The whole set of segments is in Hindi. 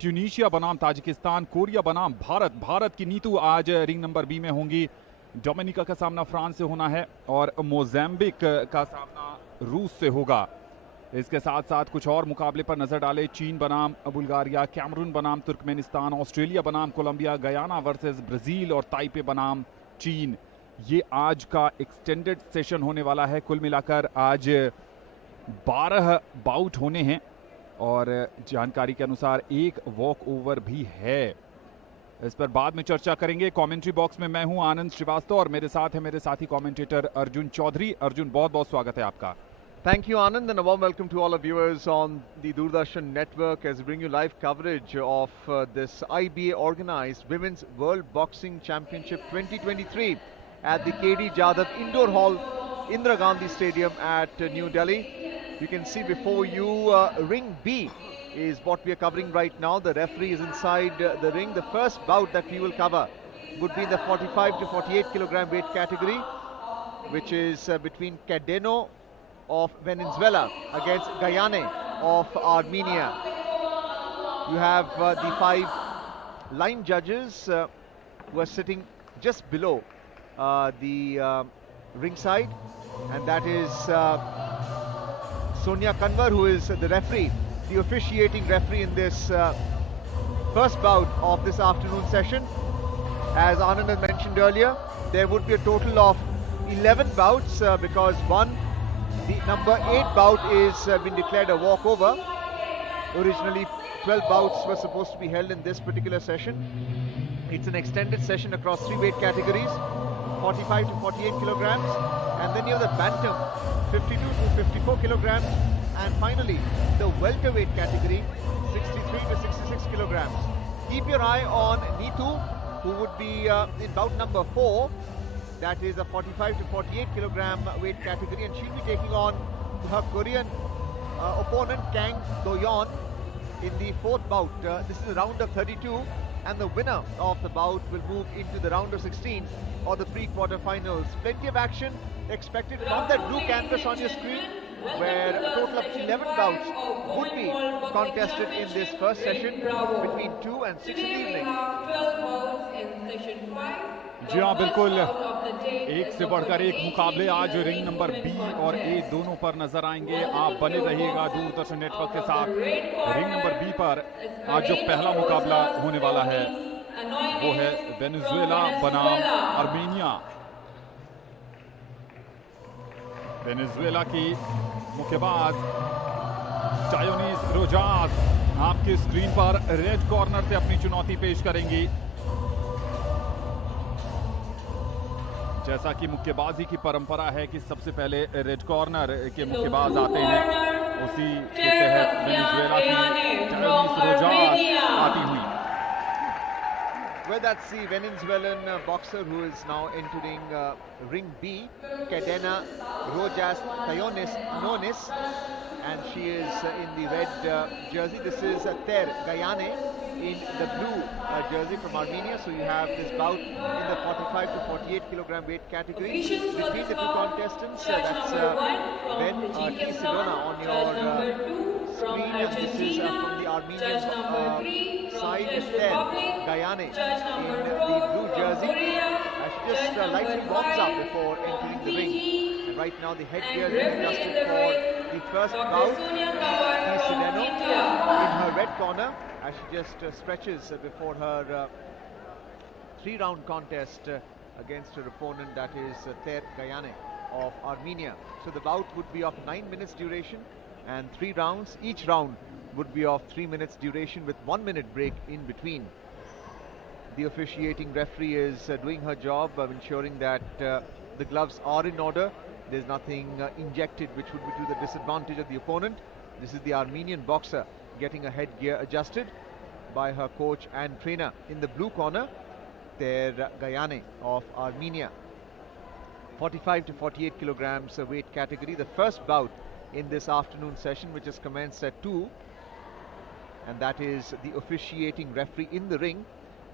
ट्यूनीशिया बनाम ताजिकिस्तान, कोरिया बनाम भारत की नीतू आज रिंग नंबर बी में होंगी। डोमिनिका का सामना फ्रांस से होना है और मोज़ैम्बिक का सामना रूस से होगा। इसके साथ साथ कुछ और मुकाबले पर नजर डाले। चीन बनाम बुल्गारिया, कैमरून बनाम तुर्कमेनिस्तान, ऑस्ट्रेलिया बनाम कोलंबिया, गयाना वर्सेस ब्राजील और ताइपे बनाम चीन। ये आज का एक्सटेंडेड सेशन होने वाला है। कुल मिलाकर आज 12 बाउट होने हैं और जानकारी के अनुसार एक वॉक ओवर भी है। इस पर बाद में चर्चा करेंगे। कमेंट्री बॉक्स में मैं हूं आनंद श्रीवास्तव और मेरे साथ है मेरे साथी कमेंटेटर अर्जुन चौधरी। अर्जुन, बहुत बहुत स्वागत है आपका। Thank you, Anand, and a warm welcome to all our viewers on the Doordarshan network as we bring you live coverage of this IBA organized Women's World Boxing Championship 2023 at the KD Jadhav Indoor Hall, Indira Gandhi Stadium at New Delhi. You can see before you ring B is what we are covering right now. The referee is inside the ring. The first bout that we will cover would be the 45 to 48 kilogram weight category, which is between Cadeno of Venezuela against Guyane of Armenia. You have the 5 line judges who are sitting just below the ringside, and that is Sonia Kanwar, who is the referee, the officiating referee in this first bout of this afternoon session. As Anand had mentioned earlier, there would be a total of 11 bouts because the number 8 bout is been declared a walkover. Originally 12 bouts were supposed to be held in this particular session. It's an extended session across 3 weight categories, 45 to 48 kilograms, and then you have the bantam, 52 to 54 kilograms, and finally the welterweight category, 63 to 66 kilograms. Keep your eye on Neetu, who would be in bout number 4. That is a 45 to 48 kilogram weight category, and she'll be taking on her Korean opponent Kang Do-yeon in the 4th bout. This is the round of 32, and the winner of the bout will move into the round of 16 or the pre-quarter finals. Plenty of action expected from that blue canvas on your screen, where a total of 11 bouts would be contested in this first session between 2 and 6 in the evening. जी हाँ, बिल्कुल एक से बढ़कर एक मुकाबले आज रिंग नंबर बी और ए दोनों पर नजर आएंगे। आप बने रहिएगा दूरदर्शन नेटवर्क के साथ। रिंग नंबर बी पर आज जो पहला मुकाबला होने वाला है वो है वेनेजुएला बनाम आर्मेनिया। वेनेजुएला की मुक्केबाज टायोनिस रोजास आपकी स्क्रीन पर रेड कॉर्नर से अपनी चुनौती पेश करेंगी। जैसा कि मुक्केबाजी की परंपरा है कि सबसे पहले रेड कॉर्नर के मुक्केबाज आते हैं, उसी के तहत वेनेजुएला की टायोनिस रोजास आती हुई। Well, that's the Venezuelan boxer who is now entering ring B, Cadena Rojas Tayones Nones, and she is in the red jersey. This is Ter Gayane in the blue jersey from Armenia. So you have this bout in the 45 to 48 kilogram weight category between the two contestants. That's Ben T. Sidona on your screen, and this is from the Armenian side, Ter Gayane in the blue jersey. She just lightly warms up before entering the ring. And right now the headgear is being adjusted for the first bout. T. Sideno in her red corner as she just stretches before her 3-round contest against her opponent, that is Ter Gayane of Armenia. So the bout would be of 9 minutes duration and 3 rounds. Each round would be of 3 minutes duration with 1 minute break in between. The officiating referee is doing her job of ensuring that the gloves are in order. There's nothing injected which would be to the disadvantage of the opponent. This is the Armenian boxer getting her headgear adjusted by her coach and trainer. In the blue corner, Ter Gayane of Armenia. 45 to 48 kilograms weight category. The first bout in this afternoon session, which has commenced at 2. And that is the officiating referee in the ring.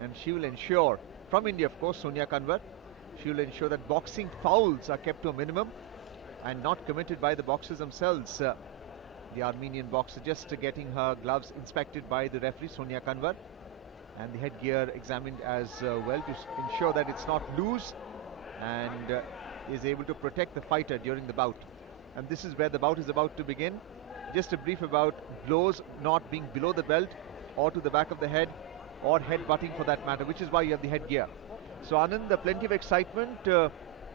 And she will ensure, from India of course, Sonia Kanwar, she will ensure that boxing fouls are kept to a minimum and not committed by the boxers themselves. the Armenian boxer, just getting her gloves inspected by the referee Sonia Kanwar, and the headgear examined as well to ensure that it's not loose and is able to protect the fighter during the bout. And this is where the bout is about to begin. Just a brief about blows not being below the belt or to the back of the head or head butting for that matter, which is why you have the headgear. So Anand, plenty of excitement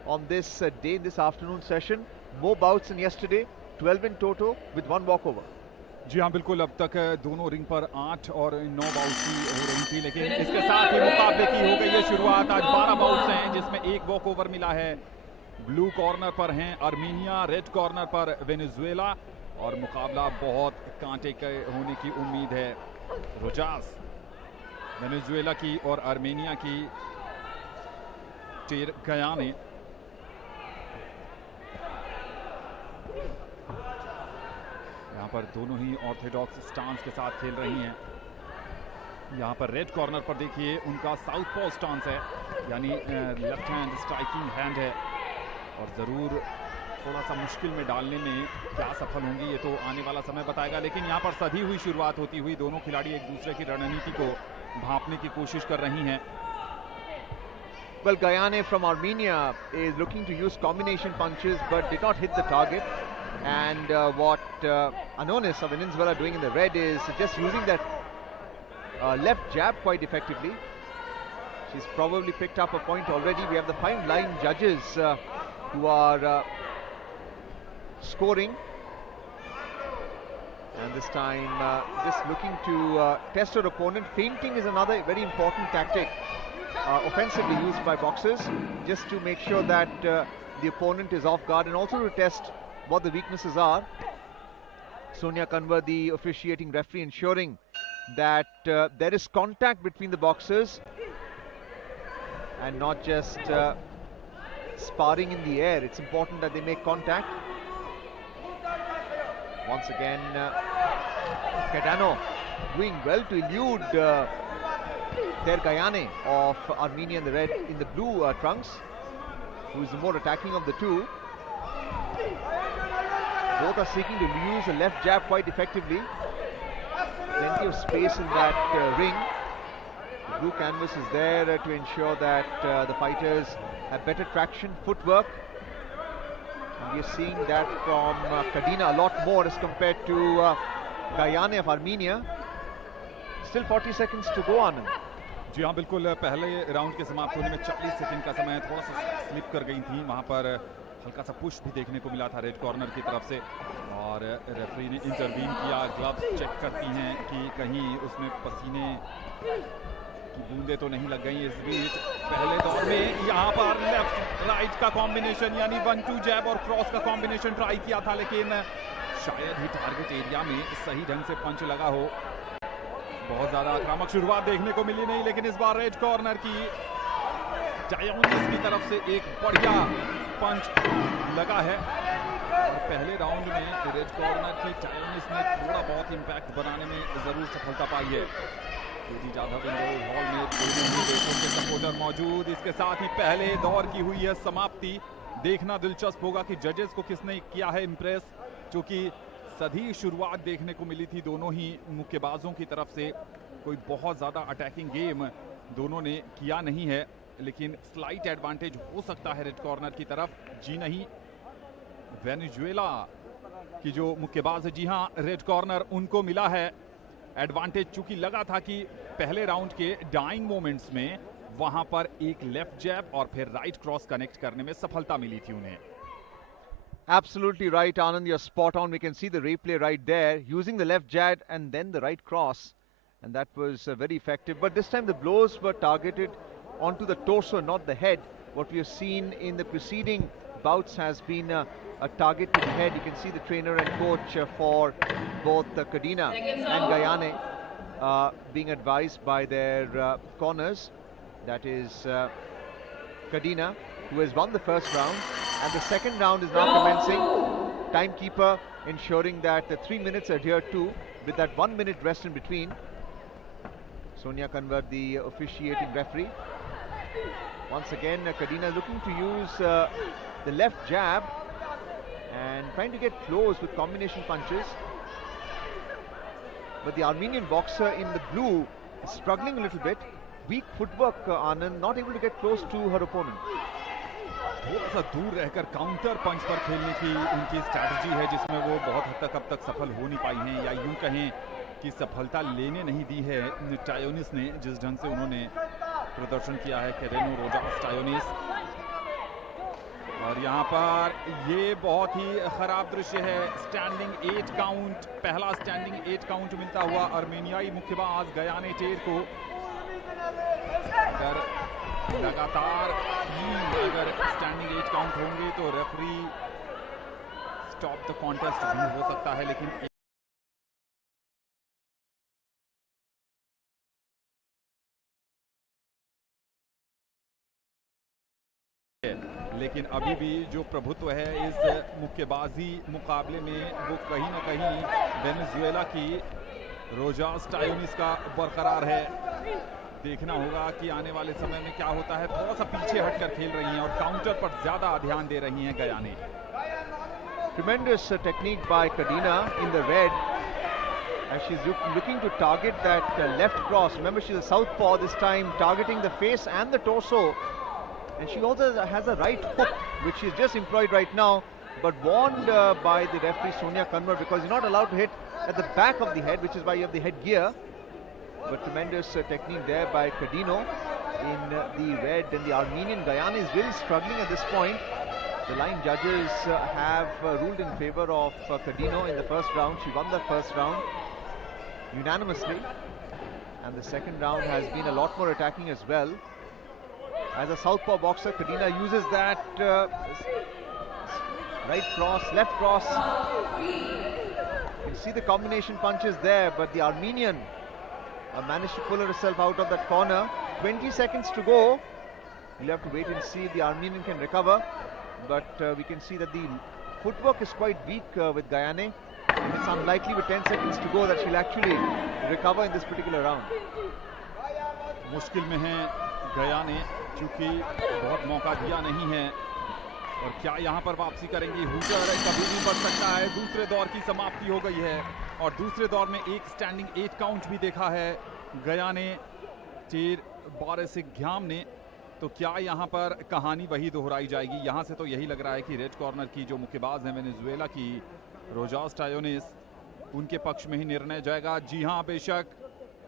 on this day, this afternoon session. More bouts than yesterday, 12 in total with one walkover. जी हाँ बिल्कुल, अब तक दोनों रिंग पर 8 और 9 बाउट्स की हो रही थी, लेकिन इसके साथ ही मुकाबले की हो गई है शुरुआत। आज 12 बाउट्स हैं जिसमें एक वॉकओवर मिला है। ब्लू कॉर्नर पर हैं आर्मीनिया, रेड कॉर्नर पर वेनेजुएला, और मुकाबला बहुत कांटे के होने की उम्मीद है। रोजास वेनेजुएला की और आर्मेनिया की टेर गयाने। यहाँ पर दोनों ही ऑर्थोडॉक्स स्टांस के साथ खेल रही हैं। यहाँ पर रेड कॉर्नर पर देखिए उनका साउथ पॉ स्टांस है, यानी लेफ्ट हैंड स्ट्राइकिंग हैंड है, और ज़रूर थोड़ा सा मुश्किल में डालने में क्या सफल होंगी ये तो आने वाला समय बताएगा। लेकिन यहाँ पर सधी हुई शुरुआत होती हुई दोनों खिलाड़ी एक दूसरे की रणनीति को भांपने की कोशिश कर रही हैं। Well, Gayane from Armenia is looking to use combination punches but did not hit the target. And what Anonis of Venezuela doing in the red is just using that left jab quite effectively. She's probably picked up a point already. We have the fine line judges who are scoring. And this time just looking to test her opponent. Feinting is another very important tactic offensively used by boxers, just to make sure that the opponent is off guard and also to test what the weaknesses are. Sonia Kanwar, the officiating referee, ensuring that there is contact between the boxers and not just sparring in the air. It's important that they make contact. Once again, Cadano doing well to elude Tergayane of Armenia in the red, in the blue trunks, who is the more attacking of the two. Both are seeking to use a left jab quite effectively. Plenty of space in that ring. The blue canvas is there to ensure that the fighters have better traction, footwork. And we are seeing that from Kadina a lot more as compared to Gayane of Armenia. Still 40 seconds to go, Anand. जी हाँ बिल्कुल, पहले राउंड के समाप्त होने में 40 सेकंड का समय थोड़ा सा स्लिप कर गई थी। वहाँ पर हल्का सा पुश भी देखने को मिला था रेड कॉर्नर की तरफ से, और रेफरी ने इंटरवीन किया। ग्लव्स चेक करती हैं कि कहीं उसमें पसीने की बूंदें तो नहीं लग गई। इस बीच पहले दौर में यहाँ पर लेफ्ट राइट का कॉम्बिनेशन, यानी 1-2 जैब और क्रॉस का कॉम्बिनेशन ट्राई किया था, लेकिन शायद ही टारगेट एरिया में सही ढंग से पंच लगा हो। बहुत ज्यादा आक्रामक शुरुआत देखने को मिली नहीं, लेकिन इस बार रेड कॉर्नर की टायोनिस की तरफ से एक बढ़िया पंच लगा है। और पहले राउंड में रेड कॉर्नर की टायोनिस ने थोड़ा बहुत इंपैक्ट बनाने में जरूर सफलता पाई है। जाधव इंडोर हॉल में दोनों देशों के सपोर्टर मौजूद। इसके साथ ही पहले दौर की हुई है समाप्ति। देखना दिलचस्प होगा कि जजेस को किसने किया है इम्प्रेस, क्योंकि सधी शुरुआत देखने को मिली थी दोनों ही मुक्केबाजों की तरफ से। कोई बहुत ज़्यादा अटैकिंग गेम दोनों ने किया नहीं है, लेकिन स्लाइट एडवांटेज हो सकता है रेड कॉर्नर की तरफ। जी नहीं, वेनेजुएला की जो मुक्केबाज है, जी हाँ, रेड कॉर्नर उनको मिला है एडवांटेज, चूंकि लगा था कि पहले राउंड के डाइंग मोमेंट्स में वहां पर एक लेफ्ट जैब और फिर राइट क्रॉस कनेक्ट करने में सफलता मिली थी उन्हें। Absolutely right, Anand, you're spot on. We can see the replay right there, using the left jab and then the right cross, and that was very effective. But this time the blows were targeted onto the torso, not the head. What we have seen in the preceding bouts has been a target to the head. You can see the trainer and coach for both Kadina and Gayane being advised by their corners. That is Kadina, who has won the first round, and the second round is now commencing. Timekeeper ensuring that the 3 minutes adhered to, with that 1 minute rest in between. Sonia Kanwar, the officiating referee. Once again, Kadina looking to use the left jab and trying to get close with combination punches. but the Armenian boxer in the blue is struggling a little bit. Weak footwork, Anand, not able to get close to her opponent. थोड़ा सा दूर रहकर काउंटर पंच पर खेलने की उनकी स्ट्रैटेजी है, जिसमें वो बहुत हद तक अब तक सफल हो नहीं पाई हैं, या यूं कहें कि सफलता लेने नहीं दी है टायोनिस ने, जिस ढंग से उन्होंने प्रदर्शन किया है कैडेनो रोजास टायोनिस। और यहाँ पर ये बहुत ही खराब दृश्य है। स्टैंडिंग 8 काउंट, पहला स्टैंडिंग 8 काउंट मिलता हुआ अर्मेनियाई मुक्केबाज गयाने टेर को। अगर लगातार अगर स्टैंडिंग 8 काउंट होंगे तो रेफरी स्टॉप द कॉन्टेस्ट भी हो सकता है, लेकिन अभी भी जो प्रभुत्व है इस मुक्केबाजी मुकाबले में वो कहीं ना कहीं वेनेजुएला की रोजास टायोनिस का बरकरार है। देखना होगा कि आने वाले समय में क्या होता है। थोड़ा सा पीछे हटकर खेल रही हैं और काउंटर पर ज्यादा ध्यान दे रही हैं गयाने। Tremendous technique by Kadena in the red, as she's looking to target that left cross. Remember, she's a southpaw this time, targeting the face and the torso. And she also has a right hook, which she's just employed right now, but warned by the referee Sonia Kanwar, because you're not allowed to hit at the back of the head, which is why you have the headgear. But tremendous technique there by Kadeno in the red, and the Armenian Guyana is really struggling at this point. The line judges have ruled in favor of Kadeno in the first round. She won the first round unanimously, and the second round has been a lot more attacking as well. As a southpaw boxer, Kadena uses that right cross, left cross. You can see the combination punches there, but the Armenian managed to pull herself out of that corner. 20 seconds to go. We'll have to wait and see if the Armenian can recover. But we can see that the footwork is quite weak with Guyane. It's unlikely with 10 seconds to go that she'll actually recover in this particular round. मुश्किल में है गयाने, क्योंकि बहुत मौका दिया नहीं है। और क्या यहाँ पर वापसी करेंगी? हुटर कभी भी बढ़ सकता है। दूसरे दौर की समाप्ति हो गई है और दूसरे दौर में एक स्टैंडिंग 8 काउंट भी देखा है गयाने टेर बारेसिग्याम ने। तो क्या यहाँ पर कहानी वही दोहराई जाएगी? यहाँ से तो यही लग रहा है कि रेड कॉर्नर की जो मुक्केबाज है वेनेजुएला की रोजास टायोनिस, उनके पक्ष में ही निर्णय जाएगा। जी हाँ, बेशक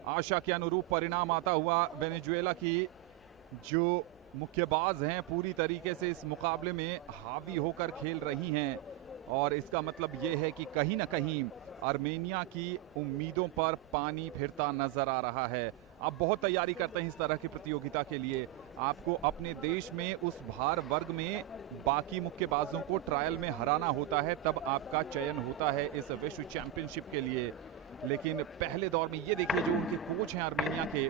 आशा के अनुरूप परिणाम आता हुआ वेनेजुएला की जो मुक्केबाज हैं पूरी तरीके से इस मुकाबले में हावी होकर खेल रही हैं, और इसका मतलब ये है कि कहीं ना कहीं आर्मेनिया की उम्मीदों पर पानी फिरता नजर आ रहा है। आप बहुत तैयारी करते हैं इस तरह की प्रतियोगिता के लिए। आपको अपने देश में उस भार वर्ग में बाकी मुक्केबाजों को ट्रायल में हराना होता है, तब आपका चयन होता है इस विश्व चैंपियनशिप के लिए। लेकिन पहले दौर में ये देखिए, जो उनके कोच हैं आर्मेनिया के,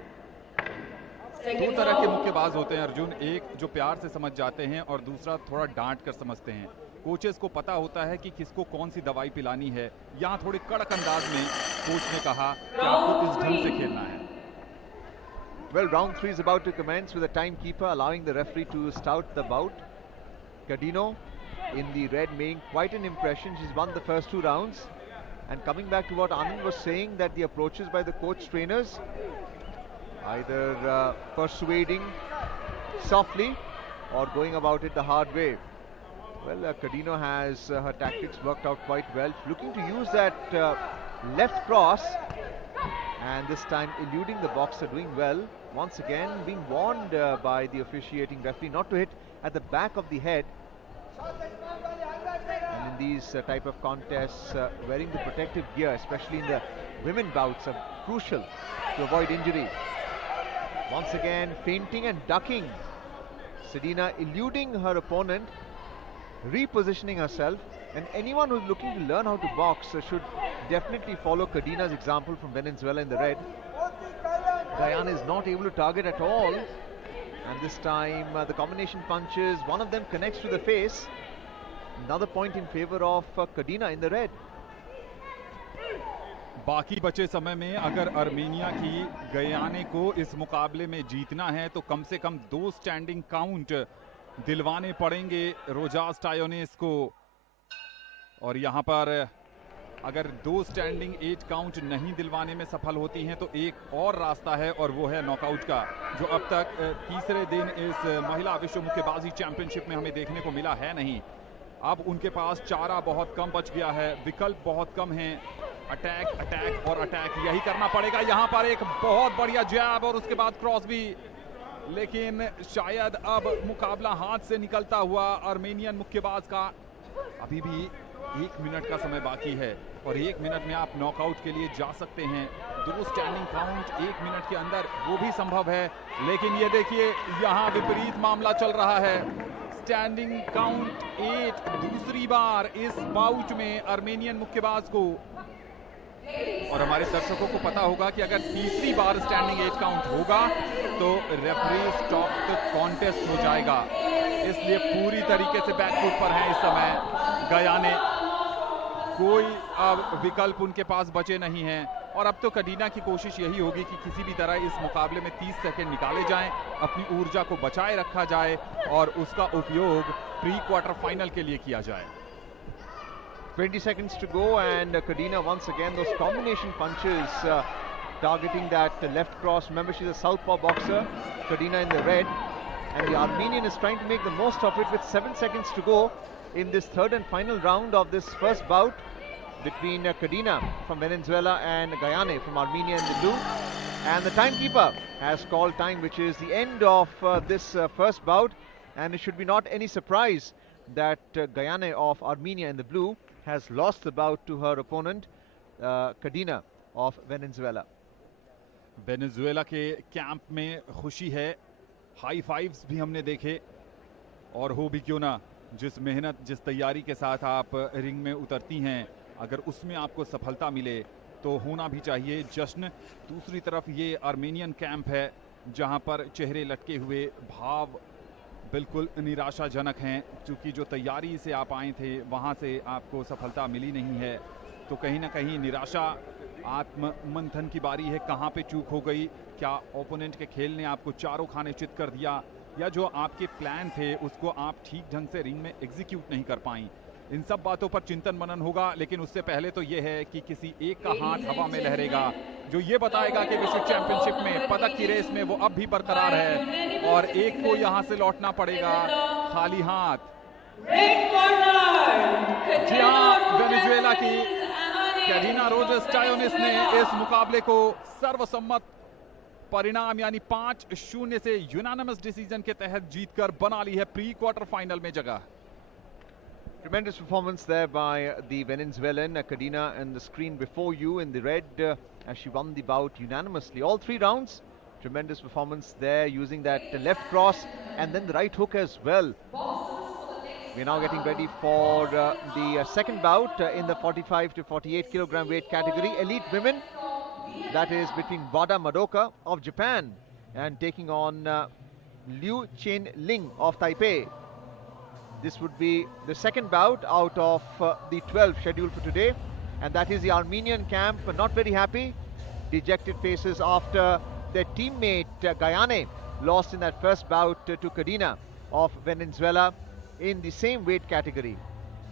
2 तरह के मुक्केबाज होते हैं अर्जुन। एक जो प्यार से समझ जाते हैं और दूसरा थोड़ा डांट कर समझते हैं। कोचेस को पता होता है कि किसको कौन सी दवाई पिलानी है। यहाँ थोड़े कड़क अंदाज में कोच ने कहा कि आपको इस ढंग से खेलना है। Well, round 3 is about to commence with the timekeeper allowing the referee to start the bout. Kadeno in the red making quite an impression. She's won the first 2 rounds. And coming back to what Anand was saying, that the approaches by the coach trainers, either persuading softly or going about it the hard way. Well, Kadeno has her tactics worked out quite well, looking to use that left cross, and this time eluding the boxer, doing well. Once again being warned by the officiating referee not to hit at the back of the head. And in these type of contests, wearing the protective gear, especially in the women bouts, are crucial to avoid injury. Once again feinting and ducking. Sedina eluding her opponent, repositioning herself, and anyone who's looking to learn how to box should definitely follow Kadena's example from Venezuela in the red. Guyana is not able to target at all, and this time the combination punches, one of them connects to the face. Another point in favor of Kadena in the red. बाकी बचे समय में अगर आर्मेनिया की गयाने को इस मुकाबले में जीतना है तो कम से कम 2 स्टैंडिंग काउंट दिलवाने पड़ेंगे रोजास टायोनिस को। और यहाँ पर अगर 2 स्टैंडिंग 8 काउंट नहीं दिलवाने में सफल होती हैं तो एक और रास्ता है और वो है नॉकआउट का, जो अब तक तीसरे दिन इस महिला विश्व मुक्केबाजी चैंपियनशिप में हमें देखने को मिला है नहीं। अब उनके पास चारा बहुत कम बच गया है, विकल्प बहुत कम हैं। अटैक, अटैक और अटैक, यही करना पड़ेगा। यहाँ पर एक बहुत बढ़िया जैब और उसके बाद क्रॉस भी, लेकिन शायद अब मुकाबला हाथ से निकलता हुआ आर्मेनियन मुक्केबाज का। अभी भी 1 मिनट का समय बाकी है और 1 मिनट में आप नॉकआउट के लिए जा सकते हैं। 2 स्टैंडिंग काउंट 1 मिनट के अंदर वो भी संभव है, लेकिन ये देखिए यहाँ विपरीत मामला चल रहा है। स्टैंडिंग काउंट 8 दूसरी बार इस बाउट में आर्मेनियन मुक्केबाज को, और हमारे दर्शकों को पता होगा कि अगर तीसरी बार स्टैंडिंग 8 काउंट होगा तो रेफरी स्टॉप द कॉन्टेस्ट हो जाएगा। इसलिए पूरी तरीके से बैकफुट पर हैं इस समय गयाने। कोई अब विकल्प उनके पास बचे नहीं हैं और अब तो कटीना की कोशिश यही होगी कि किसी भी तरह इस मुकाबले में 30 सेकंड निकाले जाएं, अपनी ऊर्जा को बचाए रखा जाए और उसका उपयोग प्री क्वार्टर फाइनल के लिए किया जाए। 20 seconds to go and Kadina once again those combination punches targeting that left cross. Remember, she's a southpaw boxer, Kadina in the red, and the Armenian is trying to make the most of it with 7 seconds to go in this third and final round of this first bout between Kadina from Venezuela and Gayane from Armenia in the blue. And the timekeeper has called time, which is the end of this first bout, and it should be not any surprise that Gayane of Armenia in the blue has lost the bout to her opponent Kadina of Venezuela. Venezuela के कैंप में खुशी है, हाई फाइव्स भी हमने देखे, और हो भी क्यों ना, जिस मेहनत जिस तैयारी के साथ आप रिंग में उतरती हैं, अगर उसमें आपको सफलता मिले तो होना भी चाहिए जश्न। दूसरी तरफ ये आर्मेनियन कैंप है जहां पर चेहरे लटके हुए, भाव बिल्कुल निराशाजनक हैं, क्योंकि जो तैयारी से आप आए थे वहां से आपको सफलता मिली नहीं है। तो कहीं ना कहीं निराशा, आत्म मंथन की बारी है। कहाँ पे चूक हो गई? क्या ओपोनेंट के खेल ने आपको चारों खाने चित कर दिया, या जो आपके प्लान थे उसको आप ठीक ढंग से रिंग में एग्जीक्यूट नहीं कर पाई? इन सब बातों पर चिंतन मनन होगा, लेकिन उससे पहले तो ये है कि किसी एक का हाथ हवा में लहरेगा जो ये बताएगा कि विश्व चैंपियनशिप में पदक की रेस में वो अब भी बरकरार है, और एक को यहाँ से लौटना पड़ेगा खाली हाथ। जी हाँ, वेनेजुएला की कैडिना रोजेस टायोनिस ने इस मुकाबले को सर्वसम्मत परिणाम यानी 5-0 से यूनानिमस डिसीजन के तहत जीतकर बना ली है प्री क्वार्टर फाइनल में जगह। Tremendous performance there by the Venezuelan Kadina on the screen before you in the red as she won the bout unanimously. All 3 rounds, tremendous performance there using that left cross and then the right hook as well. We're now getting ready for the second bout in the 45 to 48 kilogram weight category. Elite women, that is between Wada Madoka of Japan and taking on Liu Chen Ling of Taipei. This would be the second bout out of the 12 scheduled for today, and that is the Armenian camp not very happy, dejected faces after their teammate Gayane lost in that first bout to Kadina of Venezuela in the same weight category.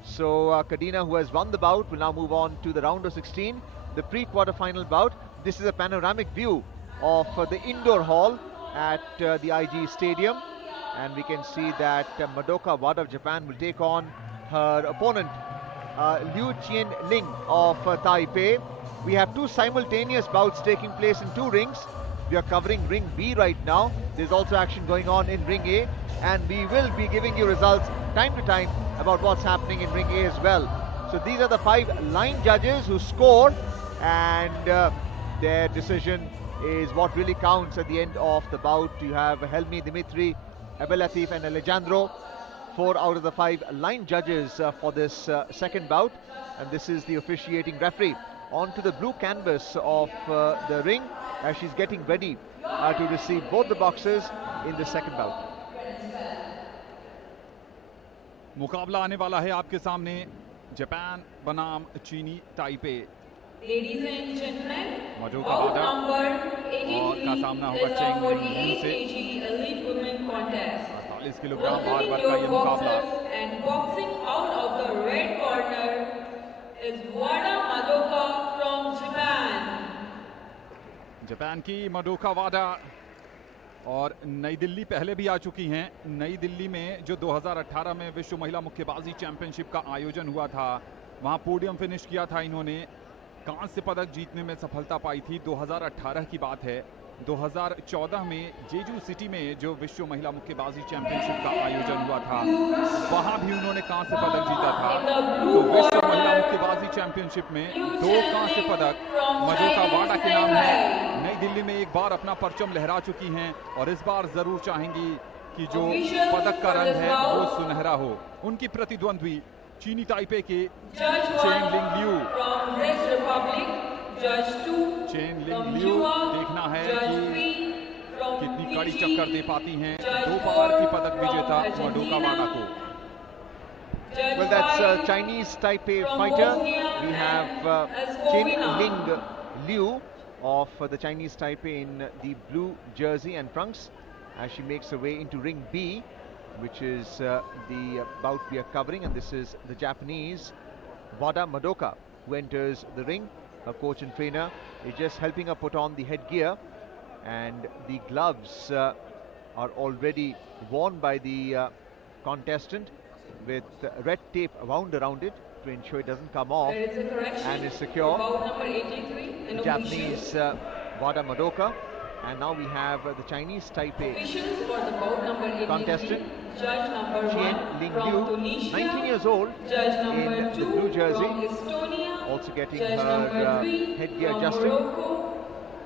So Kadina, who has won the bout, will now move on to the round of 16, the pre-quarter final bout. This is a panoramic view of the indoor hall at the IG Stadium. And we can see that Madoka Wada of Japan will take on her opponent Liu Chen Ling of Taipei. We have 2 simultaneous bouts taking place in 2 rings. We are covering ring B right now. There's also action going on in ring A, and we will be giving you results time to time about what's happening in ring A as well. So these are the 5 line judges who score, and their decision is what really counts at the end of the bout. You have Helmi, Dimitri, Abelatif and Alejandro, 4 out of the 5 line judges for this second bout, and this is the officiating referee onto the blue canvas of the ring as she's getting ready to receive both the boxers in the second bout. मुकाबला आने वाला है आपके सामने जापान बनाम चीनी Taipei. Ladies and gentlemen, मडोका bout वादा number और का 83 सामना is होगा of चेंग लिंग 48 से। kg elite women contest. 48 kilogram भार Welcoming वर्ग का your ये मुकाबला। boxers and boxing out of the red corner, is Wada Madoka from Japan. Japan की मडोका वाडा, और नई दिल्ली पहले भी आ चुकी हैं। नई दिल्ली में जो 2018 में विश्व महिला मुक्केबाजी चैंपियनशिप का आयोजन हुआ था, वहां पोडियम फिनिश किया था इन्होंने, कांस्य पदक जीतने में सफलता पाई थी। 2018 की बात है। 2014 में जेजू सिटी में जो विश्व महिला मुक्केबाजी चैंपियनशिप का आयोजन हुआ था, वहां भी उन्होंने कांस्य पदक जीता था। तो विश्व महिला मुक्केबाजी चैंपियनशिप में 2 कांस्य पदक मडोका वाडा के नाम है। नई दिल्ली में एक बार अपना परचम लहरा चुकी हैं और इस बार जरूर चाहेंगी कि जो पदक का रंग है वो सुनहरा हो। उनकी प्रतिद्वंद्वी चीनी ताइपे के चेन लिंग लियू। चेन लिंग लियू, देखना है कि कितनी कड़ी चक्कर दे पाती हैं 2 बार की पदक विजेता मडोका वाडा को। Well, that's Chinese Taipei fighter. We have Chen Ling Liu of the Chinese Taipei in the blue jersey and trunks as she makes her way into ring B, which is the bout we are covering, and this is the Japanese Wada Madoka who enters the ring. Her coach and trainer is just helping her put on the headgear, and the gloves are already worn by the contestant with red tape wound around it to ensure it doesn't come off and is secure. Japanese Wada Madoka, and now we have the Chinese Taipei contestant Chen Ling Liu, 19 years old, in the blue jersey, also getting her headgear adjusted.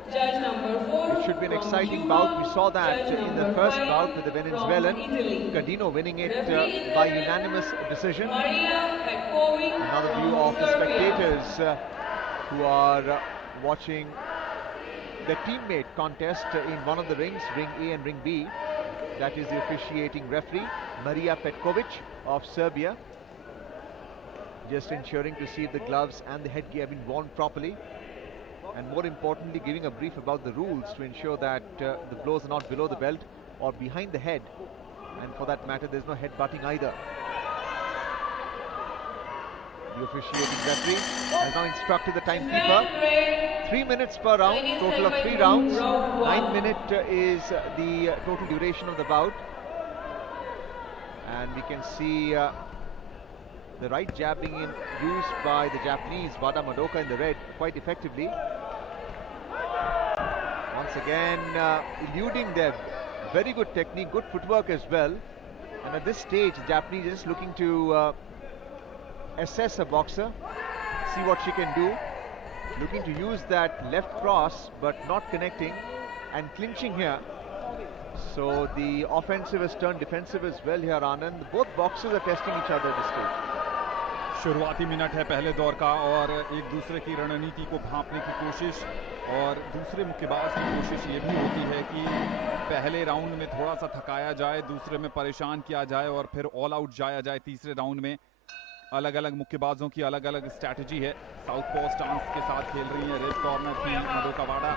It should be an exciting bout. We saw that in the first bout with the Venezuelan, Cadino winning it by unanimous decision. Another view of the spectators who are watching the teammate contest in one of the rings, ring A and ring B. That is the officiating referee, Marija Petkovic of Serbia, just ensuring to see if the gloves and the headgear have been worn properly, and more importantly giving a brief about the rules to ensure that the blows are not below the belt or behind the head, and for that matter there's no head butting either. The officiating referee has now instructed the timekeeper 3 minutes per round, total of 3 rounds. 9 minutes is the total duration of the bout, and we can see the right jab being used by the Japanese Wada Madoka in the red quite effectively. Once again eluding their very good technique, good footwork as well, and at this stage the Japanese is just looking to assess a boxer, see what she can do, looking to use that left cross but not connecting and clinching here. So the offensive has turned defensive as well here, Anand. Both boxers are testing each other at this stage. शुरुआती मिनट है पहले दौर का, और एक दूसरे की रणनीति को भांपने की कोशिश, और दूसरे मुक्केबाज की कोशिश ये भी होती है कि पहले राउंड में थोड़ा सा थकाया जाए, दूसरे में परेशान किया जाए और फिर ऑल आउट जाया जाए तीसरे राउंड में। अलग अलग मुक्केबाजों की अलग अलग स्ट्रैटेजी है। साउथ पॉ स्टांस के साथ खेल रही है रेड कॉर्नर की मडोका वाडा।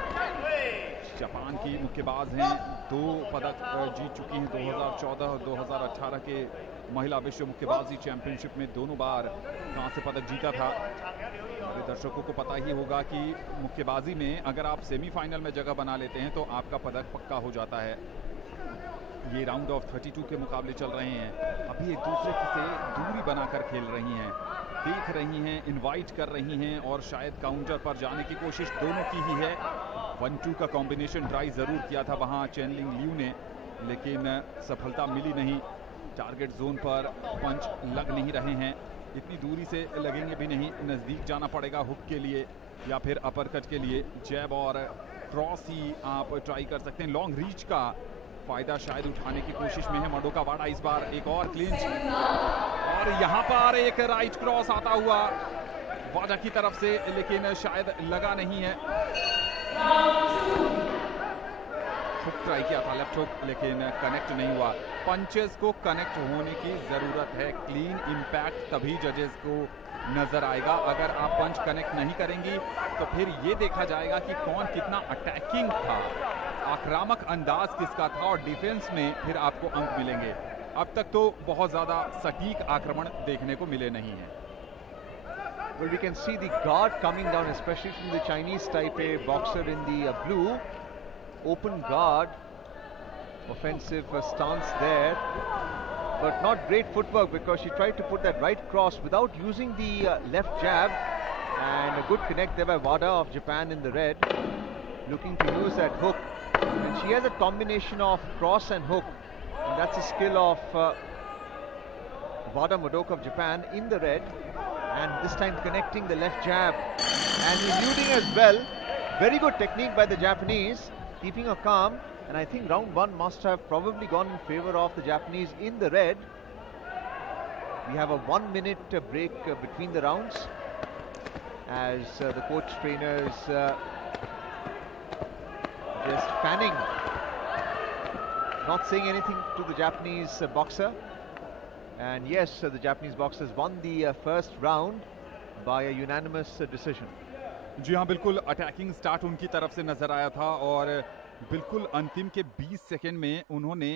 जापान की मुक्केबाज हैं, 2 पदक जीत चुकी हैं 2014 और 2018 के महिला विश्व मुक्केबाजी चैंपियनशिप में दोनों बार कांस्य पदक जीता था। हमारे दर्शकों को पता ही होगा कि मुक्केबाजी में अगर आप सेमीफाइनल में जगह बना लेते हैं तो आपका पदक पक्का हो जाता है। ये राउंड ऑफ 32 के मुकाबले चल रहे हैं। अभी एक दूसरे से दूरी बनाकर खेल रही हैं, देख रही हैं, इनवाइट कर रही हैं और शायद काउंटर पर जाने की कोशिश दोनों की ही है। 1-2 का कॉम्बिनेशन ट्राई ज़रूर किया था वहाँ चेन लिंग लियू ने, लेकिन सफलता मिली नहीं। टारगेट जोन पर पंच लग नहीं रहे हैं, इतनी दूरी से लगेंगे भी नहीं, नज़दीक जाना पड़ेगा हुक के लिए या फिर अपरकट के लिए। जैब और क्रॉस ही आप ट्राई कर सकते हैं। लॉन्ग रीच का फायदा शायद उठाने की कोशिश में है मडोका वाडा इस बार। एक और क्लिंच, और यहाँ पर एक राइट क्रॉस आता हुआ वाडा की तरफ से, लेकिन शायद लगा नहीं है। हुक ट्राई किया था, लेफ्ट हुक, लेकिन कनेक्ट नहीं हुआ। पंचेस को कनेक्ट होने की जरूरत है। क्लीन इंपैक्ट तभी जजेस को नजर आएगा। अगर आप पंच कनेक्ट नहीं करेंगी तो फिर ये देखा जाएगा कि कौन कितना अटैकिंग था, आक्रामक अंदाज किसका था, और डिफेंस में फिर आपको अंक मिलेंगे। अब तक तो बहुत ज्यादा सटीक आक्रमण देखने को मिले नहीं है। Well, we can see the guard coming down, especially from the Chinese Taipei boxer in the blue. Open guard, offensive stance there, but not great footwork because she tried to put that right cross without using the left jab, and a good connect there by Wada of Japan in the red, looking to use that hook. And she has a combination of cross and hook, and that's a skill of Wada Madoka of Japan in the red, and this time connecting the left jab and eluding as well. Very good technique by the Japanese, keeping her calm, and I think round one must have probably gone in favor of the Japanese in the red. We have a 1 minute break between the rounds as the coach trainers just fanning, not saying anything to the Japanese boxer. And yes, the Japanese boxers won the first round by a unanimous decision. जी हाँ, बिल्कुल अटैकिंग स्टार्ट उनकी तरफ से नजर आया था और बिल्कुल अंतिम के 20 सेकंड में उन्होंने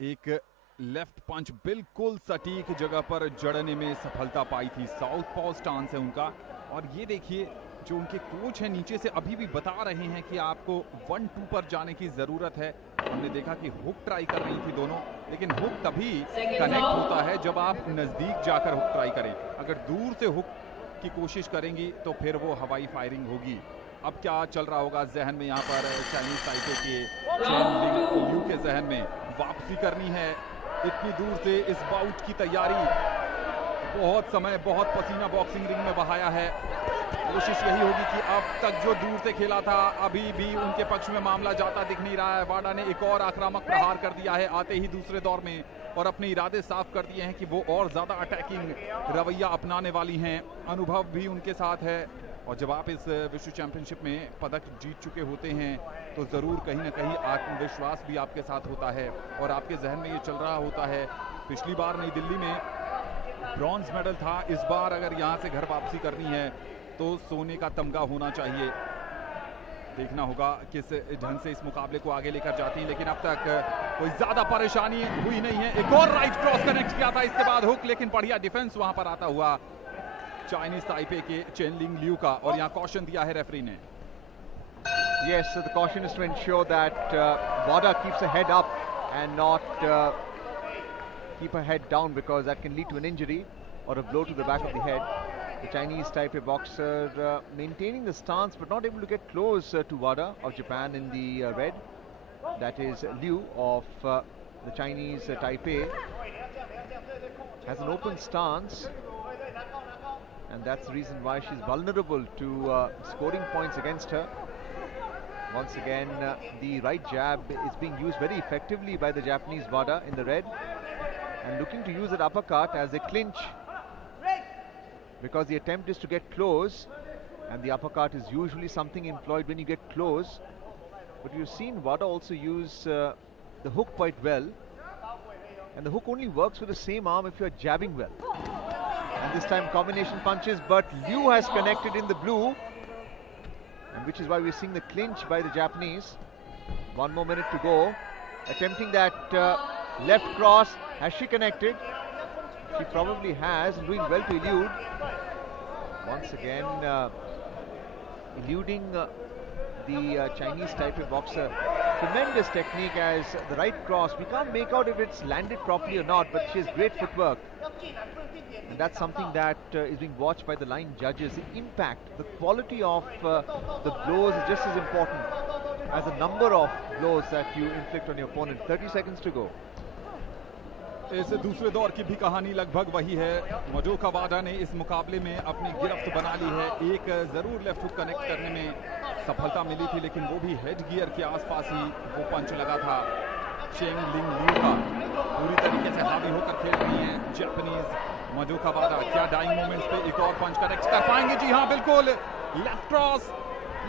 एक लेफ्ट पंच बिल्कुल सटीक जगह पर जड़ने में सफलता पाई थी। साउथ पॉ स्टांस है उनका, और ये देखिए जो उनके कोच हैं नीचे से अभी भी बता रहे हैं कि आपको 1-2 पर जाने की जरूरत है। हमने देखा कि हुक ट्राई कर रही थी दोनों, लेकिन हुक तभी कनेक्ट होता है जब आप नजदीक जाकर हुक ट्राई करें। अगर दूर से हुक की कोशिश करेंगी तो फिर वो हवाई फायरिंग होगी। अब क्या चल रहा होगा जहन में यहाँ पर चाइनीज ताइपे के चेन लिंग लियू के जहन में? वापसी करनी है इतनी दूर से, इस बाउट की तैयारी, बहुत समय बहुत पसीना बॉक्सिंग रिंग में बहाया है। कोशिश यही होगी कि अब तक जो दूर से खेला था अभी भी उनके पक्ष में मामला जाता दिख नहीं रहा है। वाडा ने एक और आक्रामक प्रहार कर दिया है आते ही दूसरे दौर में, और अपने इरादे साफ कर दिए हैं कि वो और ज्यादा अटैकिंग रवैया अपनाने वाली हैं। अनुभव भी उनके साथ है, और जब आप इस विश्व चैंपियनशिप में पदक जीत चुके होते हैं तो जरूर कहीं ना कहीं आत्मविश्वास भी आपके साथ होता है और आपके जहन में ये चल रहा होता है। पिछली बार नई दिल्ली में ब्रॉन्ज मेडल था, इस बार अगर यहाँ से घर वापसी करनी है तो सोने का तमगा होना चाहिए। देखना होगा किस ढंग से इस मुकाबले को आगे लेकर जाती हैं, लेकिन अब तक कोई ज्यादा परेशानी हुई नहीं है। एक और राइट क्रॉस कनेक्ट किया था, इसके बाद हुक, लेकिन बढ़िया डिफेंस वहां पर आता हुआ चाइनीज ताइपे के चेन लिंग लियू का, और यहाँ कॉशन दिया है रेफरी ने। Yes, so the caution is to ensure that Wada keeps her head up and not keep her head down, because that can lead to an injury or a blow to the back of the head. The Chinese Taipei boxer maintaining the stance but not able to get close to Wada of Japan in the red. That is Liu of the Chinese Taipei. Has an open stance, and that's the reason why she's vulnerable to scoring points against her. Once again, the right jab is being used very effectively by the Japanese Wada in the red, and looking to use that uppercut as they clinch, because the attempt is to get close, and the uppercut is usually something employed when you get close. But you've seen Wada also use the hook quite well, and the hook only works with the same arm if you're jabbing well. And this time combination punches, but Liu has connected in the blue, and which is why we're seeing the clinch by the Japanese. 1 more minute to go. Attempting that left cross. Has she connected? She probably has, and doing well to elude. Once again, eluding the Chinese Taipei boxer. Tremendous technique as the right cross. We can't make out if it's landed properly or not, but she has great footwork. And that's something that is being watched by the line judges. The impact, the quality of the blows is just as important as the number of blows that you inflict on your opponent. 30 seconds to go. इस दूसरे दौर की भी कहानी लगभग वही है। मजोका वाडा ने इस मुकाबले में अपनी गिरफ्त बना ली है। एक जरूर लेफ्ट हुक कनेक्ट करने में सफलता मिली थी, लेकिन वो भी हेड गियर के आसपास ही वो पंच लगा था। चेंग लिंग लियू का पूरी तरीके से हावी होकर खेल रही हैं जापानीज मजोका वाडा। क्या डाइंग मोमेंट्स पे एक और पंच कनेक्ट कर पाएंगे? जी हाँ, बिल्कुल। लेफ्ट क्रॉस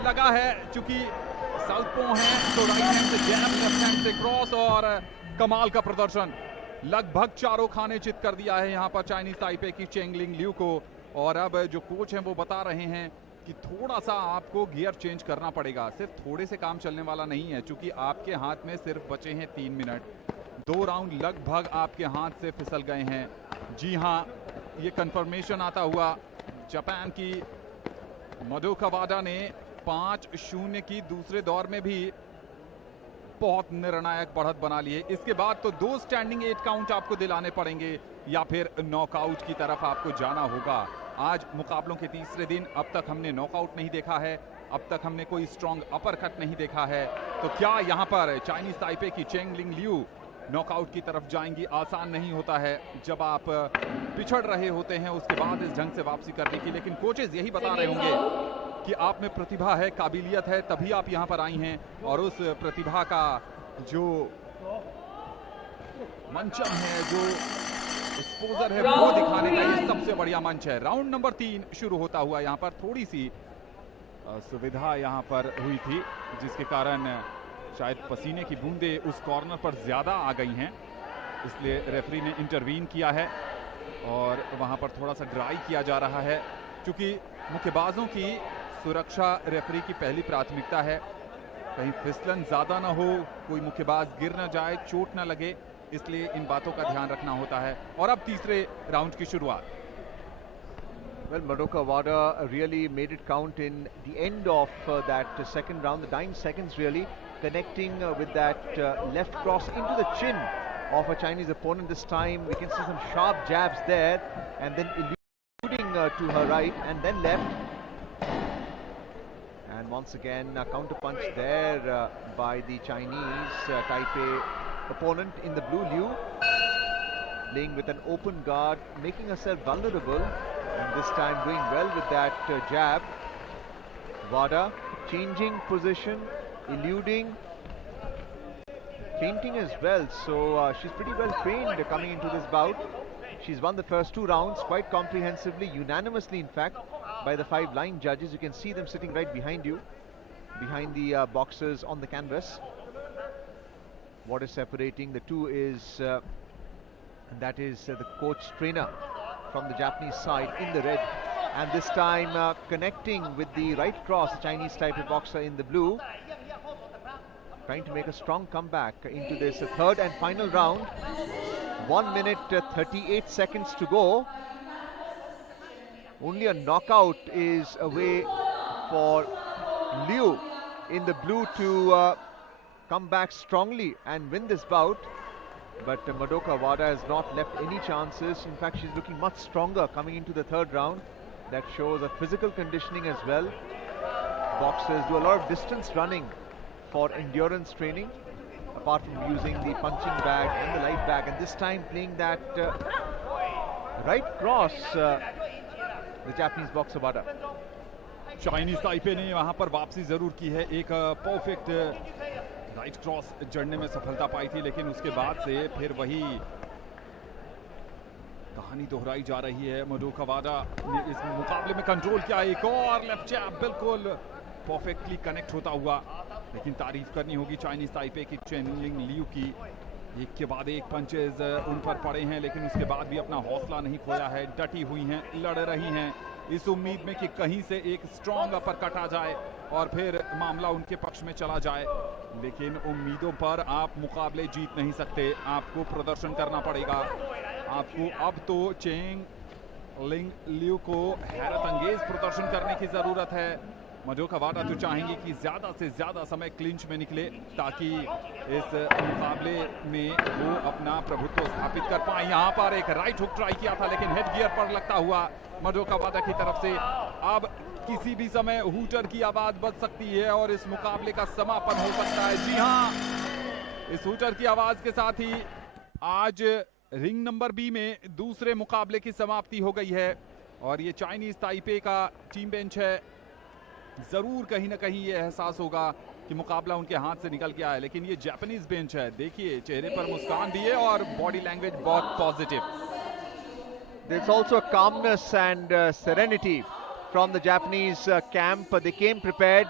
लगा है, चूंकि साउथपो हैं तो राइट हैंड से जैम, लेफ्ट हैंड से क्रॉस, और कमाल का प्रदर्शन। लगभग चारों खाने चित कर दिया है यहाँ पर चाइनीज ताइपे की चेंग लिंग लियू को। और अब जो कोच हैं वो बता रहे हैं कि थोड़ा सा आपको गियर चेंज करना पड़ेगा। सिर्फ थोड़े से काम चलने वाला नहीं है, क्योंकि आपके हाथ में सिर्फ बचे हैं 3 मिनट। 2 राउंड लगभग आपके हाथ से फिसल गए हैं। जी हाँ, ये कंफर्मेशन आता हुआ जापान की मडोका वाडा ने 5-0 की दूसरे दौर में भी बहुत निर्णायक बढ़त बना ली है। इसके बाद तो 2 स्टैंडिंग 8 काउंट आपको दिलाने पड़ेंगे या फिर नॉकआउट की तरफ आपको जाना होगा। आज मुकाबलों के तीसरे दिन अब तक हमने नॉकआउट नहीं देखा है, अब तक हमने कोई स्ट्रॉन्ग अपर कट नहीं देखा है। तो क्या यहाँ पर चाइनीज ताइपे की चेंग लिंग लियू नॉकआउट की तरफ जाएंगी? आसान नहीं होता है जब आप पिछड़ रहे होते हैं उसके बाद इस ढंग से वापसी करने की, लेकिन कोचेज यही बता रहे होंगे कि आप में प्रतिभा है, काबिलियत है, तभी आप यहाँ पर आई हैं और उस प्रतिभा का जो मंचन है, जो एक्सपोजर है, वो दिखाने का ये सबसे बढ़िया मंच है। राउंड नंबर 3 शुरू होता हुआ यहाँ पर थोड़ी सी सुविधा यहाँ पर हुई थी, जिसके कारण शायद पसीने की बूंदें उस कॉर्नर पर ज्यादा आ गई हैं, इसलिए रेफरी ने इंटरवीन किया है और वहां पर थोड़ा सा ड्राई किया जा रहा है, क्योंकि मुक्केबाजों की सुरक्षा रेफरी की पहली प्राथमिकता है। कहीं फिसलन ज्यादा ना हो, कोई मुक्केबाज गिर ना जाए, चोट ना लगे, इसलिए इन बातों का ध्यान रखना होता है। और अब तीसरे राउंड की शुरुआत। Well, Mdoka Wada really made it count in the end of that second round, the dying seconds really, connecting with that left cross into the chin of a Chinese opponent. This time we can see some sharp jabs there and then eluding to her right and then left. And once again counter punch there by the Chinese Taipei opponent in the blue Liu, playing with an open guard, making herself vulnerable, and this time doing well with that jab. Wada changing position, eluding, feinting as well, so she's pretty well trained coming into this bout. She's won the first 2 rounds quite comprehensively, unanimously in fact, by the 5 line judges. You can see them sitting right behind you, behind the boxers on the canvas. What is separating the two is that is the coach trainer from the Japanese side in the red, and this time connecting with the right cross, the Chinese type of boxer in the blue, trying to make a strong comeback into this third and final round. 1 minute 38 seconds to go. Only a knockout is away for Liu in the blue to come back strongly and win this bout. But Mdoka Wada has not left any chances. In fact, she's looking much stronger coming into the third round. That shows a physical conditioning as well. Boxers do a lot of distance running for endurance training, apart from using the punching bag and the light bag. And this time playing that right cross, the Japanese boxer Wada. Chinese Taipei ने वहां पर वापसी जरूर की है, एक परफेक्ट राइट क्रॉस जड़ने में सफलता पाई थी, लेकिन उसके बाद से फिर वही कहानी दोहराई जा रही है। मडोका वाडा ने इस मुकाबले में कंट्रोल किया, एक और लेफ्ट जैब बिल्कुल परफेक्टली कनेक्ट होता हुआ, लेकिन तारीफ करनी होगी चाइनीज ताइपे की चेंग लिंग लियू की। एक के बाद एक पंचेज उन पर पड़े हैं, लेकिन उसके बाद भी अपना हौसला नहीं खोया है, डटी हुई हैं, लड़ रही हैं, इस उम्मीद में कि कहीं से एक स्ट्रॉन्ग अपर कट आ जाए और फिर मामला उनके पक्ष में चला जाए। लेकिन उम्मीदों पर आप मुकाबले जीत नहीं सकते, आपको प्रदर्शन करना पड़ेगा। आपको अब तो चेंग लिंग लियू को हैरत अंगेज प्रदर्शन करने की जरूरत है। मडोका वाडा तो चाहेंगे कि ज्यादा से ज्यादा समय क्लिंच में निकले, ताकि इस मुकाबले में वो अपना प्रभुत्व स्थापित कर पाए। यहाँ पर एक राइट हुक ट्राई किया था, लेकिन हेड गियर पर लगता हुआ मडोका वाडा की तरफ से। अब किसी भी समय हूटर की आवाज बज सकती है और इस मुकाबले का समापन हो सकता है। जी हाँ, इस हूटर की आवाज के साथ ही आज रिंग नंबर बी में दूसरे मुकाबले की समाप्ति हो गई है और ये चाइनीज ताइपे का टीम बेंच है। जरूर कहीं ना कहीं ये एहसास होगा कि मुकाबला उनके हाथ से निकल गया है, लेकिन ये जापानीज बेंच है। देखिए चेहरे पर मुस्कान भी है और बॉडी लैंग्वेज बहुत positive. There's also a calmness and serenity from the Japanese camp. They came prepared,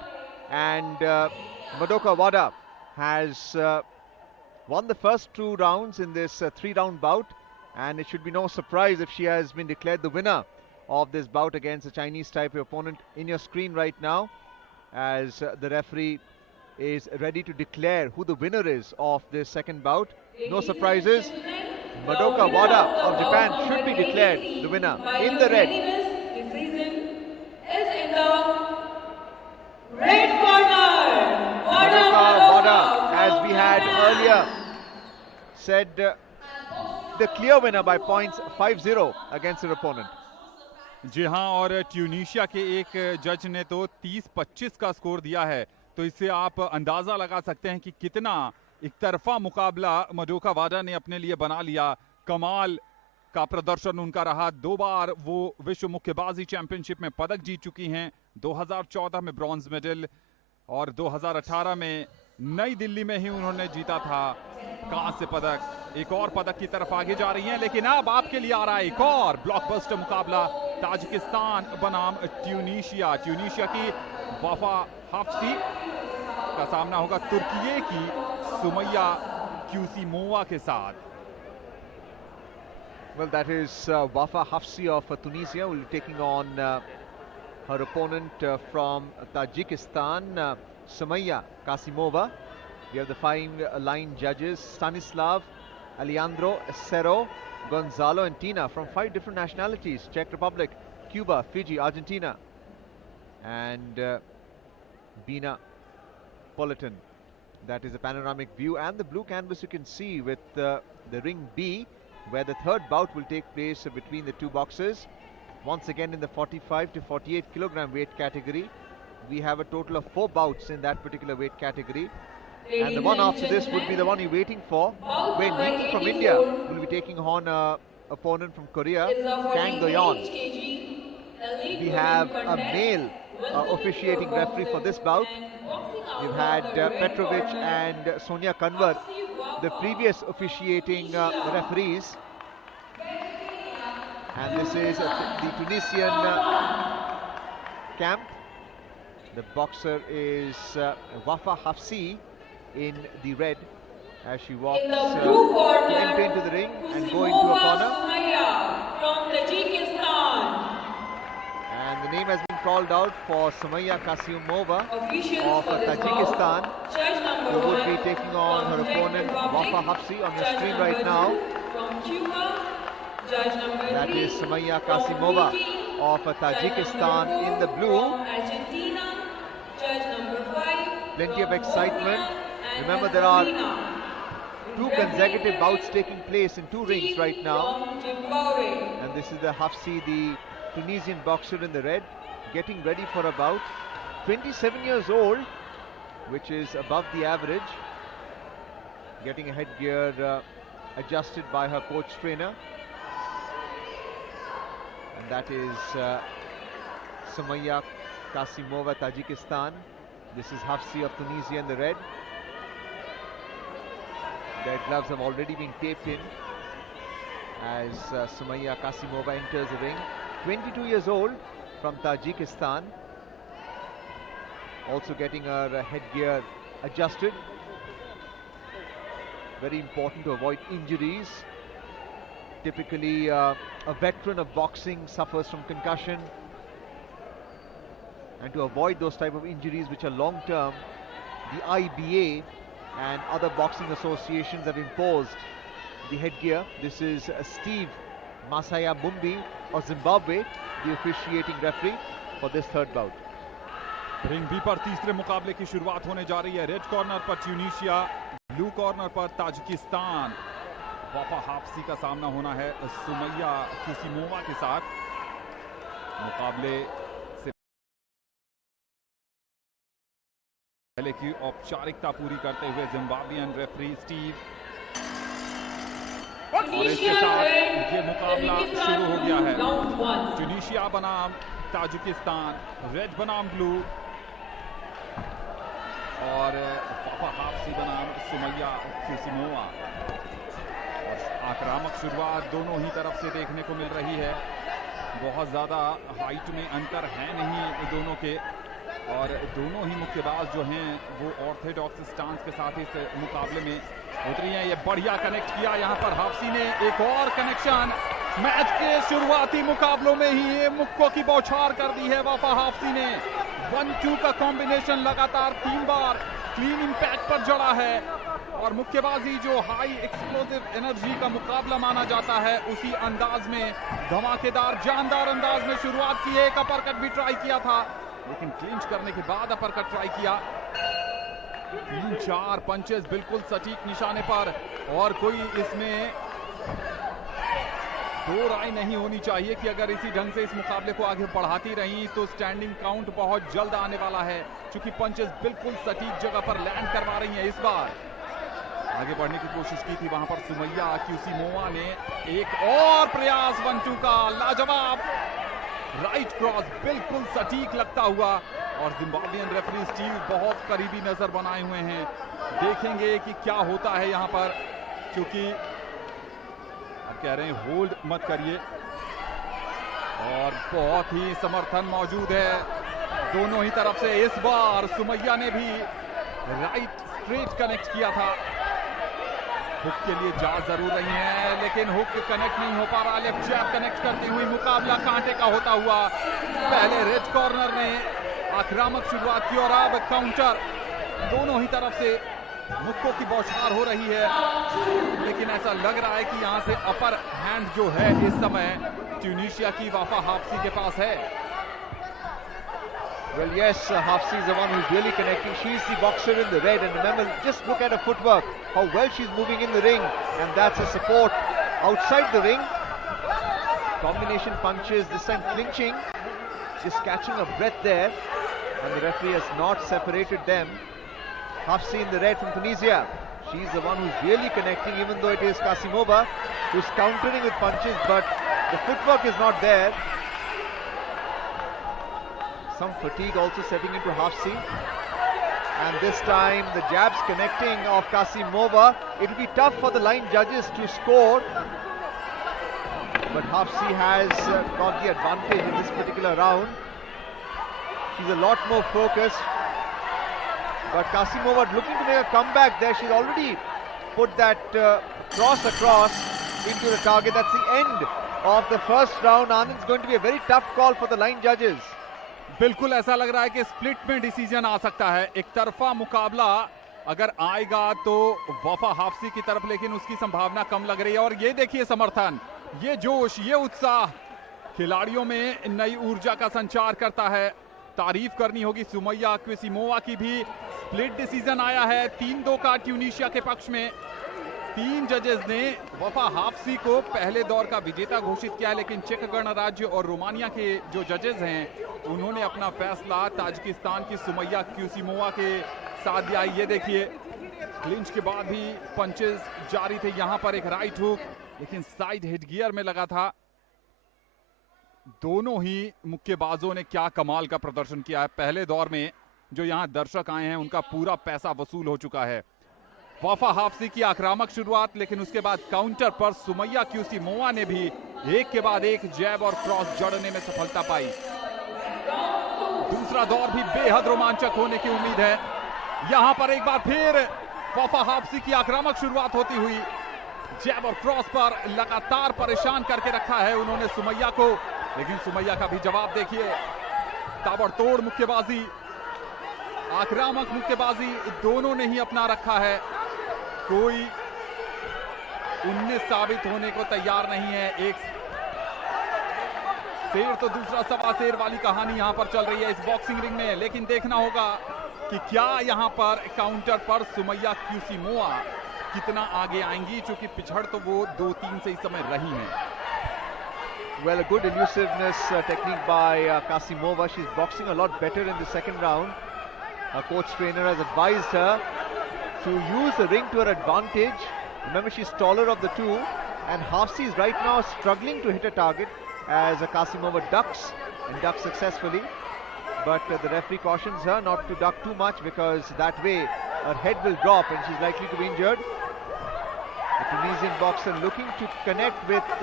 and Mdoka Wada has won the first 2 rounds in this 3-round bout, and it should be no surprise if she has been declared the winner of this bout against the Chinese type opponent. In your screen right now, as the referee is ready to declare who the winner is of this second bout. No surprises, Mdoka Wada of Japan should be declared the winner in the red. Red corner, Madoka, as we had earlier said, the clear winner by points 5-0 against her opponent. जी हाँ, और ट्यूनीशिया के एक जज ने तो 30-25 का स्कोर दिया है, तो इससे आप अंदाजा लगा सकते हैं कि कितना एक तरफा मुकाबला मडोका वाडा ने अपने लिए बना लिया। कमाल का प्रदर्शन उनका रहा। 2 बार वो विश्व मुक्केबाजी चैंपियनशिप में पदक जीत चुकी हैं। 2014 में ब्रॉन्ज मेडल और 2018 में नई दिल्ली में ही उन्होंने जीता था कांस्य पदक। एक और पदक की तरफ आगे जा रही हैं, लेकिन अब आपके लिए आ रहा है एक और ब्लॉकबस्टर मुकाबला। ताजिकिस्तान बनाम ट्यूनीशिया। ट्यूनीशिया की वफा हाफसी का सामना होगा तुर्की की सुमैया क्यूसीमोवा के साथ। Well, that is Wafa Hafsi of Tunisia will be taking on her opponent from Tajikistan, Sumayya Kasimova. We have the 5 line judges: Stanislav, Alejandro, Cerro, Gonzalo and Tina from 5 different nationalities: Czech Republic, Cuba, Fiji, Argentina and Bina Politan. That is a panoramic view, and the blue canvas you can see with the ring B, where the third bout will take place between the 2 boxers. Once again in the 45 to 48 kilogram weight category. We have a total of 4 bouts in that particular weight category. And the one after this would be the one you're waiting for, where Neetu from India will be taking on an opponent from Korea, Kang Do-yeon. We have a male officiating referee for this bout. We've had Petrovic and Sonia Kanwar, the previous officiating referees. And this is the Tunisian camp. The boxer is Wafa Hafsi in the red, as she walks to enter into the ring and go into a corner. from Tajikistan. And the name has been called out for Sumayya Kasimova Officials of for this Tajikistan, bout, judge number who would 1 be taking on her from Czech opponent Republic, Wafa Hafsi on the judge screen number right now. 2 from Cuba, judge number That 3 is Sumayya from Kasimova Fiji, of judge Tajikistan number 4 in the blue. from Argentina, judge number 5 Plenty of from excitement. Bosnia and Remember, there are Herzegovina. 2 consecutive bouts taking place in 2 rings right now. From Zimbabwe. And this is the Hafsi, the Tunisian boxer in the red, getting ready for a bout. 27 years old, which is above the average. Getting a headgear adjusted by her coach trainer. And that is Sumayya Kasimova, Tajikistan. This is Hafsi of Tunisia in the red. Their gloves have already been taped in as Sumayya Kasimova enters the ring. 22 years old from Tajikistan. Also getting her headgear adjusted. Very important to avoid injuries. Typically a veteran of boxing suffers from concussion. And to avoid those type of injuries which are long term, the IBA and other boxing associations have imposed the headgear. This is Steve Masaya Mumbi of Zimbabwe, the officiating referee for this third bout. Ring B पर तीसरे मुकाबले की शुरुआत होने जा रही है। रेड कॉर्नर पर ट्यूनीशिया, ब्लू कॉर्नर पर ताजिकिस्तान। वाफा हाफसी का सामना होना है सुमैया क्यूसीमोवा के साथ। मुकाबले से पहले की औपचारिकता पूरी करते हुए जिम्बाब्वियन रेफरी स्टीव, और इसके साथ ये मुकाबला शुरू हो गया है। ट्यूनीशिया बनाम ताजिकिस्तान, रेड बनाम ब्लू और वाफा हाफसी बनाम सुमैया क्यूसीमोवा। और आक्रामक शुरुआत दोनों ही तरफ से देखने को मिल रही है। बहुत ज़्यादा हाइट में अंतर है नहीं दोनों के, और दोनों ही मुक्केबाज जो हैं वो ऑर्थोडॉक्स स्टांस के साथ इस मुकाबले में उतरी हैं। ये बढ़िया कनेक्ट किया यहाँ पर हाफसी ने, एक और कनेक्शन। मैच के शुरुआती मुकाबलों में ही ये मुक्कों की बौछार कर दी है वाफा हाफसी ने। 1-2 का कॉम्बिनेशन लगातार 3 बार क्लीन इंपैक्ट पर जड़ा है, और मुक्केबाजी जो हाई एक्सप्लोसिव एनर्जी का मुकाबला माना जाता है, उसी अंदाज में धमाकेदार जानदार अंदाज में शुरुआत की। एक अपरकट भी ट्राई किया था, लेकिन क्लिंच करने के बाद अपरकट ट्राई किया। 3-4 पंचेस बिल्कुल सटीक निशाने पर, और कोई इसमें दो राय नहीं होनी चाहिए कि अगर इसी ढंग से इस मुकाबले को आगे बढ़ाती रही तो स्टैंडिंग काउंट बहुत जल्द आने वाला है, क्योंकि पंचेस बिल्कुल सटीक जगह पर लैंड करवा रही हैं। इस बार आगे बढ़ने की कोशिश की थी वहां पर सुमैया क्यूसीमोवा ने, एक और प्रयास बन चुका, लाजवाब राइट क्रॉस बिल्कुल सटीक लगता हुआ, और जिम्बाब्वियन रेफरी स्टीव बहुत करीबी नजर बनाए हुए हैं। देखेंगे कि क्या होता है यहां पर, क्योंकि अब कह रहे हैं होल्ड मत करिए, और बहुत ही समर्थन मौजूद है दोनों ही तरफ से। इस बार सुमैया ने भी राइट स्ट्रेट कनेक्ट किया था, हुक के लिए जा जरूर रही है लेकिन हुक कनेक्ट नहीं हो पा रहा। लेफ्ट जैब कनेक्ट करती हुई मुकाबला कांटे का होता हुआ। पहले रेड कॉर्नर ने आक्रामक शुरुआत की और अब काउंटर, दोनों ही तरफ से मुक्कों की बौछार हो रही है, लेकिन ऐसा लग रहा है कि यहां से अपर हैंड जो है इस समय ट्यूनीशिया की वाफा हाफसी के पास है। Well, yes, Hafsi is the one who's really connecting. She's the boxer in the red, and remember, just look at her footwork, how well she's moving in the ring, and that's a support outside the ring. Combination punches, this time clinching, just catching a breath there, and the referee has not separated them. Hafsi in the red from Tunisia. She's the one who's really connecting, even though it is Kasimova who's countering with punches, but the footwork is not there. Some fatigue also setting into Hafsi, and this time the jabs connecting of Kasimova. It will be tough for the line judges to score, but Hafsi has got the advantage in this particular round. She's a lot more focused, but Kasimova looking to make a comeback there. She's already put that cross across into the target. That's the end of the first round. Anand, it's going to be a very tough call for the line judges. बिल्कुल ऐसा लग रहा है कि स्प्लिट में डिसीजन आ सकता है। एक तरफा मुकाबला अगर आएगा तो वफा हाफसी की तरफ, लेकिन उसकी संभावना कम लग रही है। और ये देखिए समर्थन, ये जोश, ये उत्साह खिलाड़ियों में नई ऊर्जा का संचार करता है। तारीफ करनी होगी सुमैया क्यूसीमोवा की भी। स्प्लिट डिसीजन आया है 3-2 का ट्यूनीशिया के पक्ष में। 3 जजेस ने वफा हाफसी को पहले दौर का विजेता घोषित किया, लेकिन चेक गणराज्य और रोमानिया के जो जजेस हैं उन्होंने अपना फैसला ताजिकिस्तान की सुमैया क्यूसीमोवा के साथ दिया। ये देखिए क्लिंच के बाद भी पंचेस जारी थे। यहां पर एक राइट हुक, लेकिन साइड हेड गियर में लगा था। दोनों ही मुक्केबाजों ने क्या कमाल का प्रदर्शन किया है। पहले दौर में जो यहां दर्शक आए हैं उनका पूरा पैसा वसूल हो चुका है। वफा हाफसी की आक्रामक शुरुआत, लेकिन उसके बाद काउंटर पर सुमैया क्यूसीमोवा ने भी एक के बाद एक जैब और क्रॉस जड़ने में सफलता पाई। दूसरा दौर भी बेहद रोमांचक होने की उम्मीद है। यहां पर एक बार फिर वफा हाफसी की आक्रामक शुरुआत होती हुई। जैब और क्रॉस पर लगातार परेशान करके रखा है उन्होंने सुमैया को, लेकिन सुमैया का भी जवाब देखिए। ताबड़तोड़ मुक्केबाजी, आक्रामक मुक्केबाजी दोनों ने ही अपना रखा है। कोई 19 साबित होने को तैयार नहीं है। एक शेर तो दूसरा सवा शेर वाली कहानी यहां पर चल रही है इस बॉक्सिंग रिंग में, लेकिन देखना होगा कि क्या यहां पर काउंटर पर सुमैया क्यूसीमोवा कितना आगे आएंगी, चूंकि पिछड़ तो वो 2-3 से इस समय रही हैं। Well, a good elusiveness technique by Kasimova. She's boxing a lot better in the second round. Her coach trainer has advised her to use the ring to her advantage. Remember, she's taller of the two, and Hafsi is right now struggling to hit a target as Kasimova ducks and ducks successfully. But the referee cautions her not to duck too much, because that way her head will drop and she's likely to be injured. The Tunisian boxer looking to connect with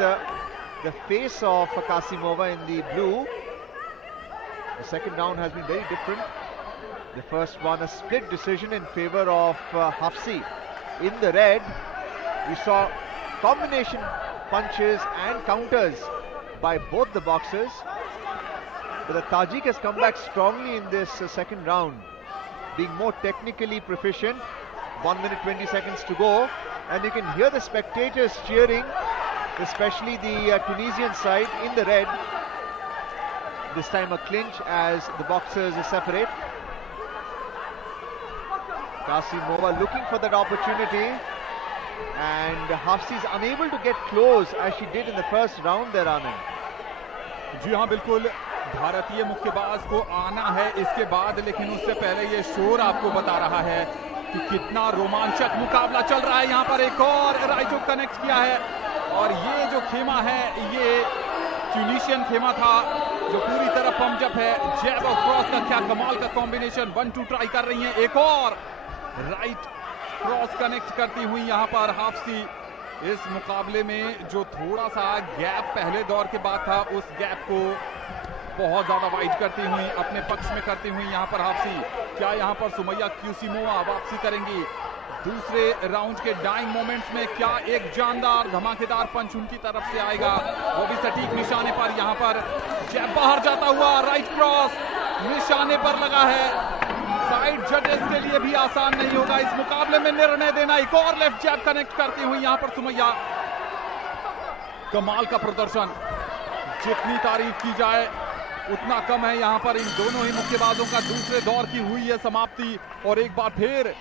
the face of Kasimova in the blue. The second round has been very different. The first one, a split decision in favor of Hafsi. In the red, we saw combination punches and counters by both the boxers. But the Tajik has come back strongly in this second round, being more technically proficient. 1 minute 20 seconds to go, and you can hear the spectators cheering, especially the Tunisian side in the red. This time a clinch as the boxers separate. Kasimova looking for that opportunity, and Hafsi is unable to get close as she did in the first round there, Anand. जी हाँ बिल्कुल, भारतीय मुक्केबाज को आना है इसके बाद, लेकिन उससे पहले ये शोर आपको बता रहा है कि कितना रोमांचक मुकाबला चल रहा है। यहाँ पर एक और राइट हुक कनेक्ट किया है, और ये जो खेमा है ये ट्यूनीशियन खेमा था जो पूरी तरह पंजअप है। जैब और क्रॉस का क्या कमाल का कॉम्बिनेशन, 1-2 ट्राई कर रही हैं। एक और राइट क्रॉस कनेक्ट करती हुई यहाँ पर हाफसी इस मुकाबले में जो थोड़ा सा गैप पहले दौर के बाद था, उस गैप को बहुत ज्यादा वाइड करती हुई अपने पक्ष में करती हुई यहाँ पर हाफसी। क्या यहाँ पर सुमैया क्यूसीमोवा वापसी करेंगी दूसरे राउंड के डाइंग मोमेंट्स में? क्या एक जानदार धमाकेदार पंच उनकी तरफ से आएगा, वो भी सटीक निशाने पर। यहाँ पर जैब बाहर जाता हुआ, राइट क्रॉस निशाने पर लगा है। साइड जजेस के लिए भी आसान नहीं होगा इस मुकाबले में निर्णय देना। एक और लेफ्ट जैब कनेक्ट करती हुई यहाँ पर सुमैया, कमाल का प्रदर्शन, जितनी तारीफ की जाए उतना कम है। यहाँ पर इन दोनों ही मुक्केबाजों का दूसरे दौर की हुई है समाप्ति, और एक बार फिर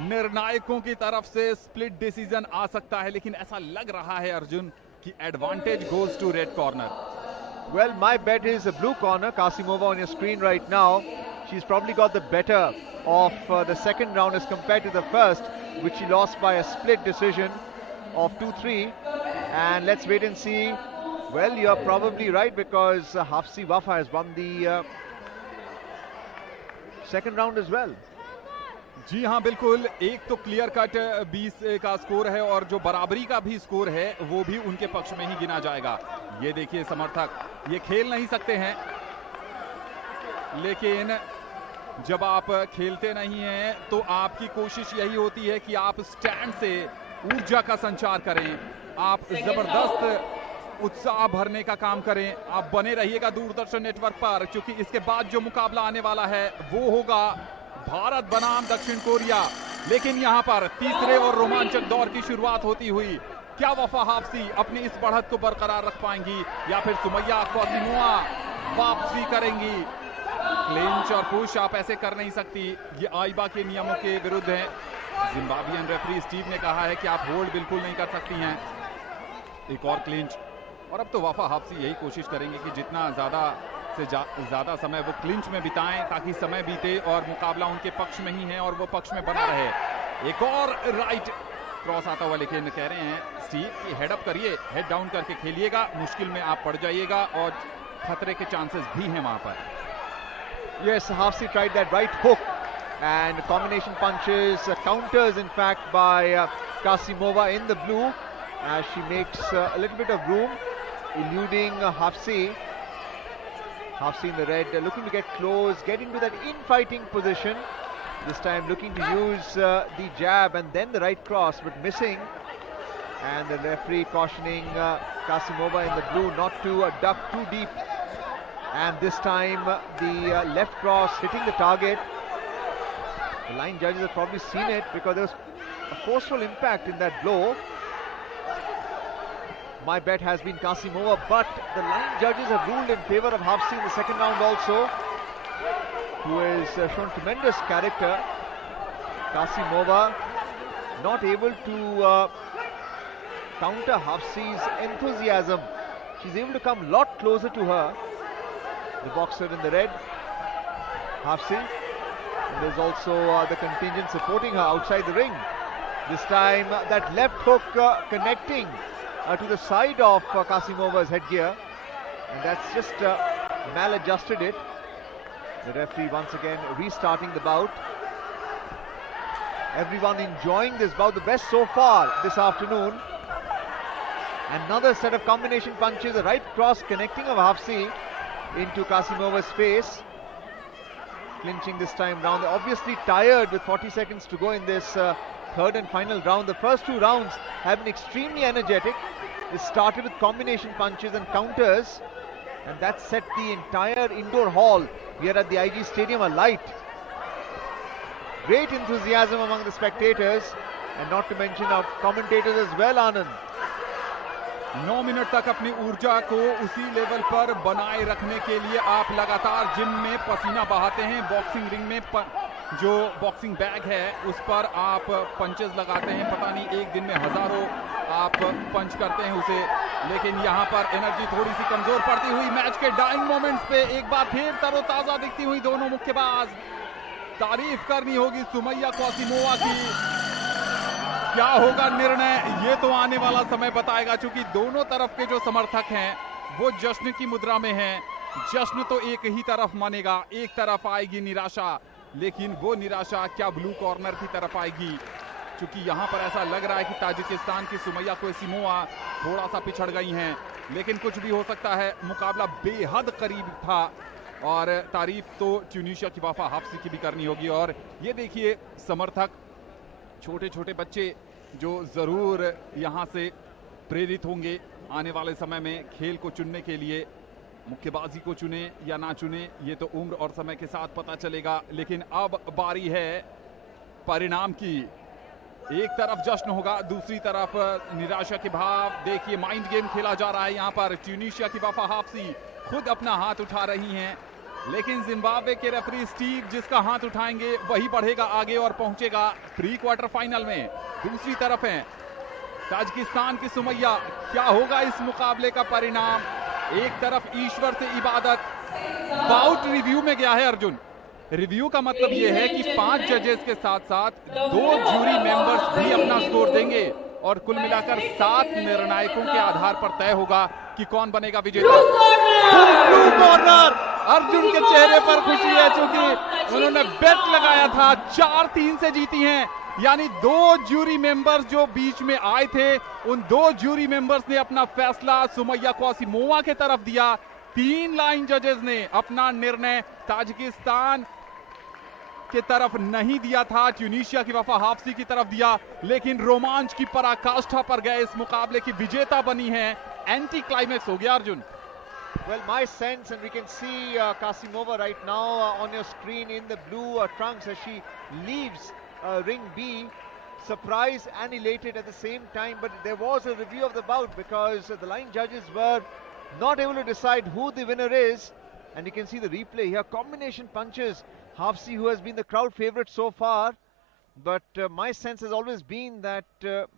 निर्णायकों की तरफ से स्प्लिट डिसीजन आ सकता है, लेकिन ऐसा लग रहा है अर्जुन कि advantage goes to red corner. Well, my bet is a blue corner. Kasimova on your screen right now. She's probably got the better of the second round as compared to the first, which she lost by a split decision of 2-3. And let's wait and see. Well, you're probably right, because Hafsi Wafa has won the second round as well. जी हाँ बिल्कुल, एक तो क्लियर कट 20 का स्कोर है, और जो बराबरी का भी स्कोर है वो भी उनके पक्ष में ही गिना जाएगा। ये देखिए समर्थक ये खेल नहीं सकते हैं, लेकिन जब आप खेलते नहीं हैं तो आपकी कोशिश यही होती है कि आप स्टैंड से ऊर्जा का संचार करें, आप जबरदस्त उत्साह भरने का काम करें। आप बने रहिएगा दूरदर्शन नेटवर्क पर, क्योंकि इसके बाद जो मुकाबला आने वाला है वो होगा भारत बनाम दक्षिण कोरिया। लेकिन यहां पर तीसरे और रोमांचक दौर की शुरुआत होती हुई, क्या वफा हाफसी अपनी इस बढ़त को बरकरार रख पाएंगी, या फिर सुमैया कासिमोवा वापसी करेंगी? क्लिंच और पुश आप ऐसे कर नहीं सकती, ये आईबा के नियमों के विरुद्ध है। जिम्बाब्वियन रेफरी स्टीव ने कहा है कि आप होल्ड बिल्कुल नहीं कर सकती हैं। एक और क्लिंच, और अब तो वफा हाफसी यही कोशिश करेंगे कि जितना ज्यादा से ज्यादा समय वो क्लिंच में बिताएं, ताकि समय बीते और मुकाबला उनके पक्ष में ही है और वो पक्ष में बना रहे। एक और राइट क्रॉस आता हुआ, लेकिन कह रहे हैं स्टीव कि हेड अप करिए, हेड डाउन करके खेलिएगा, मुश्किल में आप पड़ जाइएगा और खतरे के चांसेस भी हैं वहां पर। Yes, Hafsi tried that right hook and combination punches, counters in fact by Kasimova in the blue, as she makes a little bit of room, eluding Hafsi. Hafsi in the red, looking to get close, get into that infighting position. This time looking to use the jab and then the right cross, but missing. And the referee cautioning Kasimova in the blue not to duck too deep. And this time the left cross hitting the target. The line judges have probably seen it, because there was a forceful impact in that blow. My bet has been Kasimova, but the line judges have ruled in favor of Hafsi in the second round also, who has shown tremendous character. Kasimova not able to counter Hafsi's enthusiasm. She's able to come a lot closer to her. The boxer in the red, Hafsi. And there's also the contingent supporting her outside the ring. This time that left hook connecting to the side of Kasimova's headgear, and that's just maladjusted it. The referee once again restarting the bout. Everyone enjoying this bout, the best so far this afternoon. Another set of combination punches, a right cross connecting of Hafsi into Kasimova's face. Clinching this time round. They're obviously tired with 40 seconds to go in this third and final round. The first two rounds have been extremely energetic. It started with combination punches and counters, and that set the entire indoor hall here at the IG Stadium alight. Great enthusiasm among the spectators, and not to mention our commentators as well, Anand. 9 minute तक अपनी ऊर्जा को उसी लेवल पर बनाए रखने के लिए आप लगातार जिम में पसीना बहाते हैं। बॉक्सिंग रिंग में जो बॉक्सिंग बैग है उस पर आप पंचेस लगाते हैं, पता नहीं एक दिन में हजारों आप पंच करते हैं उसे, लेकिन यहाँ पर एनर्जी थोड़ी सी कमजोर पड़ती हुई मैच के डाइंग मोमेंट्स पे एक बार फिर तरोताजा दिखती हुई दोनों मुक्केबाज। तारीफ करनी होगी सुमैया क्वासिमोवा की। क्या होगा निर्णय ये तो आने वाला समय बताएगा, क्योंकि दोनों तरफ के जो समर्थक हैं वो जश्न की मुद्रा में हैं। जश्न तो एक ही तरफ मानेगा, एक तरफ आएगी निराशा, लेकिन वो निराशा क्या ब्लू कॉर्नर की तरफ आएगी, क्योंकि यहाँ पर ऐसा लग रहा है कि ताजिकिस्तान की सुमैया क्वासिमोवा थोड़ा सा पिछड़ गई हैं, लेकिन कुछ भी हो सकता है। मुकाबला बेहद करीब था और तारीफ तो ट्यूनीशिया की वाफा हाफसी की भी करनी होगी। और ये देखिए समर्थक, छोटे छोटे बच्चे जो जरूर यहाँ से प्रेरित होंगे आने वाले समय में खेल को चुनने के लिए। मुक्केबाजी को चुने या ना चुने ये तो उम्र और समय के साथ पता चलेगा, लेकिन अब बारी है परिणाम की। एक तरफ जश्न होगा, दूसरी तरफ निराशा के भाव। देखिए माइंड गेम खेला जा रहा है यहाँ पर। ट्यूनीशिया की वाफा हाफसी खुद अपना हाथ उठा रही हैं, लेकिन जिम्बाब्वे के रेफरी स्टीव जिसका हाथ उठाएंगे वही बढ़ेगा आगे और पहुंचेगा प्री क्वार्टर फाइनल में। दूसरी तरफ है ताजिकिस्तान की सुमैया। क्या होगा इस मुकाबले का परिणाम? एक तरफ ईश्वर से इबादत। बाउट रिव्यू में गया है अर्जुन। रिव्यू का मतलब यह है कि 5 जजेस के साथ साथ 2 ज्यूरी मेंबर्स भी अपना स्कोर देंगे और कुल मिलाकर 7 निर्णायकों के आधार पर तय होगा कि कौन बनेगा विजेता। Blue corner. अर्जुन के चेहरे पर खुशी है क्योंकि उन्होंने बेट लगाया था, 4-3 से जीती हैं। यानी 2 ज्यूरी मेंबर्स जो बीच में आए थे, उन 2 ज्यूरी मेंबर्स ने अपना फैसला सुमैया क्वासिमोवा के तरफ दिया। 3 लाइन जजेस ने अपना निर्णय ताजिकिस्तान के तरफ नहीं दिया था, ट्यूनीशिया की वफा हाफसी की तरफ दिया, लेकिन रोमांच की पराकाष्ठा पर गए इस मुकाबले की विजेता बनी है। एंटी क्लाइमैक्स हो गया Arjun. Well, my sense, and we can see Qasimova right now on your screen in the blue trunks as she leaves ring B, surprised and elated at the same time. But there was a review of the bout because the line judges were not able to decide who the winner is. And you can see the replay here, combination punches. Hafsi, who has been the crowd favorite so far, but my sense has always been that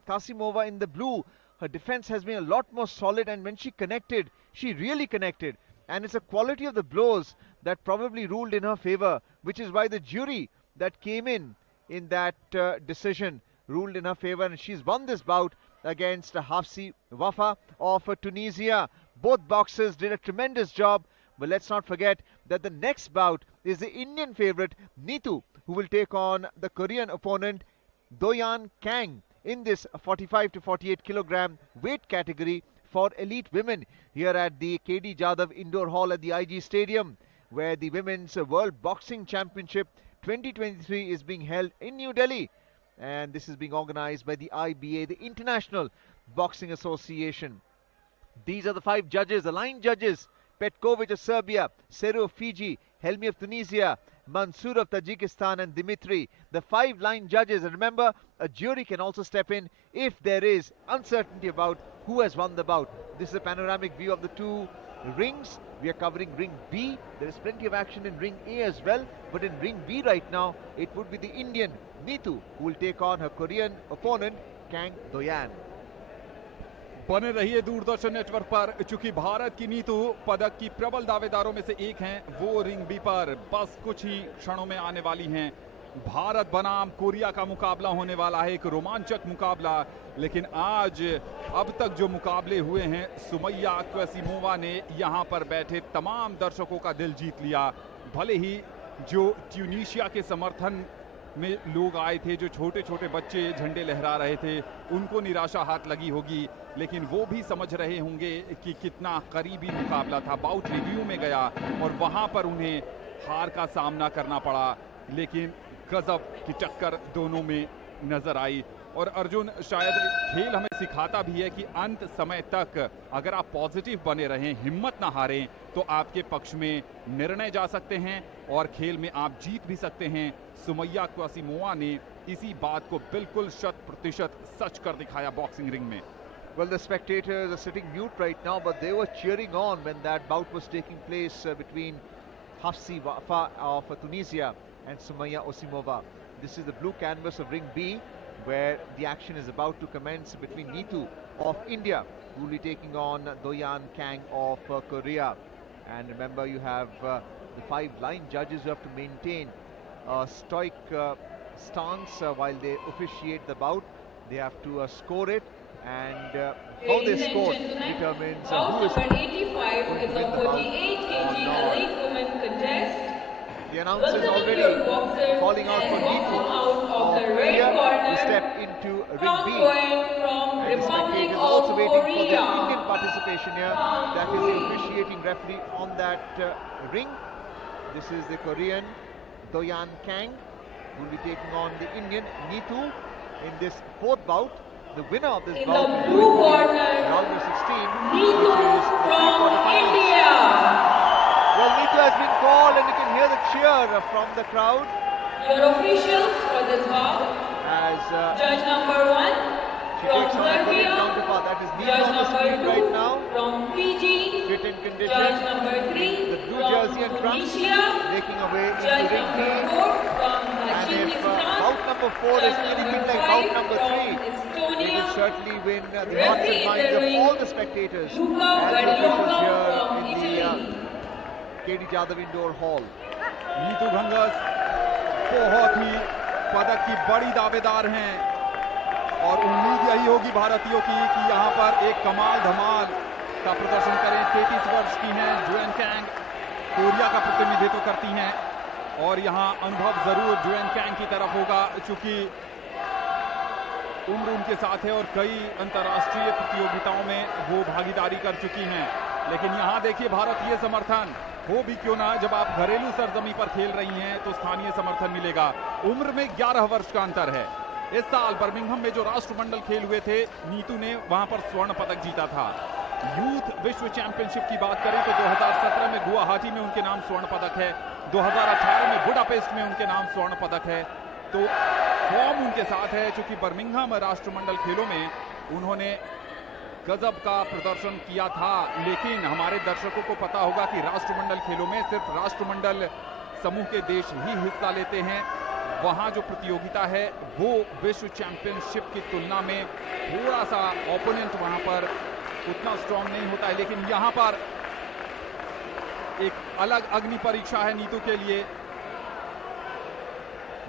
Qasimova in the blue, her defense has been a lot more solid, and when she connected, she really connected, and it's a quality of the blows that probably ruled in her favor, which is why the jury that came in that decision ruled in her favor, and she's won this bout against Hafsi Wafa of Tunisia. Both boxers did a tremendous job, but let's not forget that the next bout is the Indian favorite Neetu, who will take on the Korean opponent Do-yeon Kang in this 45 to 48 kilogram weight category for elite women here at the KD Jadhav Indoor Hall at the IG Stadium, where the Women's World Boxing Championship 2023 is being held in New Delhi, and this is being organized by the IBA, the International Boxing Association. These are the 5 judges, the line judges: Petkovic of Serbia, Seru of Fiji, Helmi of Tunisia, Mansour of Tajikistan, and Dimitri, the 5 line judges. And remember, a jury can also step in if there is uncertainty about who has won the bout. This is a panoramic view of the 2 rings. We are covering ring B. There is plenty of action in ring A as well, but in ring B right now, it would be the Indian Neetu who will take on her Korean opponent Kang Do-yeon. बने रहिए दूरदर्शन नेटवर्क पर, चूंकि भारत की नीतू पदक की प्रबल दावेदारों में से एक हैं। वो रिंग बी पर बस कुछ ही क्षणों में आने वाली हैं। भारत बनाम कोरिया का मुकाबला होने वाला है, एक रोमांचक मुकाबला। लेकिन आज अब तक जो मुकाबले हुए हैं, सुमैया क्वासिमोवा ने यहां पर बैठे तमाम दर्शकों का दिल जीत लिया। भले ही जो ट्यूनीशिया के समर्थन में लोग आए थे, जो छोटे छोटे बच्चे झंडे लहरा रहे थे, उनको निराशा हाथ लगी होगी, लेकिन वो भी समझ रहे होंगे कि कितना करीबी मुकाबला था। बाउट रिव्यू में गया और वहां पर उन्हें हार का सामना करना पड़ा, लेकिन गजब की टक्कर दोनों में नजर आई। और अर्जुन, शायद खेल हमें सिखाता भी है कि अंत समय तक अगर आप पॉजिटिव बने रहें, हिम्मत ना हारें, तो आपके पक्ष में निर्णय जा सकते हैं और खेल में आप जीत भी सकते हैं। सुमैया क्वासिमोवा ने इसी बात को बिल्कुल 100% सच कर दिखाया बॉक्सिंग रिंग में। Well, the spectators are sitting mute right now, but they were cheering on when that bout was taking place between Hafsi Wafa of Tunisia and Sumaya Osimova. This is the blue canvas of Ring B, where the action is about to commence between Neetu of India, who will be taking on Doyan Kang of Korea. And remember, you have the 5 line judges who have to maintain a stoic stance while they officiate the bout. They have to score it, and how they score determines who is going to win the bout or not. The announcer is already calling out for Neetu of India to step into Ring B. And the spectators are also waiting for the Indian participation here. That is the officiating referee on that ring. This is the Korean Doyan Kang, who will be taking on the Indian Neetu in this 4th bout. The winner of this bout is going to round of 16, which is the pre-quarterfinals. Well, Neetu has been called, and you can hear the cheer from the crowd. Your officials for this bout. As Judge number 1 she from takes on the Korean Serbia. counterpart. That is Neetu Judge on the number screen 2 right now. from Fiji. Fit in condition. Judge number 3 The blue from jersey and trunks, Tunisia. making away Judge into Ring B. number 4 from And if Tajikistan. bout number 4 is Judge anything number like 5 bout number 3, from it Estonia. will certainly win the hearts Referee and minds in the of ring, all the spectators and Luca the officials Gadioka here from in the Italy. KD Jadhav Indoor Hall. Neetu Ghanghas बहुत ही पदक की बड़ी दावेदार हैं और उम्मीद यही होगी भारतीयों की कि यहां पर एक कमाल धमाल का प्रदर्शन करें। 33 वर्ष की हैं जोएन कैंग, कोरिया का प्रतिनिधित्व करती हैं और यहां अनुभव जरूर जोएन कैंग की तरफ होगा, चूंकि उम्र उनके साथ है और कई अंतर्राष्ट्रीय प्रतियोगिताओं में वो भागीदारी कर चुकी हैं। लेकिन यहां देखिए भारतीय समर्थन हो भी क्यों ना, जब आप घरेलू सरजमी पर खेल रही हैं तो स्थानीय समर्थन मिलेगा। उम्र में 11 वर्ष का अंतर है। इस साल बर्मिंघम में जो राष्ट्रमंडल खेल हुए थे, नीतू ने वहां पर स्वर्ण पदक जीता था। यूथ विश्व चैंपियनशिप की बात करें तो 2017 में गुवाहाटी में उनके नाम स्वर्ण पदक है, 2018 में बुडापेस्ट में उनके नाम स्वर्ण पदक है। तो फॉर्म उनके साथ है, चूंकि बर्मिंघम राष्ट्रमंडल खेलों में उन्होंने गजब का प्रदर्शन किया था। लेकिन हमारे दर्शकों को पता होगा कि राष्ट्रमंडल खेलों में सिर्फ राष्ट्रमंडल समूह के देश ही हिस्सा लेते हैं। वहां जो प्रतियोगिता है वो विश्व चैंपियनशिप की तुलना में थोड़ा सा ओपोनेंट वहां पर उतना स्ट्रांग नहीं होता है। लेकिन यहां पर एक अलग अग्नि परीक्षा है नीतू के लिए।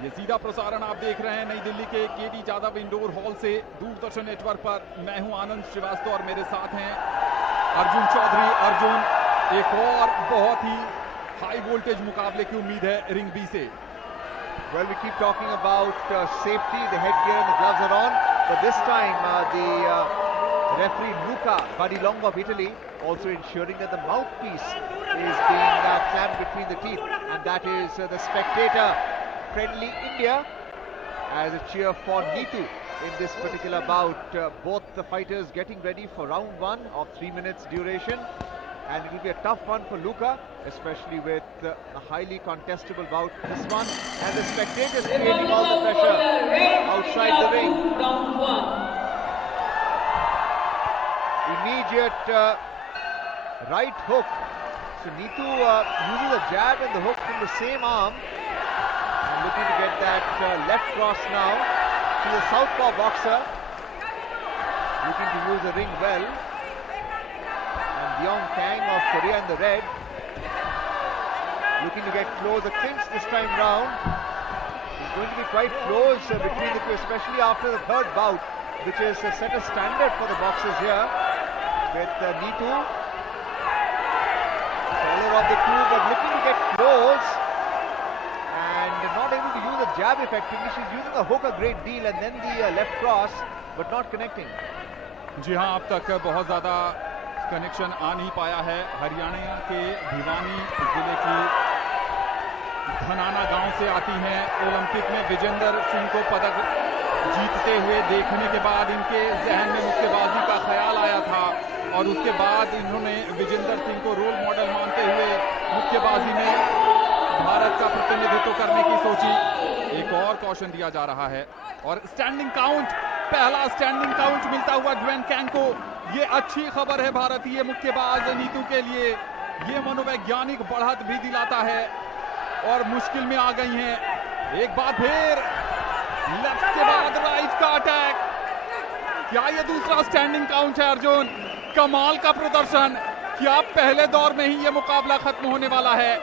ये सीधा प्रसारण आप देख रहे हैं नई दिल्ली के केडी जादव इंडोर हॉल से दूरदर्शन नेटवर्क पर। मैं हूं आनंद श्रीवास्तव और मेरे साथ हैं अर्जुन चौधरी। अर्जुन, एक और बहुत ही हाई वोल्टेज मुकाबले की उम्मीद है रिंग बी से। Well, we keep talking about safety, the headgear and the gloves are on, but this time the referee Luca Badilongo of Italy also ensuring that the mouthpiece is being clamped between the teeth, and that is the spectator friendly India as a cheer for Neetu in this particular bout. Both the fighters getting ready for round 1 of 3 minutes duration, and it will be a tough one for Luca, especially with a highly contestable bout this one, and the spectators creating all the pressure outside the ring. Immediate right hook. So Neetu uses a jab and the hook from the same arm, and looking to get that left cross now. She's a southpaw boxer, looking to use the ring well. Doyan Kang of Korea in the red, looking to get close. A clinch this time round. It's going to be quite close between the two, especially after the 3rd bout, which is set a standard for the boxers here with Neetu, taller of the two, but looking to get close and not able to use the jab effectively. She's using the hook a great deal and then the left cross, but not connecting. जी हाँ, अब तक बहुत ज़्यादा कनेक्शन आ नहीं पाया है। हरियाणा के भिवानी जिले की धनाना गांव से आती हैं। ओलंपिक में विजेंदर सिंह को पदक जीतते हुए देखने के बाद इनके जहन में मुक्केबाजी का ख्याल आया था और उसके बाद इन्होंने विजेंदर सिंह को रोल मॉडल मानते हुए मुक्केबाजी में भारत का प्रतिनिधित्व करने की सोची। एक और कॉशन दिया जा रहा है और स्टैंडिंग काउंट पहला स्टैंडिंग काउंट मिलता हुआ ड्वेन कैंग को। ये अच्छी खबर है भारतीय मुक्केबाज नीतू के लिए। ये मनोवैज्ञानिक बढ़त भी दिलाता है और मुश्किल में आ गई हैं। एक बार फिर लेफ्ट के बाद राइट का अटैक। क्या ये दूसरा स्टैंडिंग काउंट है अर्जुन? कमाल का प्रदर्शन। क्या पहले दौर में ही ये मुकाबला खत्म होने वाला है?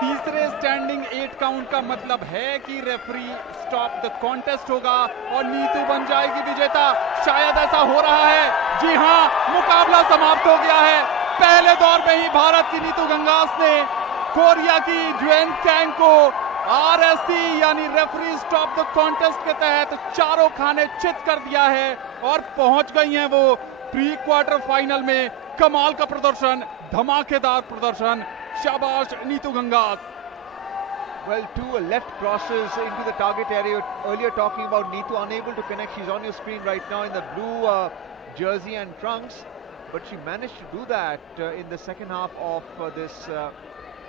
तीसरे स्टैंडिंग 8 काउंट का मतलब है कि रेफरी स्टॉप द कॉन्टेस्ट होगा और नीतू बन जाएगी विजेता। शायद ऐसा हो रहा है। जी हां, मुकाबला समाप्त हो गया है। पहले दौर में ही भारत की नीतू गंगास ने कोरिया की ड्वेन कैंग को आरएससी यानी रेफरी स्टॉप द कॉन्टेस्ट के तहत चारों खाने चित कर दिया है और पहुंच गई हैं वो प्री क्वार्टर फाइनल में। कमाल का प्रदर्शन, धमाकेदार प्रदर्शन। शाबाश Neetu Gangas. Well, two left crosses into the target area. Earlier talking about Neetu unable to connect. She's on your screen right now in the blue jersey and trunks. But she managed to do that in the second half of this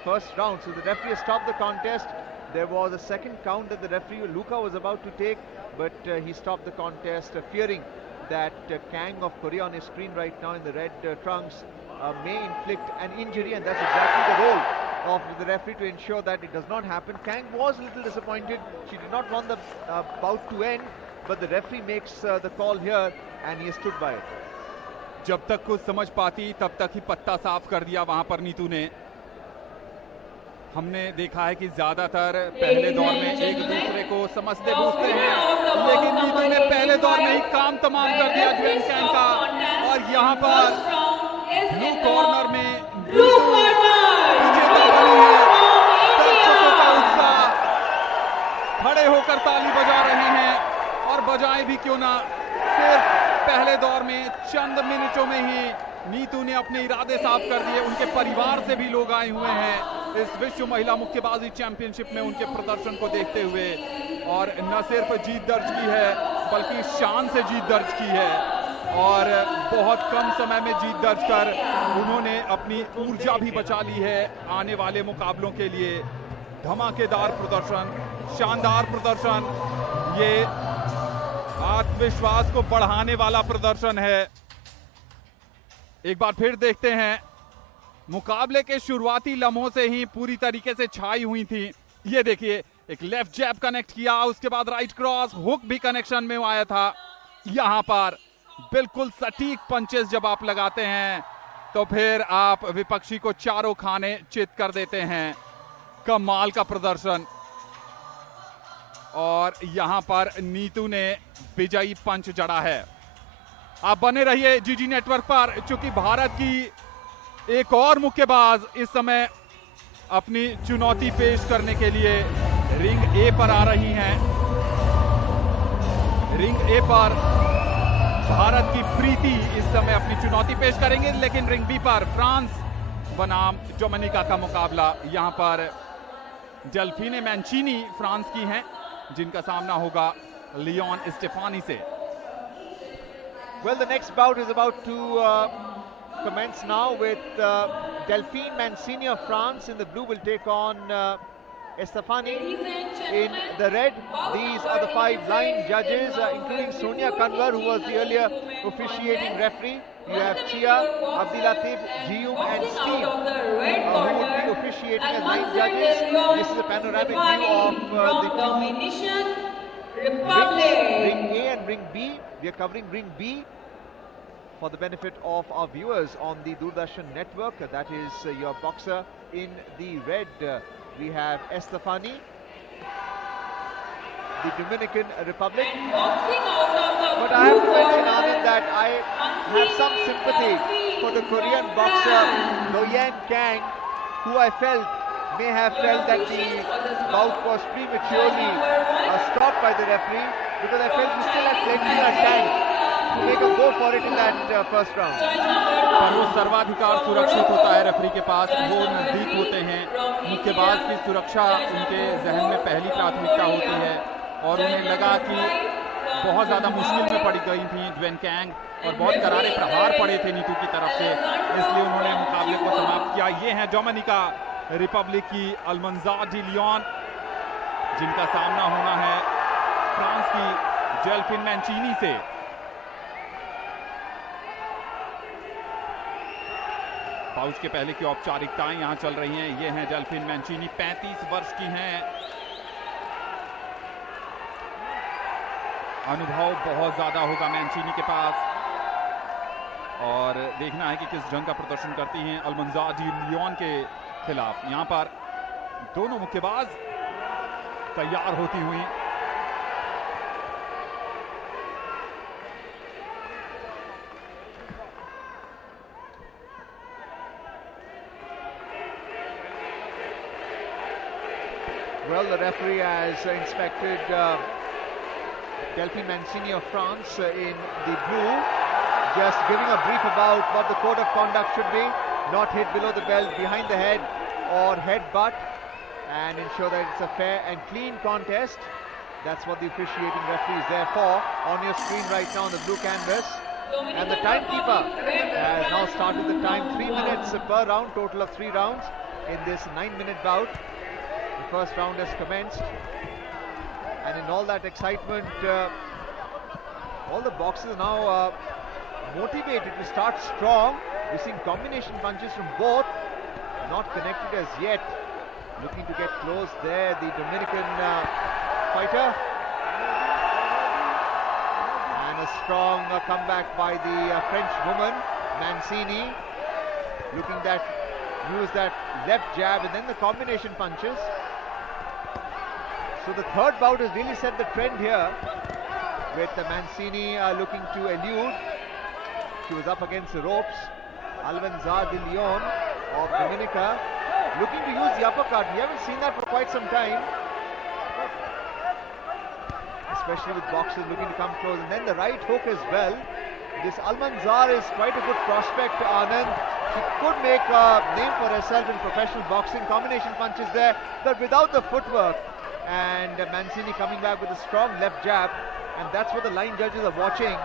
first round. So the referee has stopped the contest. There was a second count that the referee Luka was about to take, but he stopped the contest, fearing that Kang of Korea on his screen right now in the red trunks may inflict an injury, and that's exactly the role of the referee to ensure that it does not happen. Kang was a little disappointed. She did not want the bout to end, but the referee makes the call here and he stood by it. जब तक कुछ समझ पाती तब तक ही पत्ता साफ कर दिया वहां पर नीतू ने। हमने देखा है कि ज्यादातर पहले दौर में एक दूसरे को समझते बूझते हैं, लेकिन नीतू ने पहले दौर में ही काम तमाम कर दिया ड्वेन कैंग का। और यहाँ पर ब्लू कॉर्नर में दर्शकों का उत्साह, खड़े होकर ताली बजा रहे हैं और बजाएं भी क्यों ना। सिर्फ पहले दौर में चंद मिनटों में ही नीतू ने अपने इरादे साफ कर दिए। उनके परिवार से भी लोग आए हुए हैं इस विश्व महिला मुक्केबाजी चैंपियनशिप में उनके प्रदर्शन को देखते हुए, और न सिर्फ जीत दर्ज की है बल्कि शान से जीत दर्ज की है। और बहुत कम समय में जीत दर्ज कर उन्होंने अपनी ऊर्जा भी बचा ली है आने वाले मुकाबलों के लिए। धमाकेदार प्रदर्शन, शानदार प्रदर्शन, ये आत्मविश्वास को बढ़ाने वाला प्रदर्शन है। एक बार फिर देखते हैं। मुकाबले के शुरुआती लम्हों से ही पूरी तरीके से छाई हुई थी। ये देखिए, एक लेफ्ट जैब कनेक्ट किया, उसके बाद राइट क्रॉस, हुक भी कनेक्शन में आया था। यहां पर बिल्कुल सटीक पंचेस जब आप लगाते हैं तो फिर आप विपक्षी को चारों खाने चित कर देते हैं। कमाल का प्रदर्शन। और यहां पर नीतू ने विजयी पंच जड़ा है। आप बने रहिए जीजी नेटवर्क पर, चूंकि भारत की एक और मुक्केबाज इस समय अपनी चुनौती पेश करने के लिए रिंग ए पर आ रही हैं। रिंग ए पर भारत की प्रीति इस समय अपनी चुनौती पेश करेंगे, लेकिन रिंग बी पर फ्रांस बनाम डोमिनिका का मुकाबला। यहां पर डेल्फिने मैंचिनी फ्रांस की हैं, जिनका सामना होगा लियोन स्टेफानी से। Well, the next bout is about to commence now with Delphine Mancini of France in the blue will take on Estefani in the red. These are the 5 line judges, including Sonia Kanwar, who was the earlier officiating referee. You have Chia, Abdilatif, Jiyum and Steve, who would be officiating as 9 judges. This is a panoramic view of the two Ring A and Ring B. We are covering Ring B for the benefit of our viewers on the Doordarshan network. That is your boxer in the red. We have Estefani, the Dominican Republic. But I have to mention, Anand, that I have some sympathy for the Korean boxer Loyan Kang, who I felt may have felt that the bout was prematurely stopped by the referee, because I felt he still had plenty of time to make a go for it in that first round. पर वो सर्वाधिकार सुरक्षित होता है रेफरी के पास, वो नजदीक होते हैं। मुक्केबाज की सुरक्षा उनके जहन में पहली प्राथमिकता होती है, और उन्हें लगा कि बहुत ज्यादा मुश्किल में पड़ी गई थी ड्वेन कैंग और बहुत करारे प्रहार पड़े थे नीतू की तरफ से, इसलिए उन्होंने मुकाबले को समाप्त किया। ये हैं डोमिनिका रिपब्लिक की अलमंजा डी लियोन, जिनका सामना होना है फ्रांस की डेल्फिन मैंचिनी से। पाउच के पहले की औपचारिकताएं यहां चल रही हैं। ये हैं डेल्फिन मैंचीनी, 35 वर्ष की हैं। अनुभव बहुत ज्यादा होगा मैंचीनी के पास, और देखना है कि किस ढंग का प्रदर्शन करती हैं अलमंजार डी लियोन के खिलाफ। यहां पर दोनों मुक्केबाज तैयार होती हुई। Well, the referee has inspected Delphine Mancini of France in the blue, just giving a brief about what the code of conduct should be: not hit below the belt, behind the head or head butt, and ensure that it's a fair and clean contest. That's what the officiating referee is there for. On your screen right now on the blue canvas. And the timekeeper has now started the time. 3 minutes per round, total of 3 rounds in this 9-minute bout. The first round has commenced, and in all that excitement, all the boxers are now motivated to start strong. We're seeing combination punches from both, not connected as yet. Looking to get close there, the Dominican fighter. And a strong comeback by the French woman, Mancini. Looking to use that left jab and then the combination punches. So the third bout has really set the trend here, with Mancini looking to elude. She was up against the ropes. Almanzar de Leon of Dominica looking to use the uppercut. We haven't seen that for quite some time, especially with boxers looking to come close. And then the right hook as well. This Almanzar is quite a good prospect, Anand. She could make a name for herself in professional boxing. Combination punches there, but without the footwork. And Mancini coming back with a strong left jab, and that's what the line judges are watching.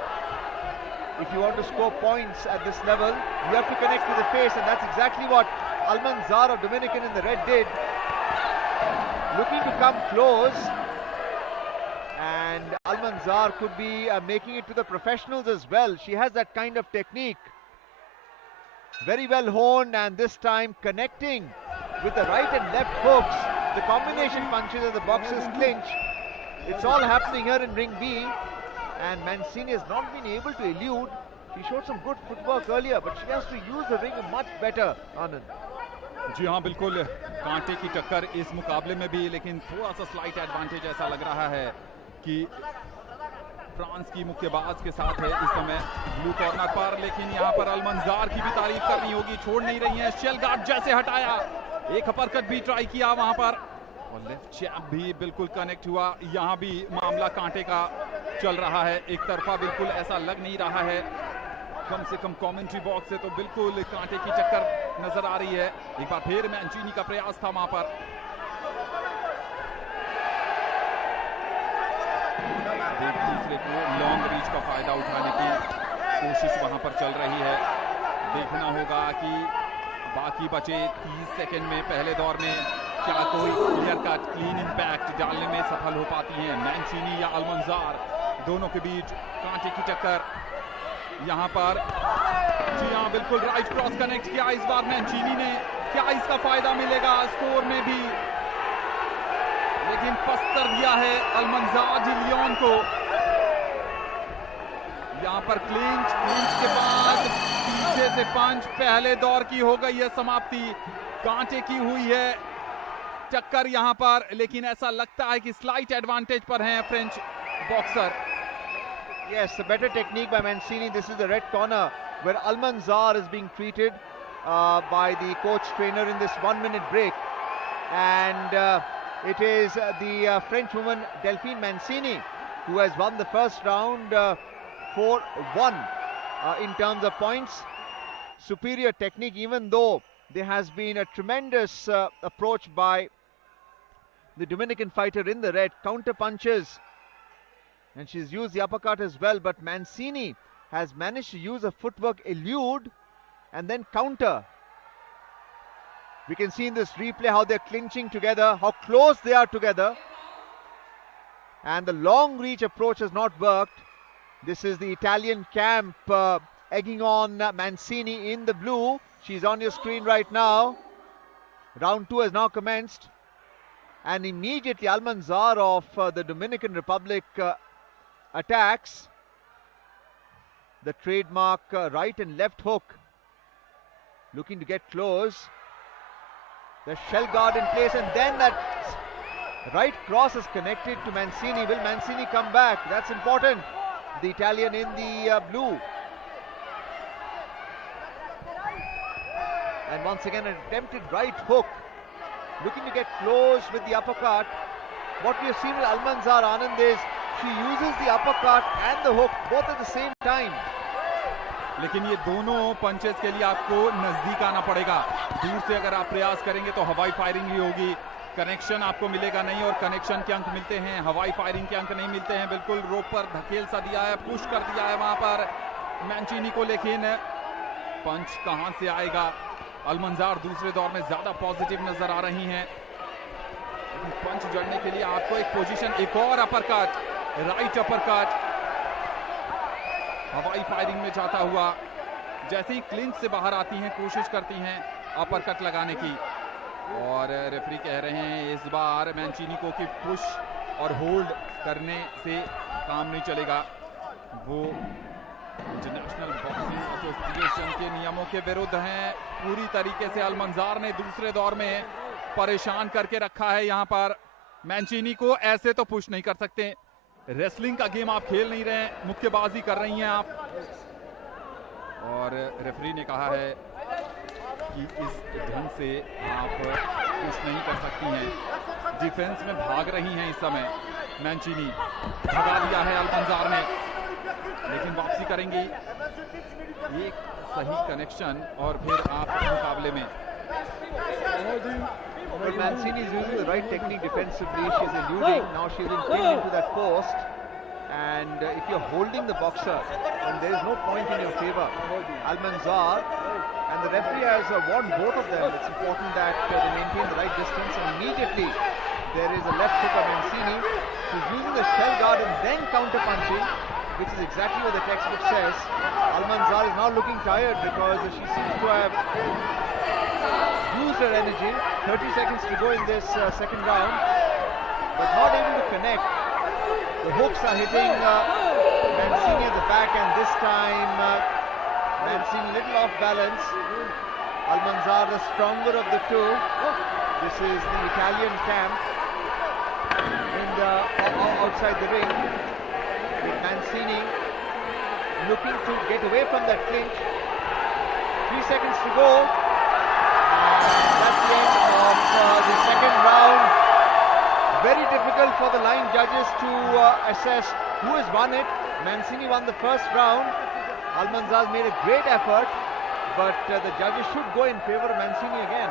If you want to score points at this level, you have to connect to the face, and that's exactly what Almanzar of Dominican in the red did. Looking to come close, and Almanzar could be making it to the professionals as well. She has that kind of technique. Very well honed, and this time connecting with the right and left hooks. The combination punches as the boxers clinch. It's all happening here in ring B, and Mancini has not been able to elude. She showed some good footwork earlier, but she has to use the ring much better, Anand. जी हाँ, बिल्कुल कांटे की टक्कर इस मुकाबले में भी, लेकिन थोड़ा सा स्लाइट एडवांटेज ऐसा लग रहा है कि फ्रांस की मुक्केबाज के साथ है इस समय ब्लू कॉर्नर पर। लेकिन यहाँ पर अलमंजार की भी तारीफ करनी होगी, छोड़ नहीं रही है। शेल गार्ड जैसे हटाया, एक अपरकट भी ट्राई किया वहां पर, और लेफ्ट जैब भी बिल्कुल कनेक्ट हुआ। यहाँ भी मामला कांटे का चल रहा है, एक तरफा बिल्कुल ऐसा लग नहीं रहा है। कम से कम कमेंट्री बॉक्स से तो बिल्कुल कांटे की चक्कर नजर आ रही है। एक बार फिर मैंचीनी का प्रयास था वहां पर। दूसरे को लॉन्ग रीच का फायदा उठाने की कोशिश वहां पर चल रही है। देखना होगा कि बाकी बचे 30 सेकंड में पहले दौर में क्या कोई क्लियर कट क्लीन इंपैक्ट डालने में सफल हो पाती हैं मैंचीनी या अलमंजार। दोनों के बीच कांटे की टक्कर यहां पर। जी हाँ, बिल्कुल राइट क्रॉस कनेक्ट किया इस बार मैंचीनी ने। क्या इसका फायदा मिलेगा स्कोर में भी? लेकिन पस्तर दिया है अलमंजार डी लियोन को। यहां पर क्लिंच के बाद पीछे से पंच। पहले दौर की हो गई है समाप्ति, कांटे की हुई है टक्कर यहां पर, लेकिन ऐसा लगता है कि स्लाइट एडवांटेज पर हैं French boxer. Yes, the better technique by Mancini. This is the red corner where Almanzar is being treated by the coach trainer in this 1-minute break, and it is the French woman Delphine Mancini who has won the first round 4-1 in terms of points. Superior technique, even though there has been a tremendous approach by the Dominican fighter in the red, counter punches, and she's used the uppercut as well, but Mancini has managed to use a footwork elude and then counter. We can see in this replay how they're clinching together, how close they are together, and the long reach approach has not worked. This is the Italian camp egging on Mancini in the blue. She's on your screen right now. Round 2 has now commenced. And immediately Almanzar of the Dominican Republic attacks. The trademark right and left hook. Looking to get close. The shell guard in place, and then that right cross is connected to Mancini. Will Mancini come back? That's important. The Italian in the blue. And once again an attempted right hook. Looking to get close with the uppercut. What we have seen with Almanzar, Anand, is she uses the uppercut and the hook both at the same time. लेकिन ये दोनों पंचेस के लिए आपको नजदीक आना पड़ेगा. दूर से अगर आप प्रयास करेंगे तो हवाई फायरिंग ही होगी. कनेक्शन आपको मिलेगा नहीं, और कनेक्शन के अंक मिलते हैं, हवाई फायरिंग के अंक नहीं मिलते हैं. बिल्कुल रोप पर धकेल सा दिया है, पुश कर दिया है वहां पर मैंचीनी को, लेकिन पंच कहां से आएगा. अलमंजार दूसरे दौर में ज्यादा पॉजिटिव नजर आ रही हैं. पंच जड़ने के लिए आपको एक पोजीशन, एक और अपरकट, राइट अपरकट हवाई फायरिंग में जाता हुआ. जैसे ही क्लिंच से बाहर आती हैं कोशिश करती हैं अपरकट लगाने की, और रेफरी कह रहे हैं इस बार मैंचीनी को कि पुश और होल्ड करने से काम नहीं चलेगा. वो इंटरनेशनल बॉक्सिंग एसोसिएशन के नियमों के विरुद्ध हैं. पूरी तरीके से अलमंजार ने दूसरे दौर में परेशान करके रखा है. यहां पर मैंचीनी को ऐसे तो पुश नहीं कर सकते. रेसलिंग का गेम आप खेल नहीं रहे हैं, मुक्केबाजी कर रही हैं आप. और रेफरी ने कहा है कि इस ढंग से आप पुश नहीं कर सकती हैं. डिफेंस में भाग रही हैं इस समय मैंचीनी. भगा दिया है अलमंजार ने, लेकिन वापसी करेंगी. एक सही कनेक्शन और फिर आप मुकाबले में. Well, Mancini is using the right technique defensively. She's eluding. Now she's been pinned into that post. And if you're holding the boxer, then there is no point in your favor. Almanzar and the referee has warned both of them. It's important that they maintain the right distance. And immediately there is a left hook of Mancini. She's using the shell guard and then counter punching, which is exactly what the textbook says. Almanzar is now looking tired because she seems to have used her energy. 30 seconds to go in this second round, but not able to connect. The hooks are hitting Mancini at the back, and this time Mancini little off balance. Almanzar the stronger of the two. This is the Italian camp in the outside the ring, with Mancini looking to get away from that clinch. 3 seconds to go. That's the end of the second round. Very difficult for the line judges to assess who has won it. Mancini won the first round. Almanzar made a great effort, but the judges should go in favor of Mancini again.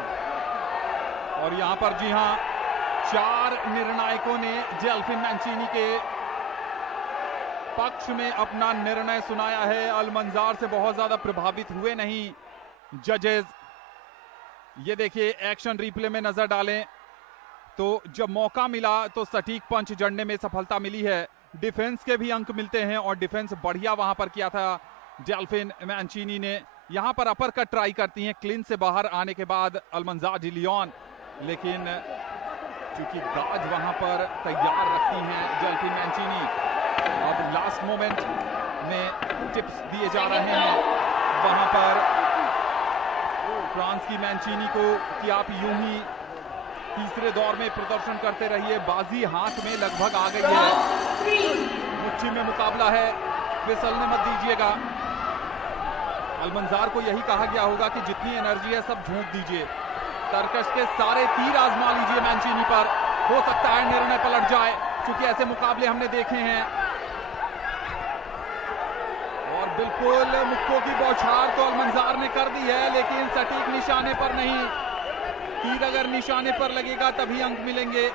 और यहाँ पर जी हाँ, 4 निर्णायकों ने जेल्फिन मैंचीनी के पक्ष में अपना निर्णय सुनाया है. अलमंजार से बहुत ज्यादा प्रभावित हुए नहीं जजेस. ये देखिए एक्शन रिप्ले में नजर डालें तो जब मौका मिला तो सटीक पंच जड़ने में सफलता मिली है. डिफेंस के भी अंक मिलते हैं, और डिफेंस बढ़िया वहां पर किया था जेल्फिन मैंचीनी ने. यहां पर अपर कट ट्राई करती हैं क्लिन से बाहर आने के बाद अलमंजार डिलियन, लेकिन चूंकि गाज वहां पर तैयार रखती हैं जेल्फिन मैंचीनी. अब लास्ट मोमेंट में टिप्स दिए जा रहे हैं वहां पर फ्रांस की मैंचीनी को कि आप यूं ही तीसरे दौर में प्रदर्शन करते रहिए. बाजी हाथ में लगभग आ गई है, मुट्ठी में मुकाबला है, फिसलने मत दीजिएगा. अलमंजार को यही कहा गया होगा कि जितनी एनर्जी है सब झोंक दीजिए, तरकश के सारे तीर आजमा लीजिए मैंचीनी पर. हो सकता है निर्णय पलट जाए, क्योंकि ऐसे मुकाबले हमने देखे हैं. और बिल्कुल मुक्कों की बौछार तो अलमंजार ने कर दी है, लेकिन सटीक निशाने पर नहीं. तीर अगर निशाने पर लगेगा तभी अंक मिलेंगे.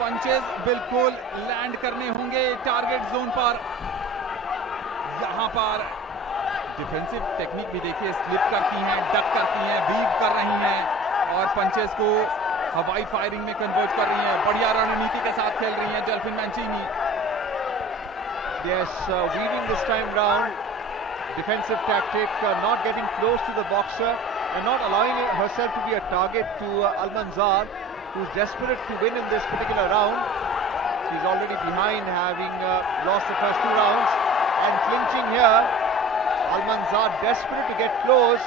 पंचेस बिल्कुल लैंड करने होंगे टारगेट जोन पर. यहां पर डिफेंसिव टेक्निक भी देखिए, स्लिप करती हैं, डक करती हैं, वीव कर रही हैं, और पंचेस को हवाई फायरिंग में कन्वर्ट कर रही हैं. बढ़िया रणनीति के साथ खेल रही हैं जेल्फिन मैंचीनी. Yes, weaving this time round. defensive tactic, not getting close to the boxer and not allowing herself to be a target to Almanzar, who's desperate to win in this particular round. She's already behind, having lost the first 2 rounds, and clinching here. Almanzar desperate to get close,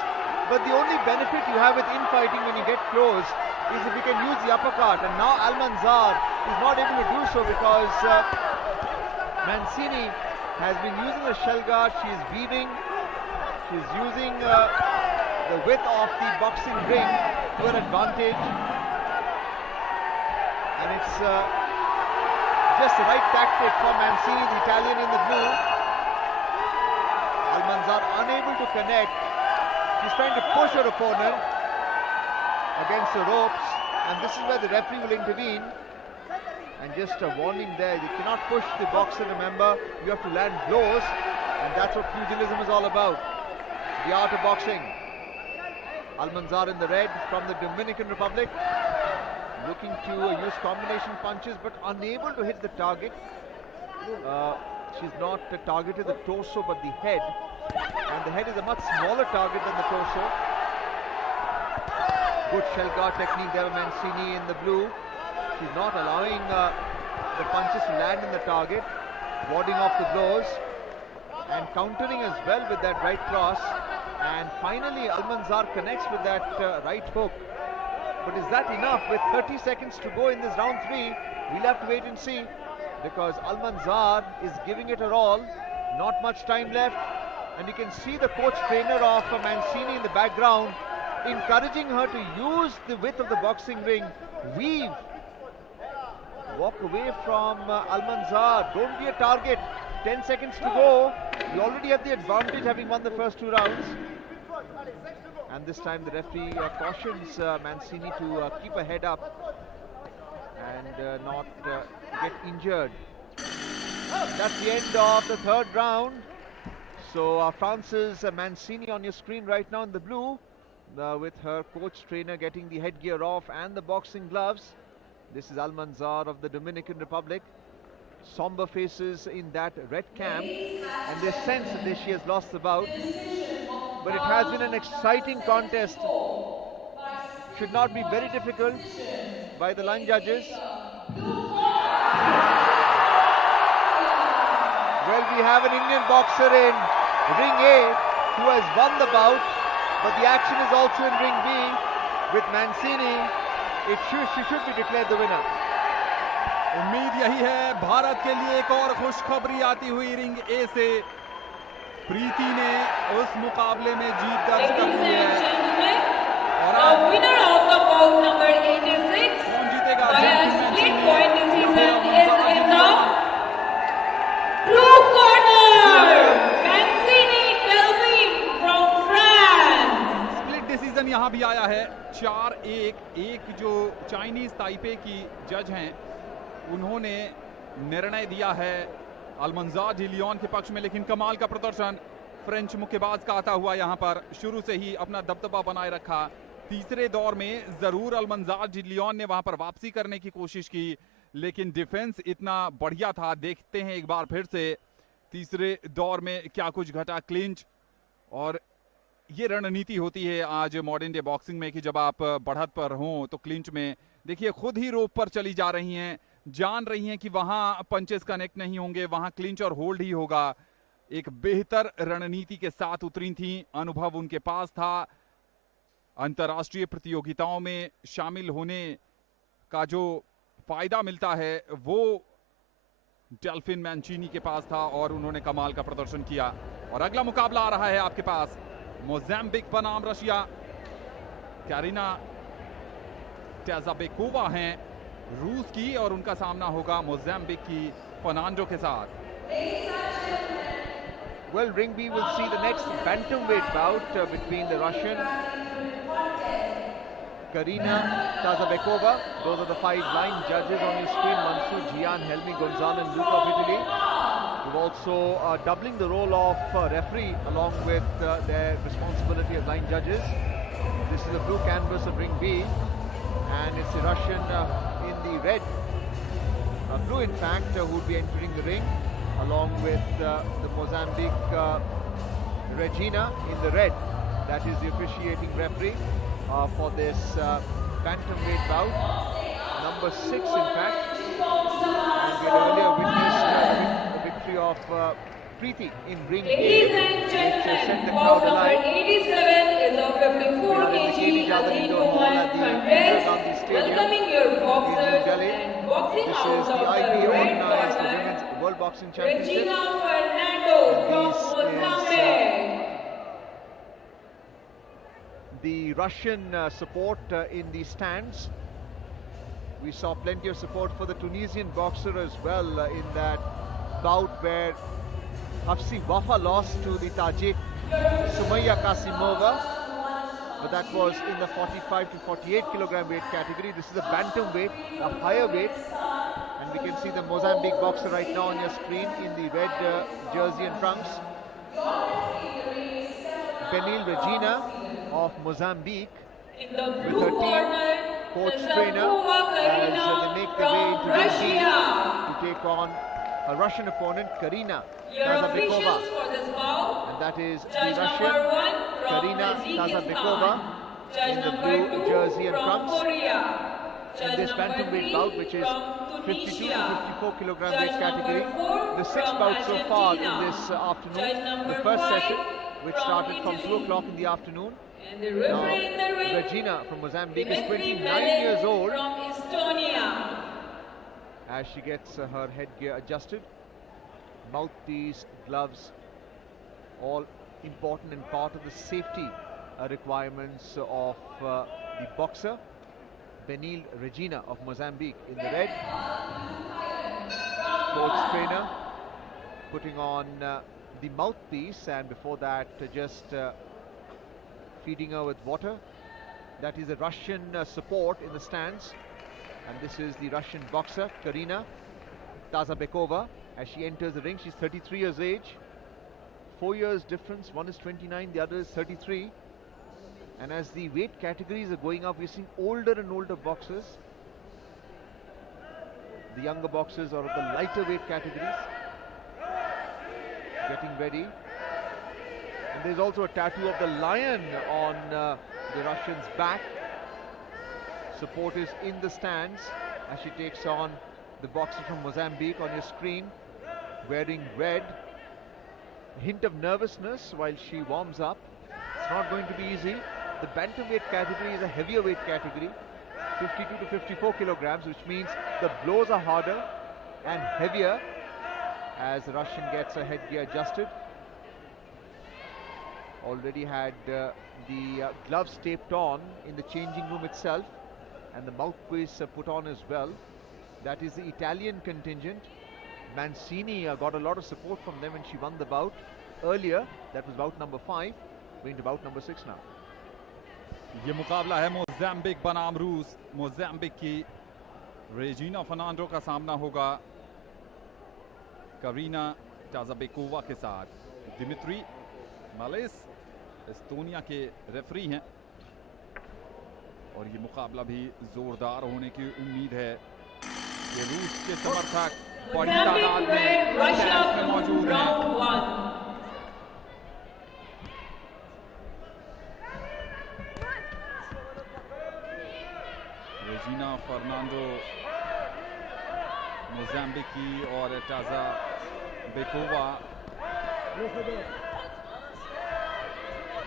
but the only benefit you have with infighting when you get close is if you can use the uppercut, and now Almanzar is not able to do so because Mancini has been using the shell guard. She is weaving, she's using the width of the boxing ring to her advantage, and it's just the right tactic for Mancini, the Italian in the blue. Almanzar unable to connect. She's trying to push her opponent against the ropes, and this is where the referee will intervene. And just a warning there, you cannot push the boxer, remember, you have to land blows, and that's what pugilism is all about, the art of boxing. Almanzar in the red from the Dominican Republic, looking to use combination punches but unable to hit the target. She's not targeted the torso but the head, and the head is a much smaller target than the torso. Good shell guard technique there, Mancini in the blue. She's not allowing the punches to land in the target, warding off the blows and countering as well with that right cross. And finally Almanzar connects with that right hook. But is that enough? With 30 seconds to go in this round 3, we'll have to wait and see, because Almanzar is giving it her all. Not much time left, and you can see the coach trainer of Mancini in the background encouraging her to use the width of the boxing ring, weave, walk away from Almanzar, don't be a target. 10 seconds to go. You already have the advantage, having won the first 2 rounds. And this time the referee cautions Mancini to keep her head up and not get injured. That's the end of the 3rd round. So France's Mancini on your screen right now in the blue, with her coach trainer getting the headgear off and the boxing gloves. This is Almanzar of the Dominican Republic. Somber faces in that red camp, and they sense that she has lost the bout. But it has been an exciting contest. Should not be very difficult by the line judges. Well, we have an Indian boxer in ring A who has won the bout, but the action is also in ring B with Mancini. She should be declared the winner. उम्मीद यही है भारत के लिए एक और खुशखबरी आती हुई रिंग ए से। प्रीति ने उस मुकाबले में जीत दर्ज कर ली है और अब winner of the bout number 86 कौन जीतेगा? by a split point decision is in the blue corner, Mancini Kelvin from France. Split decision यहाँ भी आया है 4-1। जो चाइनीज ताइपे की जज हैं उन्होंने निर्णय दिया है अल्मंजार डी लियोन के पक्ष में, लेकिन कमाल का प्रदर्शन फ्रेंच मुक्केबाज का आता हुआ यहां पर शुरू से ही अपना दबदबा बनाए रखा। तीसरे दौर में जरूर अल्मंजार डी लियोन ने वहां पर वापसी करने की कोशिश की, लेकिन डिफेंस इतना बढ़िया था। देखते हैं एक बार फिर से तीसरे दौर में क्या कुछ घटा। क्लिंच, और ये रणनीति होती है आज मॉडर्न डे बॉक्सिंग में कि जब आप बढ़त पर हों तो क्लिंच में देखिए खुद ही रोप पर चली जा रही हैं, जान रही हैं कि वहां पंचेस कनेक्ट नहीं होंगे, वहां क्लिंच और होल्ड ही होगा। एक बेहतर रणनीति के साथ उतरी थी, अनुभव उनके पास था, अंतर्राष्ट्रीय प्रतियोगिताओं में शामिल होने का जो फायदा मिलता है वो डेल्फिन मैंचिनी के पास था और उन्होंने कमाल का प्रदर्शन किया। और अगला मुकाबला आ रहा है आपके पास मोजाम्बिक बनाम रशिया। कैरिना टेजाबेकोवा हैं रूस की और उनका सामना होगा मोजाम्बिक की फर्नांडो के साथ। Well, ring B will see the next bantamweight bout between the Russian Karina Tazabekova. Those are the 5 line judges on your screen: Mansoor, Gian, Helmi, Gonzalo and Luca of Italy. Who've also doubling the role of referee along with their responsibility as line judges. This is the blue canvas of ring B, and it's the Russian in the red, blue in fact, who would be entering the ring along with the Mozambique Regina in the red. That is the officiating referee for this bantamweight bout. Number 6 in fact. And we had earlier witnessed the victory of Preeti in ring A, which sent the crowd alive. 87 is a 54 kg Indoor Hall at the Indira Gandhi Stadium welcoming your in New boxers Delhi. and boxing This out is the of IBA the red organized corner. Women's World Boxing Championship. Regina Fernando from Mozambique. The Russian support in the stands. We saw plenty of support for the Tunisian boxer as well in that bout where Hafsi Wafa lost to the Tajik Sumaya Kasimova, but that was in the 45 to 48 kilogram weight category. This is a bantamweight, a higher weight, and we can see the Mozambique boxer right now on your screen in the red jersey and trunks. Benil Regina of Mozambique with her team, coach trainer, as they make their way into ring B to take on a Russian opponent, Karina Tazabekova. And that is the Russian, Karina Tazabekova, in the blue jersey and trunks. In this bantamweight bout, which is 52 to 54 kilogram weight category. The 6th bout so far in this afternoon. The first session, which started from 2 o'clock in the afternoon. Now, Regina from Mozambique is 29 years old as she gets her headgear adjusted. Mouthpiece, gloves, all important and part of the safety requirements of the boxer. Benil Regina of Mozambique in the red. Coach trainer putting on the mouthpiece, and before that just feeding her with water. That is a Russian support in the stands, and this is the Russian boxer Karina Tazabekova as she enters the ring. She's 33 years age, 4 years difference. One is 29, the other is 33. And as the weight categories are going up, we're seeing older and older boxers. The younger boxers are of the lighter weight categories, getting ready. And there's also a tattoo of the lion on the Russian's back. Support is in the stands as she takes on the boxer from Mozambique on your screen, wearing red. A hint of nervousness while she warms up. It's not going to be easy. The bantamweight category is a heavier weight category, 52 to 54 kilograms, which means the blows are harder and heavier as the Russian gets her headgear adjusted. Already had the gloves taped on in the changing room itself, and the mouthpiece put on as well. That is the Italian contingent. Mancini got a lot of support from them when she won the bout earlier. That was bout number 5, going to bout number 6 now. ये मुकाबला है मोज़ाम्बिक बनाम रूस. मोज़ाम्बिक की रेजिना फर्नांडो का सामना होगा करीना टाज़ाबेकोवा के साथ. दिमित्री मालेस एस्तोनिया के रेफरी हैं और ये मुकाबला भी जोरदार होने की उम्मीद है कि रूस के समर्थक बड़ी तादाद में मौजूद हैं. रेजिना फर्नांडो मोज़ाम्बिक की और टाज़ाबेकोवा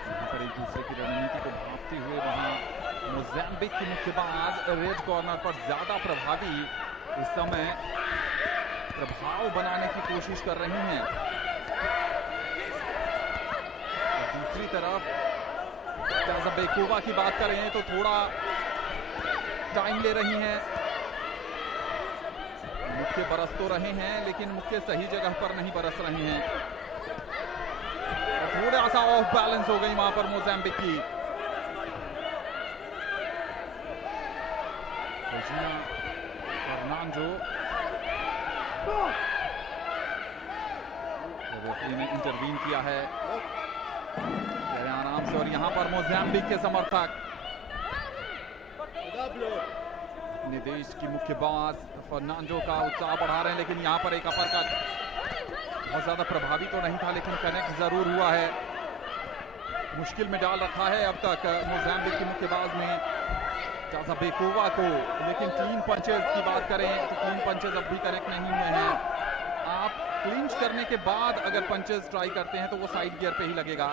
यहाँ पर एक दूसरे की रणनीति को भांपते हुए. वहाँ मोज़ाम्बिक की मुक्केबाज रेड कॉर्नर पर ज्यादा प्रभावी इस समय प्रभाव बनाने की कोशिश कर रही हैं. दूसरी तरफ टाज़ाबेकोवा की बात करें तो थोड़ा टाइम ले रही हैं. मुक्के बरस तो रहे हैं लेकिन मुक्के सही जगह पर नहीं बरस रहे हैं. थोड़ा सा ऑफ बैलेंस हो गई वहां पर मोज़ाम्बिक की. रेजिना फर्नांडो, रेफरी ने इंटरवीन किया है आराम से, और यहां पर मोज़ाम्बिक के समर्थक निदेश की मुक्केबाज फर्नांडो का उत्साह बढ़ा रहे हैं. लेकिन यहां पर एक अपरकट बहुत ज्यादा प्रभावी तो नहीं था, लेकिन कनेक्ट जरूर हुआ है. मुश्किल में डाल रखा है अब तक मोज़ाम्बिक की मुक्केबाज ने टाज़ाबेकोवा को, लेकिन क्लीन पंचेस की बात करें तो क्लीन पंचेस अब भी कनेक्ट नहीं हुए हैं। आप क्लिंच करने के बाद अगर पंचेस ट्राई करते हैं तो वो साइड गियर पे ही लगेगा,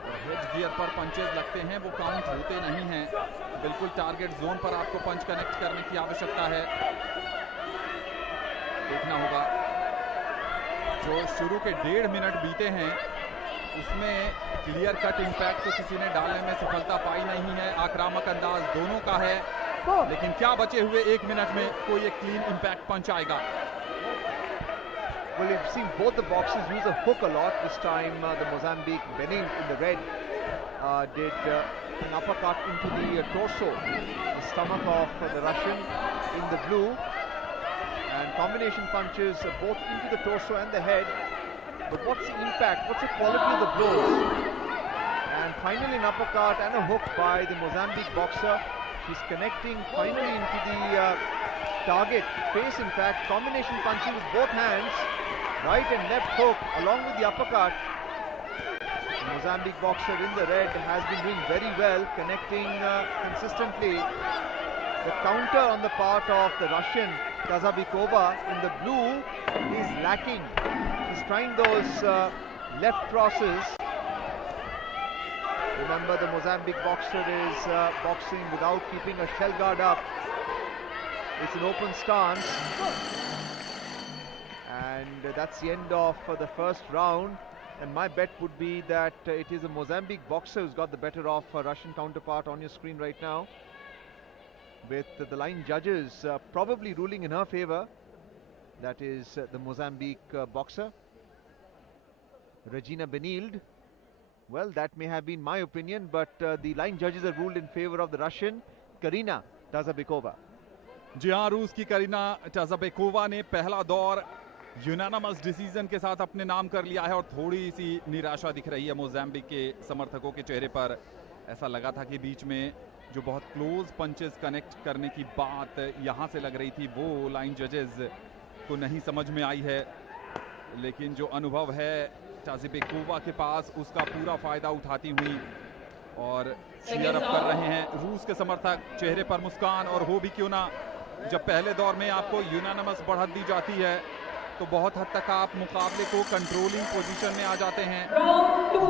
और हेड गियर पर पंचेस लगते हैं वो काउंट होते नहीं हैं। बिल्कुल टारगेट जोन पर आपको पंच कनेक्ट करने की आवश्यकता है। देखना होगा जो शुरू के 1.5 मिनट बीते हैं उसमें क्लियर कट इंपैक्ट तो किसी ने डालने में सफलता पाई नहीं है। आक्रामक अंदाज दोनों का है, लेकिन क्या बचे हुए 1 मिनट में कोई एक क्लीन इंपैक्ट पंच आएगा? Well, you've seen both the boxers use a hook a lot. This time the Mozambique Benin in the red did an uppercut into the torso, the stomach of the Russian in the blue, and combination punches both into the torso and the head. But what's the impact? What's the quality of the blows? And finally an uppercut and a hook by the Mozambique boxer. She's connecting finally into the target face. In fact, combination punching with both hands, right and left hook along with the uppercut. The Mozambique boxer in the red has been doing very well, connecting consistently. The counter on the part of the Russian Tazabikova in the blue is lacking. She's trying those left crosses. Remember, the Mozambique boxer is boxing without keeping a shell guard up. It's an open stance. And that's the end of the first round. And my bet would be that it is a Mozambique boxer who's got the better of a Russian counterpart on your screen right now, with the line judges probably ruling in her favor. That is the Mozambique boxer, Regina Benild. Well, that may have been my opinion, but the line judges have ruled in favor of the Russian, Karina Tazabekova. जी हाँ, रूस की करीना टाज़ाबेकोवा ने पहला दौर यूनानिमस डिसीजन के साथ अपने नाम कर लिया है, और थोड़ी सी निराशा दिख रही है मोज़ाम्बिक के समर्थकों के चेहरे पर। ऐसा लगा था कि बीच में जो बहुत क्लोज पंचेस कनेक्ट करने की बात यहाँ से लग रही थी वो लाइन जजेस को नहीं समझ में आई है, लेकिन जो अनुभव है टाज़ाबेकोवा के पास उसका पूरा फायदा उठाती हुई और चीयर अप कर रहे हैं रूस के समर्थक। चेहरे पर मुस्कान, और हो भी क्यों ना, जब पहले दौर में आपको यूनानिमस बढ़त दी जाती है तो बहुत हद तक आप मुकाबले को कंट्रोलिंग पोजीशन में आ जाते हैं।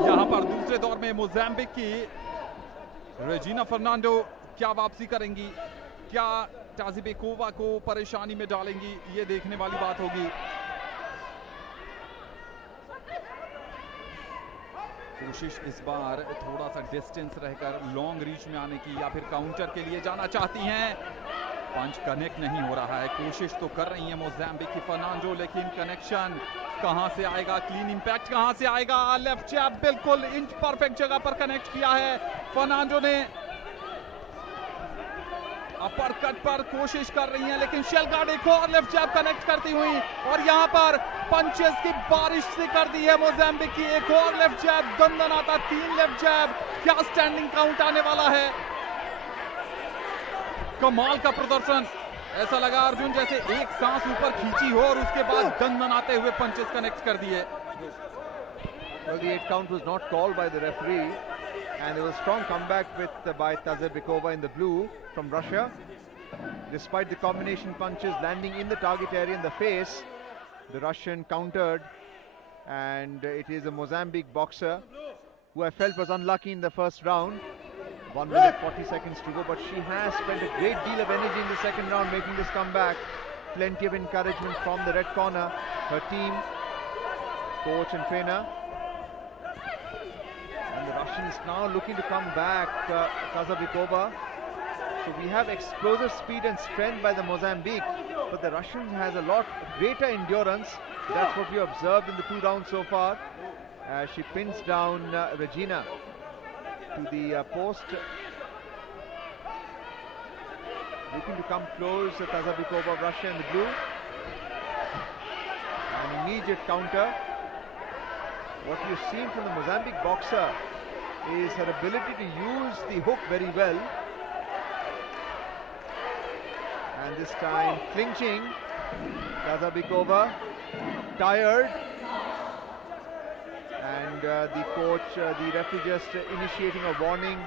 यहाँ पर दूसरे दौर में मोज़ाम्बिक की रेजिना फर्नांडो क्या वापसी करेंगी, क्या टाज़ाबेकोवा को परेशानी में डालेंगी, ये देखने वाली बात होगी। कोशिश इस बार थोड़ा सा डिस्टेंस रहकर लॉन्ग रीच में आने की, या फिर काउंटर के लिए जाना चाहती हैं। पंच कनेक्ट नहीं हो रहा है, कोशिश तो कर रही है मोज़ाम्बिक की फर्नांडो, लेकिन कनेक्शन कहां से आएगा, क्लीन इंपैक्ट कहां से आएगा? लेफ्ट जैब बिल्कुल इंच परफेक्ट जगह पर कनेक्ट किया है फर्नांडो ने। अपर कट पर कोशिश कर रही हैं, लेकिन शेल गार्ड एक और लेफ्ट जैब कनेक्ट करती हुई, और यहां पर पंचेस की बारिश से कर दी है मोज़ाम्बिक की। एक और लेफ्ट जैब, दंदनाता 3 लेफ्ट जैब, क्या स्टैंडिंग काउंट आने वाला है? कमाल का प्रदर्शन, ऐसा लगा अर्जुन जैसे एक सांस ऊपर खींची हो और उसके बाद दंदनाते हुए पंचेस कनेक्ट कर दिए। Well, the 8 count was not called by the referee, and there was a strong comeback by Tazabekova in the blue from Russia. Despite the combination punches landing in the target area in the face, the Russian countered, and it is a Mozambique boxer who I felt was unlucky in the first round. 1 minute 40 seconds to go, but she has spent a great deal of energy in the second round making this comeback. Plenty of encouragement from the red corner, her team, coach and trainer. And the Russians now looking to come back, Tazabekova. So we have explosive speed and strength by the Mozambique, but the Russians has a lot greater endurance. That's what we observed in the 2 rounds so far. She pins down Regina to the post. Looking to come close, Tazabekova of Russia in the blue. An immediate counter. What you've seen from the Mozambique boxer is her ability to use the hook very well. And this time clinching, Tazabekova tired, and and the coach, the referee just initiating a warning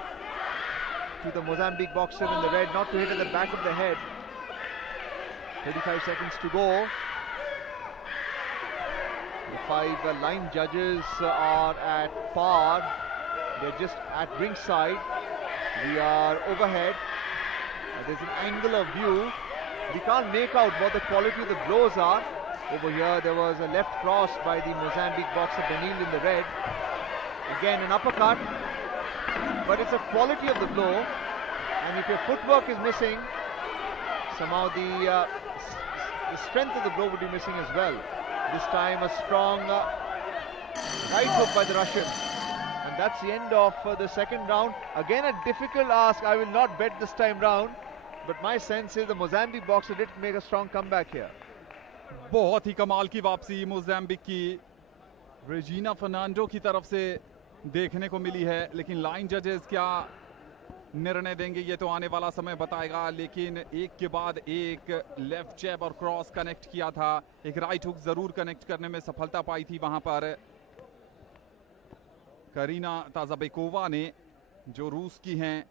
to the Mozambique boxer in the red not to hit at the back of the head. 35 seconds to go. The 5 line judges are at par. They're just at ringside. We are overhead. There's an angle of view. We can't make out what the quality of the blows are. Over here there was a left cross by the Mozambique boxer Benil in the red. Again an uppercut, but it's the quality of the blow, and if your footwork is missing, somehow the strength of the blow would be missing as well. This time a strong right hook by the Russian, and that's the end of the second round. Again a difficult ask. I will not bet this time round, but my sense is the Mozambique boxer did make a strong comeback here. बहुत ही कमाल की वापसी मोज़ाम्बिक की रेजिना फर्नांडो की तरफ से देखने को मिली है, लेकिन लाइन जजेस क्या निर्णय देंगे ये तो आने वाला समय बताएगा। लेकिन एक के बाद एक लेफ्ट जैब और क्रॉस कनेक्ट किया था, एक राइट हुक जरूर कनेक्ट करने में सफलता पाई थी वहां पर करीना ताज़ाबेकोवा ने, जो रूस की हैं।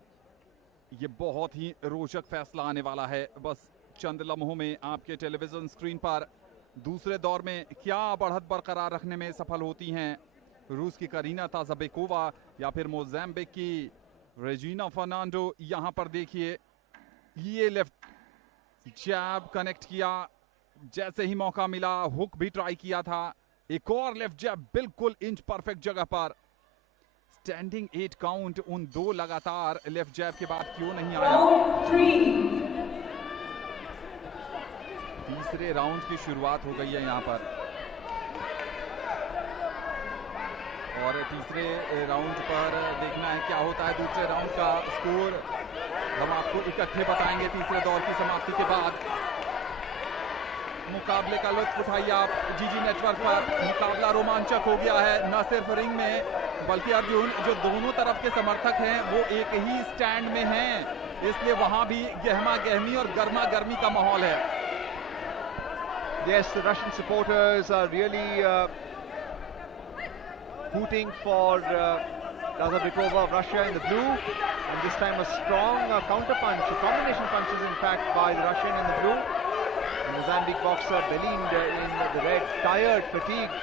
ये बहुत ही रोचक फैसला आने वाला है बस चंद लम्हों में आपके टेलीविजन स्क्रीन पर। दूसरे दौर में क्या बढ़त बरकरार रखने में सफल होती हैं रूस की करीना ताज़ाबेकोवा या फिर मोज़ाम्बिक की रेजिना फर्नांडो। यहां पर देखिए ये लेफ्ट जैब कनेक्ट किया, जैसे ही मौका मिला हुक भी ट्राई किया था, एक और लेफ्ट जैब बिल्कुल इंच परफेक्ट जगह पर। स्टैंडिंग 8 काउंट उन 2 लगातार लेफ्ट जैब के बाद क्यों नहीं आया। तीसरे राउंड की शुरुआत हो गई है यहां पर, और तीसरे राउंड पर देखना है क्या होता है। दूसरे राउंड का स्कोर हम आपको इकट्ठे बताएंगे तीसरे दौर की समाप्ति के बाद। मुकाबले का लुत्फ उठाइए आप जीजी नेटवर्क पर। मुकाबला रोमांचक हो गया है, न सिर्फ रिंग में बल्कि अर्जुन जो दोनों तरफ के समर्थक हैं वो एक ही स्टैंड में हैं, इसलिए वहां भी गहमा गहमी और गर्मा गर्मी का माहौल है। Yes, the Russian supporters are really hooting for Tazabeikova of Russia in the blue, and this time a strong counter punch, a combination punches in fact by the Russian in the blue. The Mozambique boxer Belind in the red, tired, fatigued.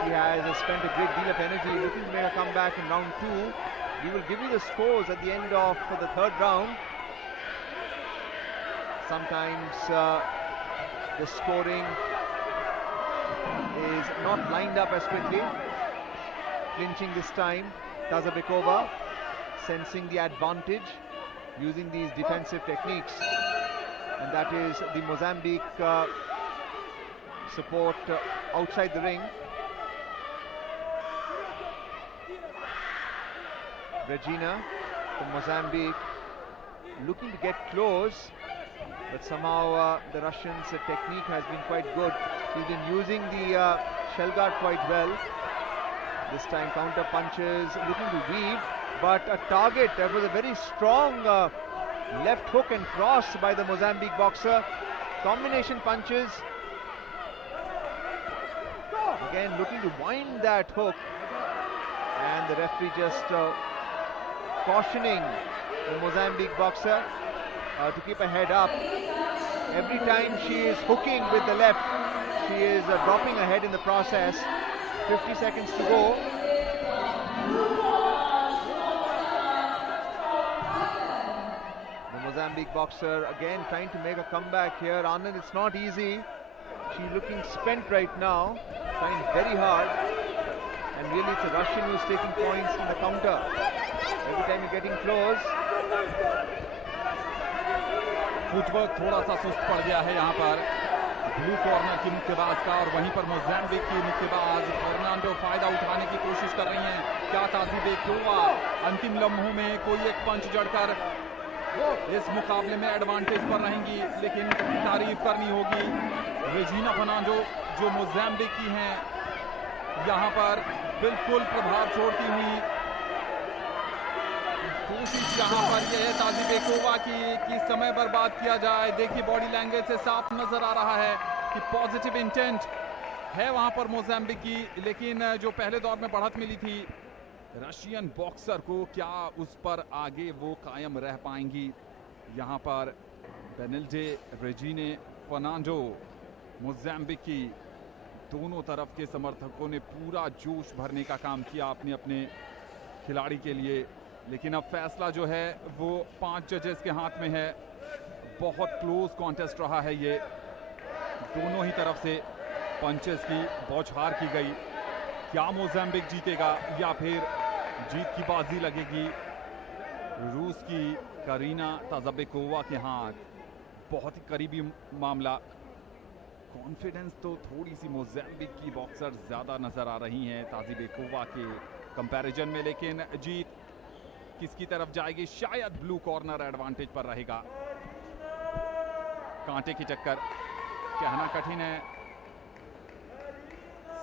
She has spent a great deal of energy looking to make a comeback in round 2. We will give you the scores at the end of the third round. Sometimes the scoring is not lined up as quickly. Clinching this time, Tazabeikova sensing the advantage using these defensive techniques, and that is the Mozambique support outside the ring. Regina from Mozambique looking to get close, but somehow the Russians' technique has been quite good. He's been using the shell guard quite well. This time counter punches, looking to weave, but a target. That was a very strong left hook and cross by the Mozambique boxer. Combination punches. Again looking to wind that hook, and the referee just cautioning the Mozambique boxer to keep her head up. Every time she is hooking with the left, she is dropping her head in the process. 50 seconds to go. The Mozambique boxer again trying to make a comeback here. Anand, it's not easy. She's looking spent right now, trying very hard. And really it's a Russian who's taking points in the counter. Every time you're getting close. Footwork थोड़ा सा सुस्त पड़ गया है यहाँ पर ब्लू कॉर्नर की मुक्केबाज का, और वहीं पर मोज़ाम्बिक की मुक्केबाज फर्नांडो फायदा उठाने की कोशिश कर रही हैं। क्या ताज़ाबेकोवा अंतिम लम्हों में कोई एक पंच जड़कर इस मुकाबले में एडवांटेज पर रहेंगी, लेकिन तारीफ करनी होगी रेजिना फर्नांडो जो मोज़ाम्बिक की हैं, यहाँ पर बिल्कुल प्रभाव छोड़ती हुई। कोशिश यहाँ पर यह है ताज़ाबेकोवा की कि समय बर्बाद किया जाए। देखिए बॉडी लैंग्वेज से साफ नजर आ रहा है कि पॉजिटिव इंटेंट है वहां पर मोज़ाम्बिक की, लेकिन जो पहले दौर में बढ़त मिली थी रशियन बॉक्सर को, क्या उस पर आगे वो कायम रह पाएंगी? यहां पर बेनिल्डे रेजिने फर्नांडो मोज़ाम्बिक की, दोनों तरफ के समर्थकों ने पूरा जोश भरने का काम किया अपने अपने खिलाड़ी के लिए, लेकिन अब फैसला जो है वो 5 जजेस के हाथ में है। बहुत क्लोज कॉन्टेस्ट रहा है ये, दोनों ही तरफ से पंचेस की बौछार की गई। क्या मोज़ाम्बिक जीतेगा या फिर जीत की बाजी लगेगी रूस की करीना ताज़ाबेकोवा के हाथ? बहुत ही करीबी मामला। कॉन्फिडेंस तो थोड़ी सी मोज़ाम्बिक की बॉक्सर ज्यादा नजर आ रही हैं ताज़ाबेकोवा के कंपैरिजन में, लेकिन जीत किसकी तरफ जाएगी? शायद ब्लू कॉर्नर एडवांटेज पर रहेगा। कांटे की टक्कर, कहना कठिन है,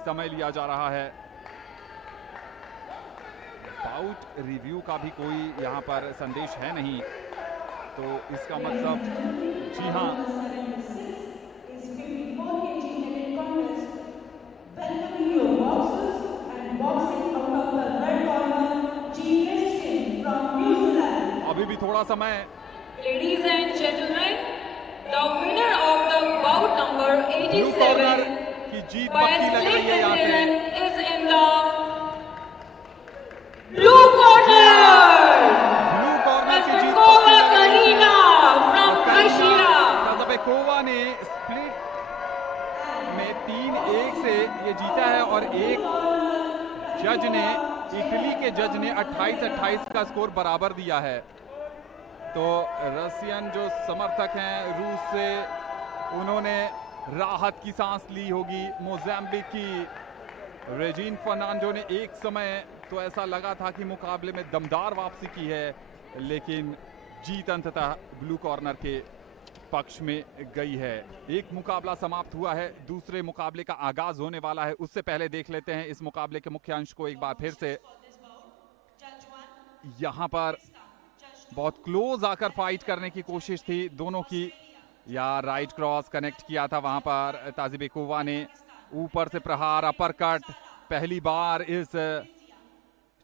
समय लिया जा रहा है। बाउट रिव्यू का भी कोई यहां पर संदेश है नहीं, तो इसका मतलब जी हां, अभी भी थोड़ा समय। Ladies and gentlemen, the winner of the bout number 87 की जीत by पक्की लग रही है यहाँ split से। decision is in the blue corner. Blue corner की जीत Tazabekowa Karina from Russia. ताज़ाबेकोवा ने स्प्लिट में 3-1 से ये जीता है, और एक जज ने, इटली के जज ने 28-28 का स्कोर बराबर दिया है। तो रशियन जो समर्थक हैं रूस से, उन्होंने राहत की सांस ली होगी। मोज़ाम्बिक की रेजिन फर्नांडो ने एक समय तो ऐसा लगा था कि मुकाबले में दमदार वापसी की है, लेकिन जीत अंततः ब्लू कॉर्नर के पक्ष में गई है। एक मुकाबला समाप्त हुआ है, दूसरे मुकाबले का आगाज होने वाला है। उससे पहले देख लेते हैं इस मुकाबले के मुख्य अंश को एक बार फिर से। यहां पर बहुत क्लोज आकर फाइट करने की कोशिश थी दोनों की, या राइट क्रॉस कनेक्ट किया था वहां पर ताज़ाबेकोवा ने, ऊपर से प्रहार, अपर कट। पहली बार इस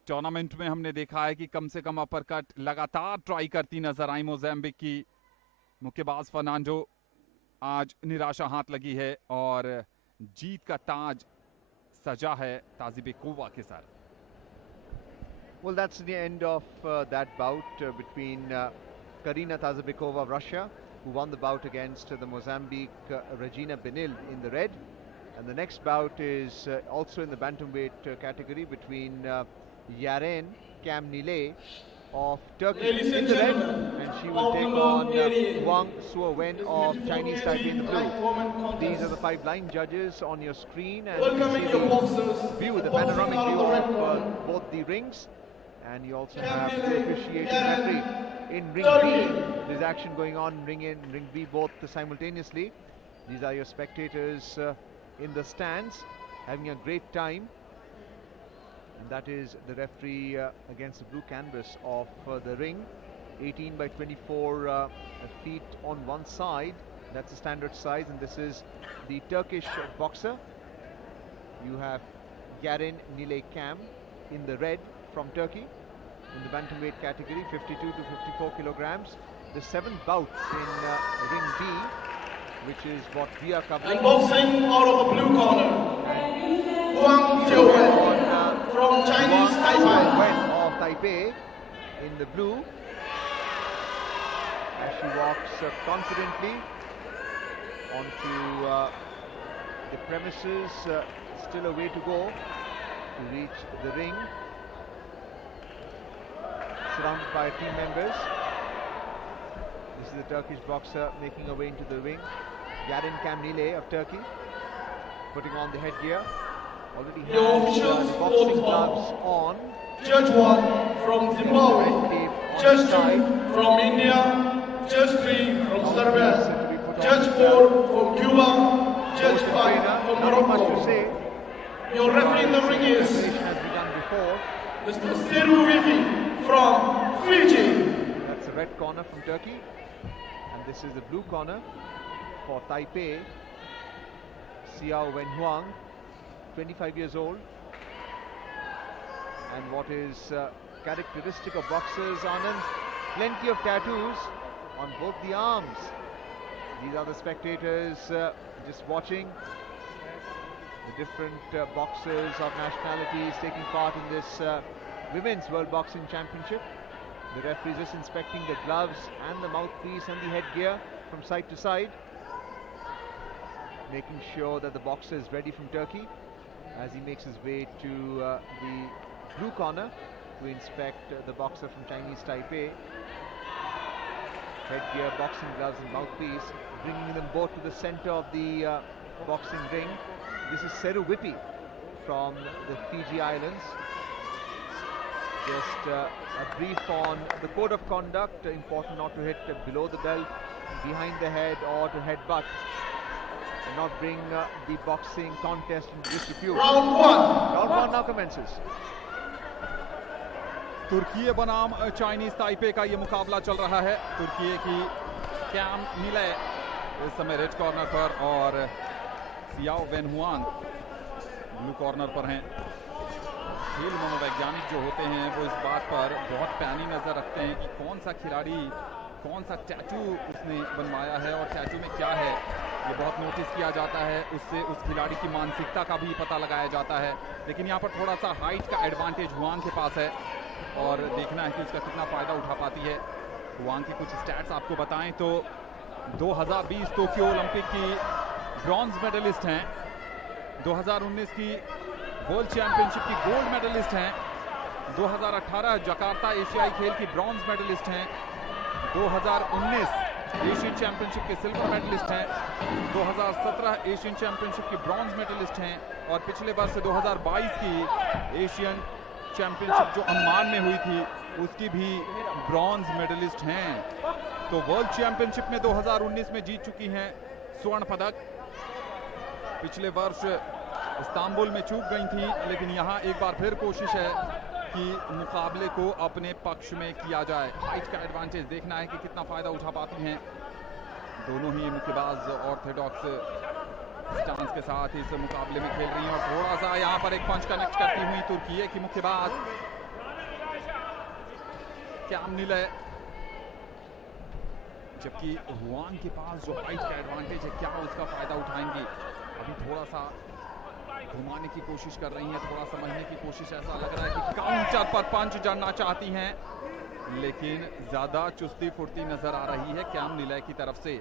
टूर्नामेंट में हमने देखा है कि कम से कम अपर कट लगातार ट्राई करती नजर आई मोज़ाम्बिक की मुक्केबाज फर्नांडो। आज निराशा हाथ लगी है और जीत का ताज सजा है ताज़ाबेकोवा के sir. Well, that's the end of that bout between Karina Tazabekowa of Russia, who won the bout against the Mozambique Regina Benil in the red. And the next bout is also in the bantamweight category between Yaren Kamnile of Turkey in the red, and she will take on Wang Suowen of Chinese Taipei in the blue. These are the 5 blind judges on your screen, and you can see the view, the panoramic view of both the rings. And you also have the officiating referee in ring B. There's action going on in ring A and ring B both simultaneously. These are your spectators in the stands having a great time. And that is the referee against the blue canvas of the ring. 18 by 24 feet on one side. That's the standard size, and this is the Turkish boxer. You have Yaren Nilekam in the red from Turkey in the bantamweight category, 52 to 54 kilograms. The 7th bout in ring B, which is what we are covering. And boxing out of the blue corner, Wang Jiuwen from Chinese Taipei. Of Taipei in the blue, as she walks confidently onto the premises. Still a way to go to reach the ring. Surrounded by team members. This is the Turkish boxer making her way into the ring. Yaren Kamnile of Turkey, putting on the headgear. Already has the boxing gloves on. Judge 1 from Zimbabwe, Judge 2 from India, Judge 3 from Serbia, Judge 4 from Cuba, Judge 5 from Morocco. Your referee in the ring is Mr. Siru Vivi from Fiji. That's the red corner from Turkey, and this is the blue corner for Taipei. Xiao Wenhuang 25 years old. And what is characteristic of boxers, Anand, plenty of tattoos on both the arms. These are the spectators just watching the different boxers of nationalities taking part in this Women's World Boxing Championship. The referee is inspecting the gloves and the mouthpiece and the headgear from side to side, making sure that the boxer is ready from Turkey as he makes his way to the blue corner to inspect the boxer from Chinese Taipei. Headgear, boxing gloves and mouthpiece, bringing them both to the center of the boxing ring. This is Seru Wipi from the Fiji Islands. Just a brief on the code of conduct. Important not to hit below the belt, behind the head or to headbutt, and not bring the boxing contest into disrepute. Round one. Round one now commences. तुर्की बनाम चाइनीज ताइपे का ये मुकाबला चल रहा है। तुर्की की कैम मिले इस समय रेड कॉर्नर पर और Xiao when Huang blue corner पर हैं। खेल मनोवैज्ञानिक जो होते हैं वो इस बात पर बहुत पैनी नजर रखते हैं कि कौन सा खिलाड़ी कौन सा टैटू उसने बनवाया है और टैटू में क्या है, ये बहुत नोटिस किया जाता है। उससे उस खिलाड़ी की मानसिकता का भी पता लगाया जाता है। लेकिन यहाँ पर थोड़ा सा हाइट का एडवांटेज हुआंग के पास है और देखना है कि उसका कितना फ़ायदा उठा पाती है। हुआंग की कुछ स्टैट्स आपको बताएं तो 2020 टोक्यो ओलंपिक की ब्रॉन्ज मेडलिस्ट हैं, 2019 की वर्ल्ड चैंपियनशिप की गोल्ड मेडलिस्ट हैं, 2018 जकार्ता एशियाई खेल की ब्रॉन्ज मेडलिस्ट हैं, 2019 एशियन चैंपियनशिप के सिल्वर मेडलिस्ट हैं, 2017 एशियन चैंपियनशिप की ब्रॉन्ज मेडलिस्ट हैं और पिछले वर्ष 2022 की एशियन चैंपियनशिप जो अम्मान में हुई थी उसकी भी ब्रॉन्ज मेडलिस्ट हैं। तो वर्ल्ड चैंपियनशिप में 2019 में जीत चुकी हैं स्वर्ण पदक। पिछले वर्ष इस्तांबुल में चूक गई थी, लेकिन यहाँ एक बार फिर कोशिश है कि मुकाबले को अपने पक्ष में किया जाए। हाइट का एडवांटेज देखना है कि कितना फायदा उठा पाती हैं। दोनों ही मुक्केबाज ऑर्थोडॉक्स स्टांस के साथ इस मुकाबले में खेल रही हैं और थोड़ा सा यहाँ पर एक पंच कनेक्ट करती हुई तुर्की की मुक्केबाज कैम निले, जबकि हुआंग के पास जो हाइट का एडवांटेज है क्या उसका फायदा उठाएंगी। अभी थोड़ा सा घुमाने की कोशिश कर रही हैं, थोड़ा समझने की कोशिश, ऐसा लग रहा है कि काउंटर पर पंच जड़ना चाहती हैं, लेकिन ज्यादा चुस्ती फुर्ती नजर आ रही है कैम निले की तरफ से।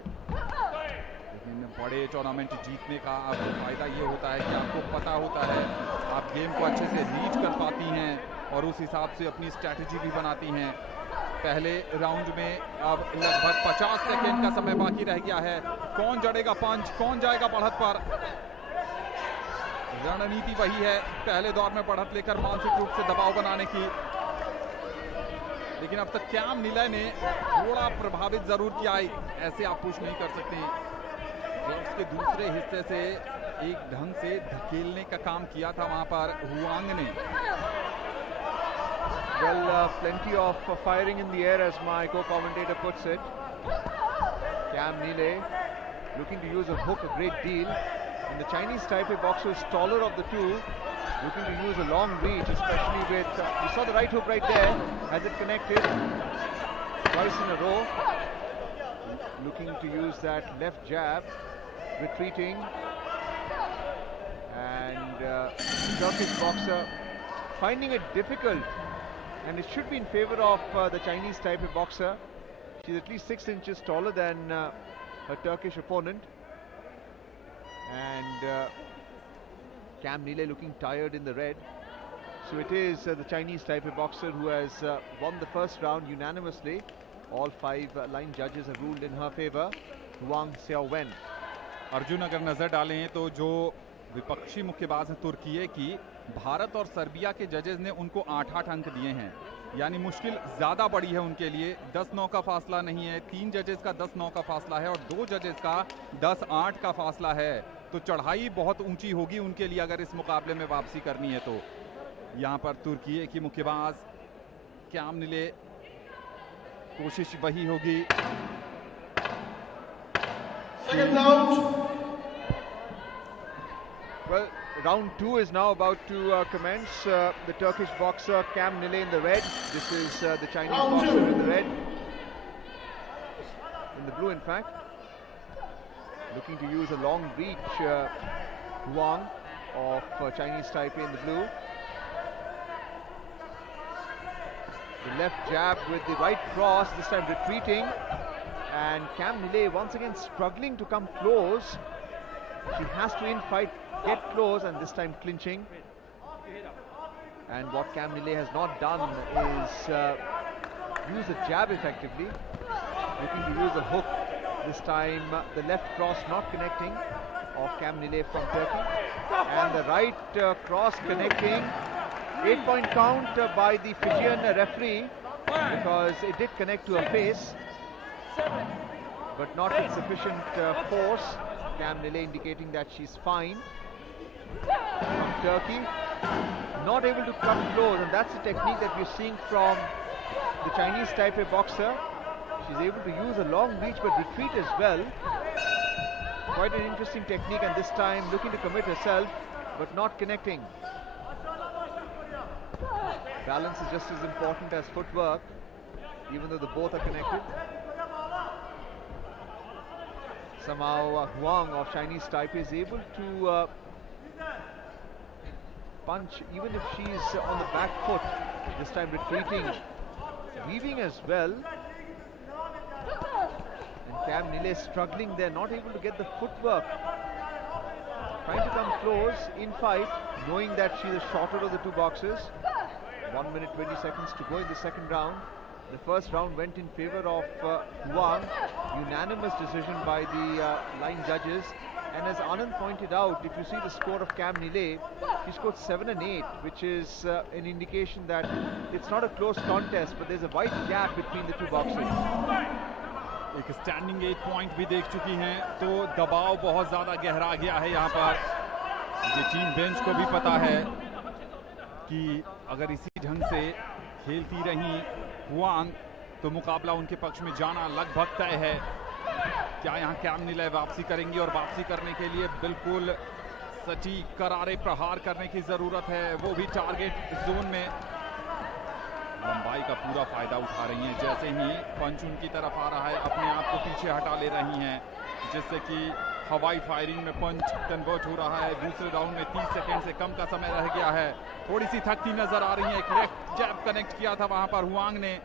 लेकिन बड़े टूर्नामेंट जीतने का आपको फायदा ये होता है कि आपको पता होता है, आप गेम को अच्छे से रीड कर पाती हैं और उस हिसाब से अपनी स्ट्रैटेजी भी बनाती हैं। पहले राउंड में अब लगभग 50 सेकेंड का समय बाकी रह गया है। कौन जड़ेगा पंच, कौन जाएगा बढ़त पर? रणनीति वही है, पहले दौर में बढ़त लेकर मानसिक रूप से दबाव बनाने की। लेकिन अब तक कैम निले ने थोड़ा प्रभावित जरूर किया है, ऐसे आप पुश नहीं कर सकते। ग्लव्स के दूसरे हिस्से से एक ढंग से धकेलने का काम किया था वहां पर हुआंग ने। Well, plenty of firing in the air, as my co-commentator puts it. Cam Nile looking to use a hook a great deal. And the Chinese Taipei boxer is taller of the two, looking to use a long reach, especially with, you saw the right hook right there, as it connected twice in a row. Looking to use that left jab, retreating. And Turkish boxer finding it difficult. And it should be in favor of the Chinese Taipei boxer. She's at least 6 inches taller than her Turkish opponent. And Cam Nile looking tired in the red. So it is the Chinese Taipei boxer who has won the first round unanimously. All 5 line judges have ruled in her favor. Huang Xiaowen. Arjun अगर नजर डालें तो जो विपक्षी मुक्केबाज है तुर्की की, भारत और सर्बिया के जजेस ने उनको 8-8 अंक दिए हैं, यानी मुश्किल ज़्यादा बड़ी है उनके लिए। 10-9 का फासला नहीं है, 3 जजेस का 10-9 का फासला है और 2 जजेस का 10-8 का फासला है। तो चढ़ाई बहुत ऊंची होगी उनके लिए अगर इस मुकाबले में वापसी करनी है। तो यहाँ पर तुर्की की मुक्केबाज कैम निले, कोशिश वही होगी। Well, round 2 is now about to commence. The Turkish boxer Cam Nile in the red. This is the Chinese boxer in the red. In the blue, in fact. Looking to use a long reach, Huang of Chinese Taipei in the blue. The left jab with the right cross, this time retreating. And Cam Nile once again struggling to come close. She has to in-fight, get close, and this time clinching. And what Cam Nile has not done is use the jab effectively. Looking to use a hook. This time the left cross not connecting of Cam Nile from Turkey. And the right cross connecting. 8-point count by the Fijian referee because it did connect to her face, but not with sufficient force. Cam Nile indicating that she's fine. From Turkey, not able to come close, and that's the technique that we're seeing from the Chinese Taipei boxer. She's able to use a long reach but retreat as well. Quite an interesting technique, and this time looking to commit herself but not connecting. Balance is just as important as footwork, even though the both are connected. Somehow Huang of Chinese Taipei is able to punch even if she's on the back foot. This time retreating, weaving as well. And Cam Nile struggling there, not able to get the footwork. Trying to come close in fight, knowing that she's the shorter of the two boxers. 1 minute 20 seconds to go in the second round. The first round went in favor of Huang. Unanimous decision by the line judges. And as Anand pointed out, if you see the score of Cam Nile, he scored 7 and 8, which is an indication that it's not a close contest, but there's a wide gap between the two boxers. एक स्टैंडिंग 8 पॉइंट भी देख चुकी हैं, तो दबाव बहुत ज़्यादा गहरा गया है यहाँ पर। ये टीम बेंच को भी पता है कि अगर इसी ढंग से खेलती रही हुआंग तो मुकाबला उनके पक्ष में जाना लगभग तय है। क्या यहाँ कैम निले वापसी करेंगी, और वापसी करने के लिए बिल्कुल सटीक करारे प्रहार करने की ज़रूरत है, वो भी टारगेट जोन में। लंबाई का पूरा फायदा उठा रही हैं, जैसे ही पंच उनकी तरफ आ रहा है अपने आप को पीछे हटा ले रही हैं, जिससे कि हवाई फायरिंग में पंच कन्वर्ट हो रहा है। दूसरे राउंड में 30 सेकंड से कम का समय रह गया है। थोड़ी सी थकती नजर आ रही है। एक लेफ्ट जैब कनेक्ट किया था वहां पर हुआंग ने,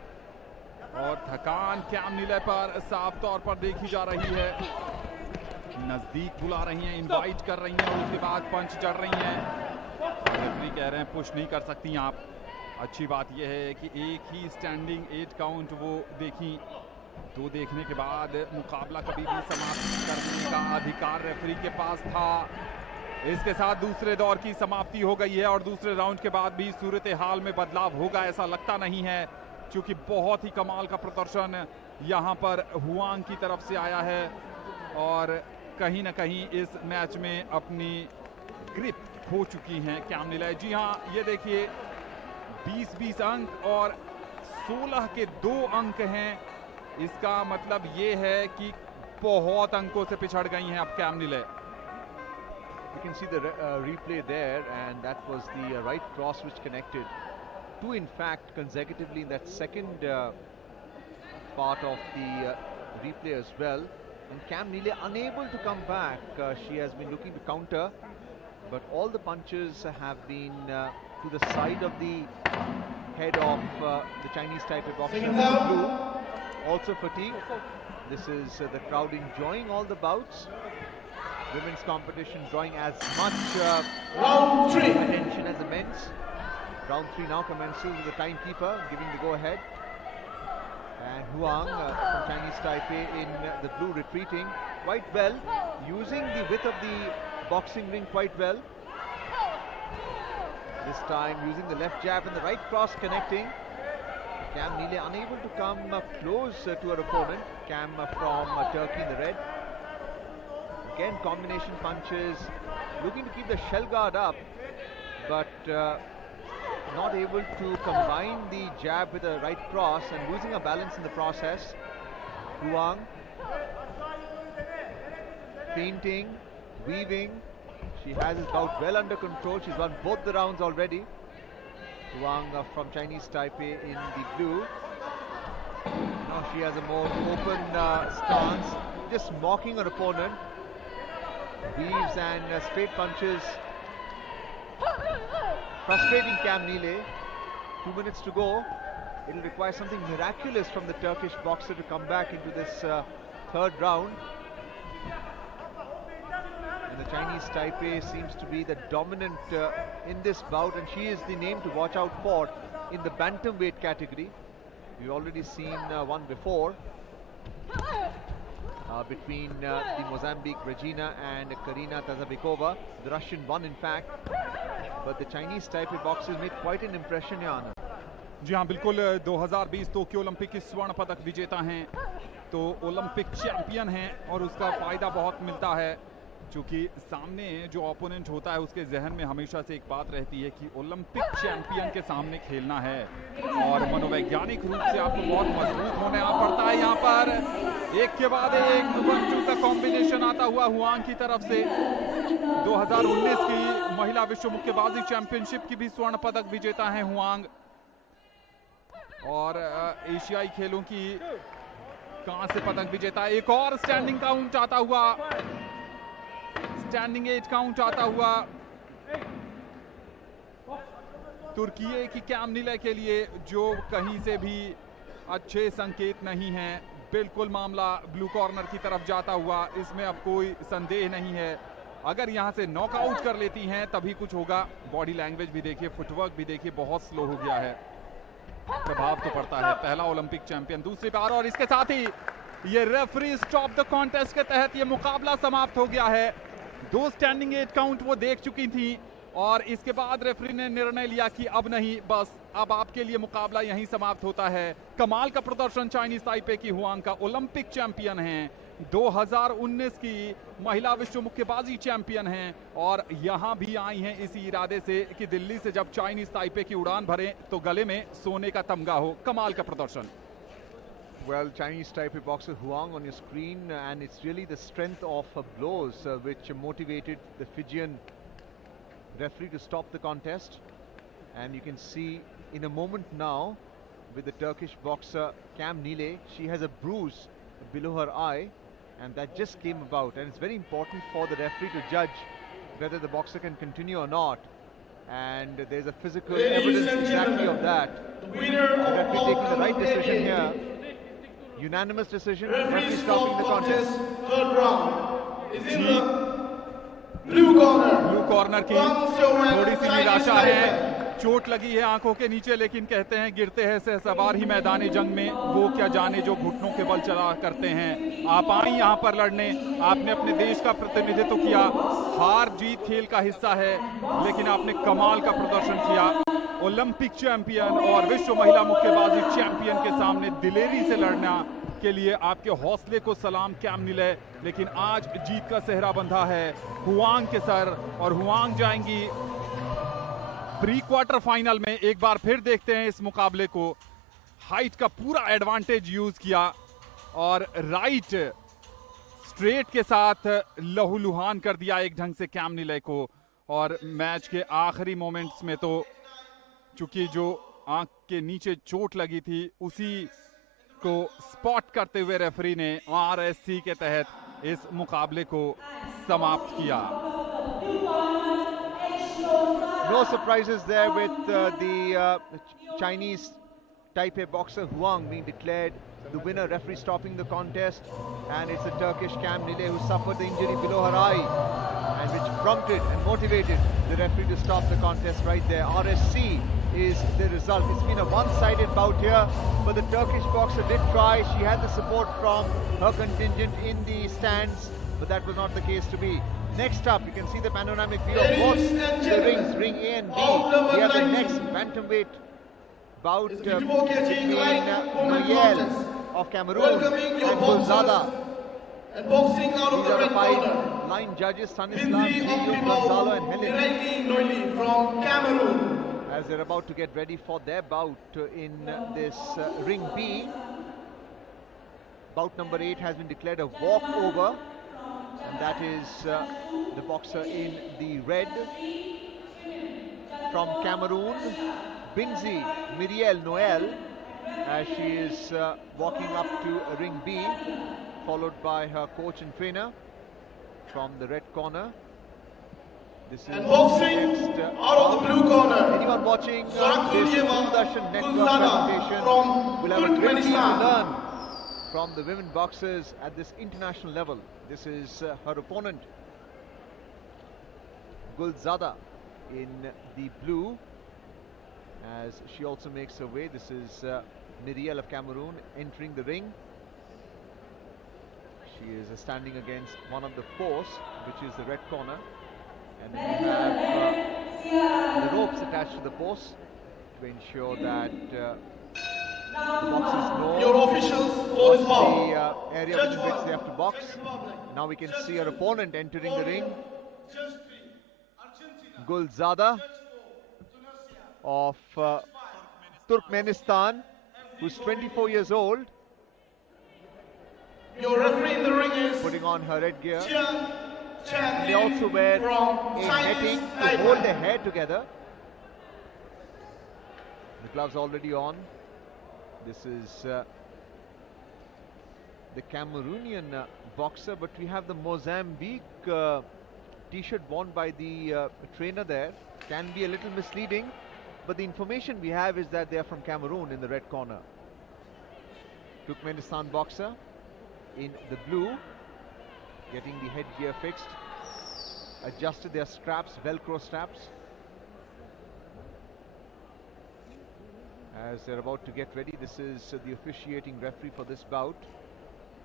और थकान कैम निले पर साफ तौर पर देखी जा रही है। नजदीक बुला रही हैं, इनवाइट कर रही हैं, और उसके बाद पंच चढ़ रही हैं। रेफरी कह रहे हैं पुश नहीं कर सकती आप। अच्छी बात यह है कि एक ही स्टैंडिंग 8 काउंट वो देखी, तो देखने के बाद मुकाबला कभी भी समाप्त करने का अधिकार रेफरी के पास था। इसके साथ दूसरे दौर की समाप्ति हो गई है, और दूसरे राउंड के बाद भी सूरत हाल में बदलाव होगा ऐसा लगता नहीं है, क्योंकि बहुत ही कमाल का प्रदर्शन यहाँ पर हुआंग की तरफ से आया है, और कहीं ना कहीं इस मैच में अपनी ग्रिप खो चुकी हैं कैम निले। जी हाँ, ये देखिए 20-20 अंक और 16 के 2 अंक हैं। इसका मतलब ये है कि बहुत अंकों से पिछड़ गई हैं अब कैम निले। You can see the replay there, and that was the right cross which connected. 2 in fact consecutively in that second part of the replay as well. And Cam Nile unable to come back. She has been looking to counter, but all the punches have been to the side of the head of the Chinese Taipei boxer in blue. Also fatigued. This is the crowd enjoying all the bouts. Women's competition drawing as much Round 3. attention as the men's. Round 3 now commences with the timekeeper giving the go-ahead. And Huang from Chinese Taipei in the blue retreating quite well, using the width of the boxing ring quite well. This time using the left jab and the right cross connecting. Cam Nile unable to come close to her opponent. Cam from Turkey in the red. Again combination punches, looking to keep the shell guard up, but not able to combine the jab with a right cross, and losing her balance in the process. Huang feinting, weaving. She has his bout well under control. She's won both the rounds already. Huang from Chinese Taipei in the blue. Now she has a more open stance, just mocking her opponent. Weaves and straight punches. Frustrating Cam Neely. 2 minutes to go. It'll require something miraculous from the Turkish boxer to come back into this third round. And the Chinese Taipei seems to be the dominant in this bout, and she is the name to watch out for in the bantamweight category. We've already seen one before between the Mozambique Regina and Karina Tazabekova, the Russian one in fact. But the Chinese Taipei boxers made quite an impression here, Anand. जी हाँ बिल्कुल 2020 टोक्यो ओलंपिक की स्वर्ण पदक विजेता हैं, तो ओलंपिक चैंपियन हैं और उसका फायदा बहुत मिलता है क्योंकि सामने जो ओपोनेंट होता है उसके जहन में हमेशा से एक बात रहती है कि ओलंपिक चैंपियन के सामने खेलना है और मनोवैज्ञानिक रूप से आपको बहुत मजबूत होना पड़ता है। यहाँ पर एक के बाद एक 1-2 का कॉम्बिनेशन आता हुआ हुआंग की तरफ से 2019 की महिला विश्व मुक्केबाजी चैंपियनशिप की भी स्वर्ण पदक विजेता हैं हुआंग और एशियाई खेलों की कांस्य पदक विजेता। एक और स्टैंडिंग काउंट आता हुआ, स्टैंडिंग 8 काउंट आता हुआ तुर्की की कैम नीले के लिए, जो कहीं से भी अच्छे संकेत नहीं है। बिल्कुल मामला ब्लू कॉर्नर की तरफ जाता हुआ, इसमें अब कोई संदेह नहीं है। अगर यहां से नॉकआउट कर लेती हैं तभी कुछ होगा। बॉडी लैंग्वेज भी देखिए, फुटवर्क भी देखिए, बहुत स्लो हो गया है। प्रभाव तो पड़ता है। पहला ओलंपिक चैंपियन दूसरी बार, और इसके साथ ही ये रेफरी स्टॉप द कॉन्टेस्ट के तहत ये मुकाबला समाप्त हो गया है। 2 स्टैंडिंग 8 काउंट वो देख चुकी थी और इसके बाद रेफरी ने निर्णय लिया कि अब नहीं, बस अब आपके लिए मुकाबला यहीं समाप्त होता है। कमाल का प्रदर्शन चाइनीज ताइपे की हुआंग का, ओलंपिक चैंपियन हैं, 2019 की महिला विश्व मुक्केबाजी चैंपियन हैं और यहां भी आई हैं इसी इरादे से कि दिल्ली से जब चाइनीज ताइपे की उड़ान भरें तो गले में सोने का तमगा हो। कमाल का प्रदर्शन। Well, Chinese Taipei boxer Huang on your screen, and it's really the strength of her blows which motivated the Fijian referee to stop the contest. And you can see in a moment now with the Turkish boxer Cam Neely, she has a bruise below her eye, and that just came about, and it's very important for the referee to judge whether the boxer can continue or not. And there's a physical evidence exactly of that. The referee taking the right decision here. Unanimous decision, referee stopping the contest. Third round is in the blue corner. Blue corner की थोड़ी सी निराशा है, चोट लगी है आंखों के नीचे, लेकिन कहते हैं गिरते हैं सहसवार ही मैदानी जंग में, वो क्या जाने जो घुटनों के बल चला करते हैं। आप आई यहाँ पर लड़ने, आपने अपने देश का प्रतिनिधित्व किया, हार जीत खेल का हिस्सा है, लेकिन आपने कमाल का प्रदर्शन किया। ओलंपिक चैंपियन और विश्व महिला मुक्केबाजी चैंपियन के सामने दिलेरी से लड़ना के लिए आपके हौसले को सलाम कैम नीले, लेकिन आज जीत का सेहरा बंधा है हुआंग के सर और हुआंग जाएंगी प्री क्वार्टर फाइनल में। एक बार फिर देखते हैं इस मुकाबले को। हाइट का पूरा एडवांटेज यूज किया और राइट स्ट्रेट के साथ लहूलुहान कर दिया एक ढंग से कैम नीले को। और मैच के आखिरी मोमेंट्स में तो चूंकि जो आंख के नीचे चोट लगी थी उसी को स्पॉट करते हुए रेफरी ने RSC के तहत इस मुकाबले को समाप्त किया। No surprises there with the Chinese Taipei boxer Huang being declared the winner, referee stopping the contest, and it's the Turkish Cam Neely who suffered the injury below her eye, and which prompted and motivated the referee to stop the contest right there. RSC is the result. It's been a one-sided bout here, but the Turkish boxer did try. She had the support from her contingent in the stands, but that was not the case to be. Next up, you can see the panoramic view of both the rings, ring A and B. We have the next bantamweight bout between Noyel of Cameroon and Gonzala. And boxing out of These the are the red corner. 5 judges, Stanislas, Ziyun, Gonzalo and Helen. Noili from Cameroon. As they're about to get ready for their bout in this ring B. Bout number 8 has been declared a walkover. And that is the boxer in the red from Cameroon, Binzi Miriel Noel, as she is walking up to ring B, followed by her coach and trainer from the red corner. This is And boxing next, out of the blue corner. anyone watching this Zakurieva Doordarshan network Gulzada presentation from will have a great deal to Turkmenistan. learn from the women boxers at this international level. This is her opponent, Gulzada, in the blue, as she also makes her way. This is Miriel of Cameroon entering the ring. She is standing against one of the posts, which is the red corner. And then we have the ropes attached to the posts to ensure that the boxers know Your officials for what's this bout. the area Judge within which one. they have to box. Czech Republic. Now we can see her opponent entering the ring, Judge 3, Argentina. Gulzada Judge 4, Tunisia. of Turkmenistan, who's 24 years old, Your referee in the ring is putting on her red gear. Jian Chan They also wear from a Chinese netting to Taipei. hold their hair together. The gloves already on. This is the Cameroonian boxer, but we have the Mozambique t-shirt worn by the trainer there. Can be a little misleading, but the information we have is that they are from Cameroon in the red corner. Turkmenistan boxer in the blue, getting the headgear fixed, adjusted their straps, Velcro straps, as they're about to get ready. This is the officiating referee for this bout,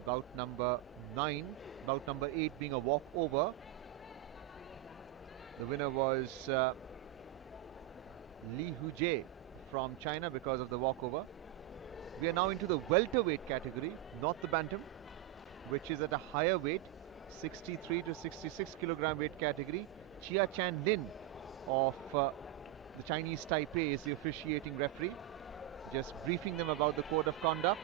bout number 9, bout number 8 being a walkover. The winner was Li Hujie from China because of the walkover. We are now into the welterweight category, not the bantam, which is at a higher weight, 63 to 66 kilogram weight category. Chia Chan Lin of the Chinese Taipei is the officiating referee, just briefing them about the code of conduct.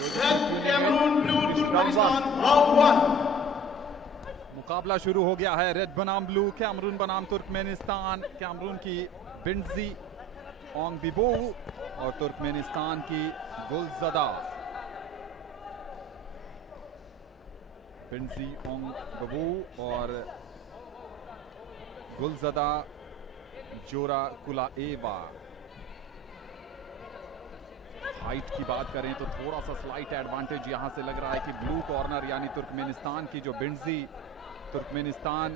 Red Cameroon, blue Turkmenistan, round 1. मुकाबला शुरू हो गया है। रेड बनाम ब्लू, कैमरून बनाम तुर्कमेनिस्तान। कैमरून की बिंजी ओंग बिबो और तुर्कमेनिस्तान की गुलजदा। बिंजी ओंग बिबो और गुलजदा जोरा कुलाएवा। हाइट की बात करें तो थोड़ा सा स्लाइट एडवांटेज यहां से लग रहा है कि ब्लू कॉर्नर यानी तुर्कमेनिस्तान की जो बिंजी, तुर्कमेनिस्तान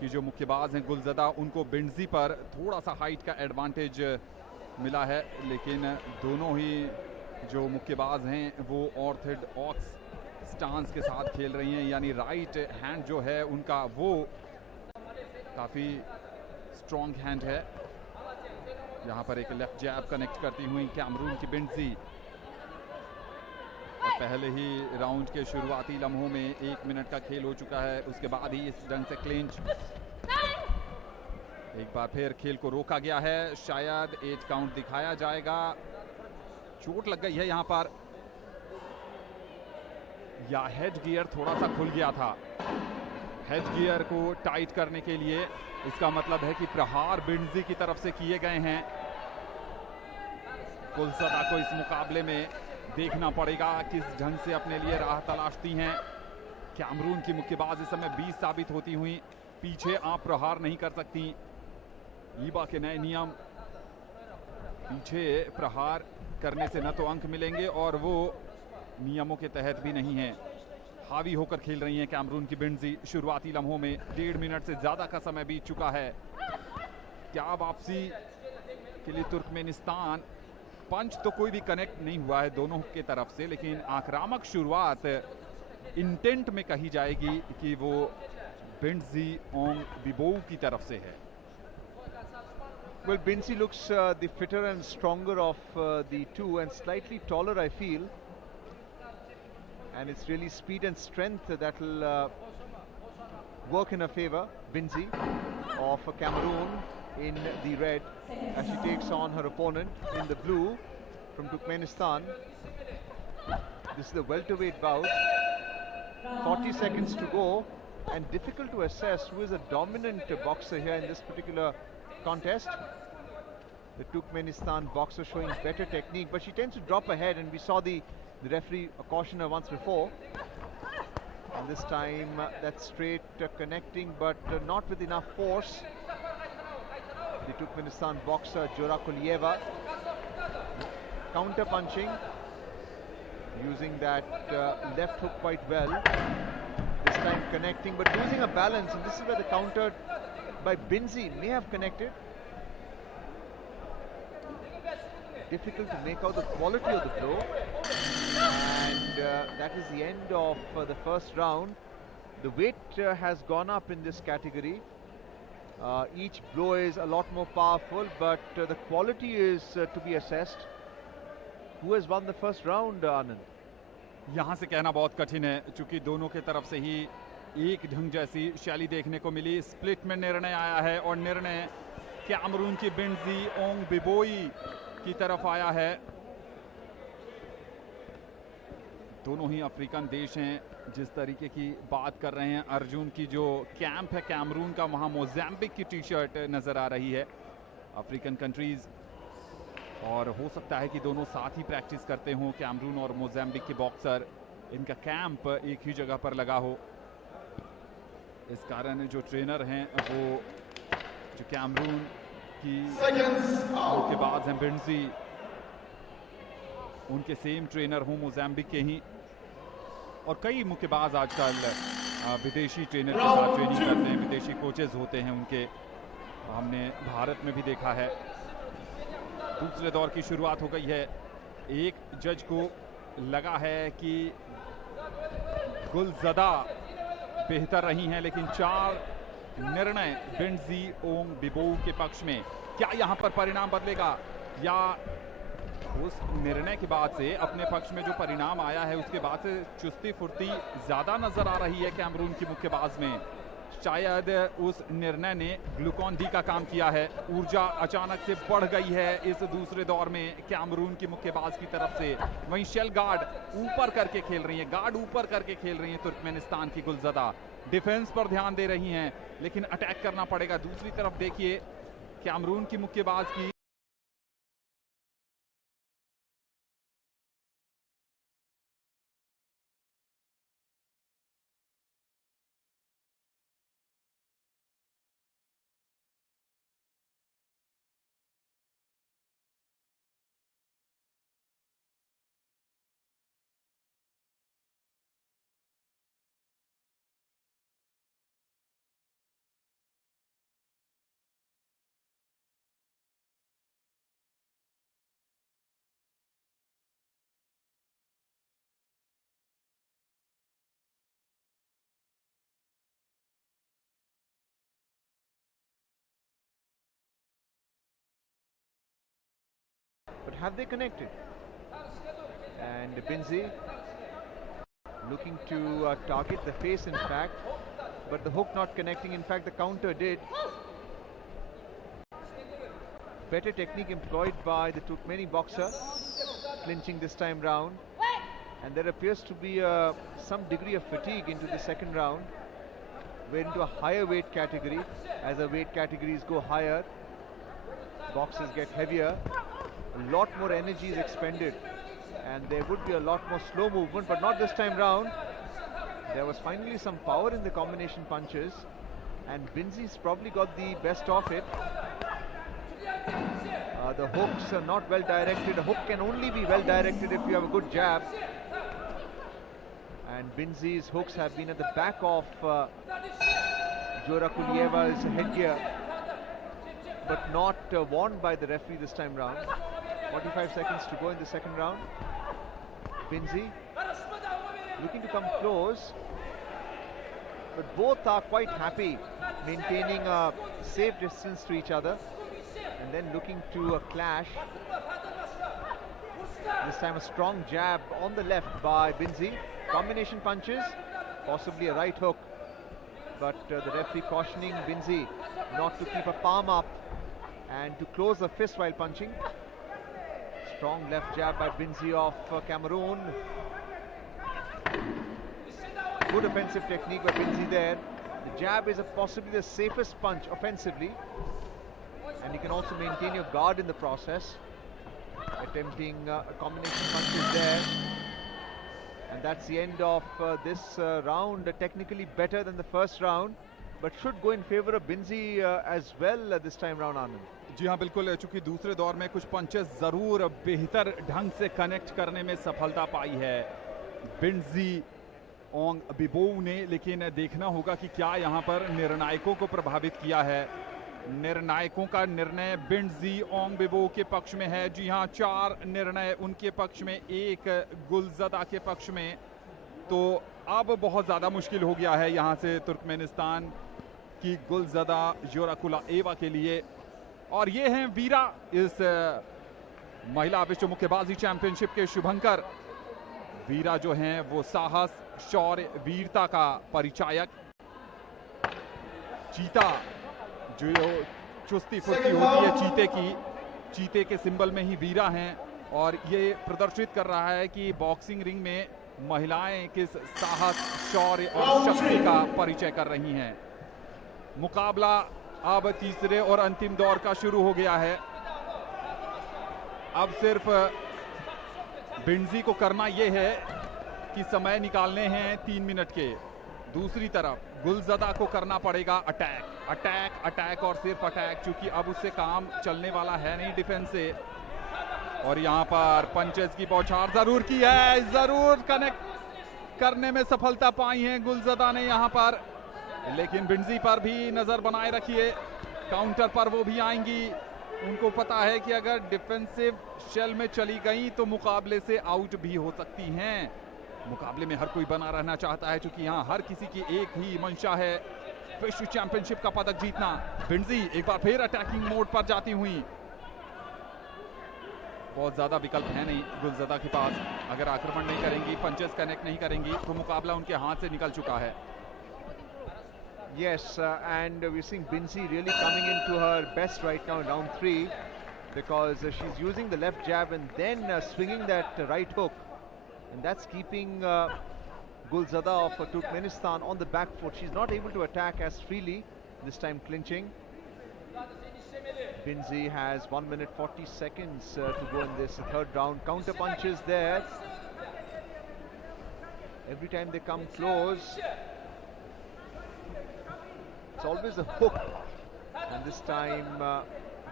की जो मुक्केबाज हैं गुलजदा, उनको बिंजी पर थोड़ा सा हाइट का एडवांटेज मिला है, लेकिन दोनों ही जो मुक्केबाज हैं वो ऑर्थोडॉक्स स्टांस के साथ खेल रही हैं, यानी राइट हैंड जो है उनका वो काफ़ी स्ट्रॉन्ग हैंड है। यहाँ पर एक लेफ्ट जैब कनेक्ट करती हुई कैमरून की बिंजी, और पहले ही राउंड के शुरुआती लम्हों में 1 मिनट का खेल हो चुका है, उसके बाद ही इस ढंग से क्लिंच, एक बार फिर खेल को रोका गया है, शायद 8 काउंट दिखाया जाएगा। चोट लग गई है यहाँ पर, या हेड गियर थोड़ा सा खुल गया था। हेड गियर को टाइट करने के लिए इसका मतलब है कि प्रहार बिंजी की तरफ से किए गए हैं। गुलजदा को इस मुकाबले में देखना पड़ेगा किस ढंग से अपने लिए राह तलाशती हैं। कैमरून की मुक्केबाज इस समय 20 साबित होती हुई पीछे आप प्रहार नहीं कर सकती। ईबा के नए नियम, पीछे प्रहार करने से न तो अंक मिलेंगे और वो नियमों के तहत भी नहीं है। हावी होकर खेल रही हैं कैमरून की बिंजी। शुरुआती लम्हों में 1.5 मिनट से ज़्यादा का समय बीत चुका है। क्या वापसी के लिए तुर्कमेनिस्तान, पंच तो कोई भी कनेक्ट नहीं हुआ है दोनों के तरफ से, लेकिन आक्रामक शुरुआत इंटेंट में कही जाएगी कि वो बिंजी ओंग बिबो की तरफ से है। Well, Binzi looks the fitter and stronger of the two, and slightly taller, I feel. And it's really speed and strength that will work in her favor. Binzi of Cameroon in the red, as she takes on her opponent in the blue from Turkmenistan. This is the welterweight bout. 40 seconds to go, and difficult to assess who is a dominant boxer here in this particular contest. The Turkmenistan boxer showing better technique, but she tends to drop ahead, and we saw the referee caution her once before. And this time that's straight connecting, but not with enough force. The Turkmenistan boxer Jorakulieva counter punching, using that left hook quite well. This time connecting, but losing a balance, and this is where the counter by Binzi may have connected. Difficult to make out the quality of the blow, and that is the end of the first round. The weight has gone up in this category. Each blow is a lot more powerful, but the quality is to be assessed. Who has won the first round, Anand? यहाँ से कहना बहुत कठिन है, चूंकि दोनों के तरफ से ही एक ढंग जैसी शैली देखने को मिली। स्प्लिट में निर्णय आया है, और निर्णय कैमरून की बिंजी ओंग बिबोई की तरफ आया है। दोनों ही अफ्रीकन देश हैं। जिस तरीके की बात कर रहे हैं, अर्जुन की जो कैंप है कैमरून का, वहां मोज़ैम्बिक की टी शर्ट नजर आ रही है। अफ्रीकन कंट्रीज, और हो सकता है कि दोनों साथ ही प्रैक्टिस करते हों, कैमरून और मोज़ैम्बिक के बॉक्सर। इनका कैंप एक ही जगह पर लगा हो, इस कारण जो ट्रेनर हैं वो जो कैमरून की मुक्केबाज हैं बिंजी, उनके सेम ट्रेनर हों मोज़ैम्बिक के ही। और कई मुक्केबाज आजकल विदेशी ट्रेनर के साथ ट्रेनिंग करते हैं, विदेशी कोचेज होते हैं उनके, हमने भारत में भी देखा है। दूसरे दौर की शुरुआत हो गई है। एक जज को लगा है कि गुलज़दा बेहतर रही हैं, लेकिन 4 निर्णय बिंजी ओंग बिबो के पक्ष में। क्या यहां पर परिणाम बदलेगा, या उस निर्णय के बाद से अपने पक्ष में जो परिणाम आया है उसके बाद से चुस्ती फुर्ती ज्यादा नजर आ रही है कैमरून की मुक्केबाज में। शायद उस निर्णय ने ग्लूकॉन डी का काम किया है। ऊर्जा अचानक से बढ़ गई है इस दूसरे दौर में कैमरून की मुक्केबाज की तरफ से। वहीं शेल गार्ड ऊपर करके खेल रही है, गार्ड ऊपर करके खेल रही है तुर्कमेनिस्तान की गुलज़दा। डिफेंस पर ध्यान दे रही हैं, लेकिन अटैक करना पड़ेगा। दूसरी तरफ देखिए कैमरून की मुक्केबाज की But have they connected? And Binzi looking to target the face, in fact, but the hook not connecting. In fact, the counter did. Better technique employed by the Turkmeni boxer, clinching this time round. And there appears to be some degree of fatigue into the second round. We're into a higher weight category. As the weight categories go higher, boxers get heavier. A lot more energy is expended, and there would be a lot more slow movement, but not this time round. There was finally some power in the combination punches, and Binzi's probably got the best of it. The hooks are not well directed. A hook can only be well directed if you have a good jab, and Binzi's hooks have been at the back of Jorakulieva's headgear, but not warned by the referee this time round. 45 seconds to go in the second round. Binzi looking to come close, but both are quite happy maintaining a safe distance to each other, and then looking to a clash. This time a strong jab on the left by Binzi. Combination punches, possibly a right hook, but the referee cautioning Binzi not to keep a palm up and to close the fist while punching. Strong left jab by Binzi of Cameroon. Good offensive technique by Binzi there. The jab is possibly the safest punch offensively, and you can also maintain your guard in the process. Attempting a combination punches there, and that's the end of this round. Technically better than the first round, but should go in favor of Binzi as well this time round, Anand. जी हाँ बिल्कुल, चूंकि दूसरे दौर में कुछ पंचेस जरूर बेहतर ढंग से कनेक्ट करने में सफलता पाई है बिंजी ओंग बिबो ने, लेकिन देखना होगा कि क्या यहाँ पर निर्णायकों को प्रभावित किया है। निर्णायकों का निर्णय बिंजी ओंग बिबो के पक्ष में है। जी हाँ, 4 निर्णय उनके पक्ष में, 1 गुलजदा के पक्ष में। तो अब बहुत ज़्यादा मुश्किल हो गया है यहाँ से तुर्कमेनिस्तान की गुलजदा जोराकुलाएवा के लिए। और ये हैं वीरा, इस महिला विश्व मुक्केबाजी चैंपियनशिप के शुभंकर। वीरा जो हैं वो साहस, शौर्य, वीरता का परिचायक। चीता जो चुस्ती फुर्ती होती है चीते की, चीते के सिंबल में ही वीरा हैं, और ये प्रदर्शित कर रहा है कि बॉक्सिंग रिंग में महिलाएं किस साहस, शौर्य और शक्ति का परिचय कर रही हैं। मुकाबला अब तीसरे और अंतिम दौर का शुरू हो गया है। अब सिर्फ बिंजी को करना यह है कि समय निकालने हैं 3 मिनट के। दूसरी तरफ गुलजदा को करना पड़ेगा अटैक, अटैक, अटैक और सिर्फ अटैक, क्योंकि अब उससे काम चलने वाला है नहीं डिफेंस से। और यहां पर पंचेस की बौछार जरूर की है, जरूर कनेक्ट करने में सफलता पाई है गुलजदा ने यहां पर, लेकिन बिंजी पर भी नजर बनाए रखिए। काउंटर पर वो भी आएंगी। उनको पता है कि अगर डिफेंसिव शेल में चली गई तो मुकाबले से आउट भी हो सकती हैं। मुकाबले में हर कोई बना रहना चाहता है, क्योंकि यहाँ हर किसी की एक ही मंशा है, विश्व चैंपियनशिप का पदक जीतना। बिंजी एक बार फिर अटैकिंग मोड पर जाती हुई। बहुत ज्यादा विकल्प है नहीं गुलजदा के पास। अगर आक्रमण नहीं करेंगी, पंचेस कनेक्ट नहीं करेंगी, तो मुकाबला उनके हाथ से निकल चुका है। Yes, and we're seeing Binzi really coming into her best right now in round 3, because she's using the left jab and then swinging that right hook, and that's keeping Gulzada of Turkmenistan on the back foot. She's not able to attack as freely, this time clinching. Binzi has 1 minute 40 seconds to go in this third round. Counter punches there. Every time they come close, it's always a hook, and this time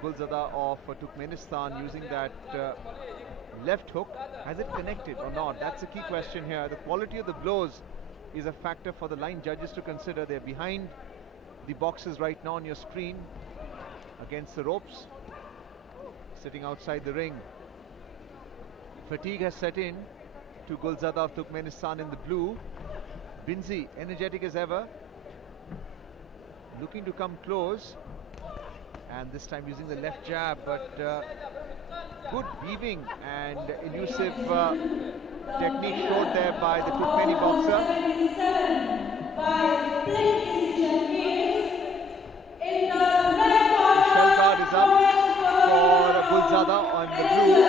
Gulzada of Turkmenistan using that left hook. Has it connected or not? That's a key question here. The quality of the blows is a factor for the line judges to consider. They're behind the boxes right now on your screen, against the ropes, sitting outside the ring. Fatigue has set in to Gulzada of Turkmenistan in the blue. Binzi energetic as ever, looking to come close, and this time using the left jab, but good weaving and elusive technique showed there by the Turkmeni boxer. The shell guard is up for Gulzada on the blue.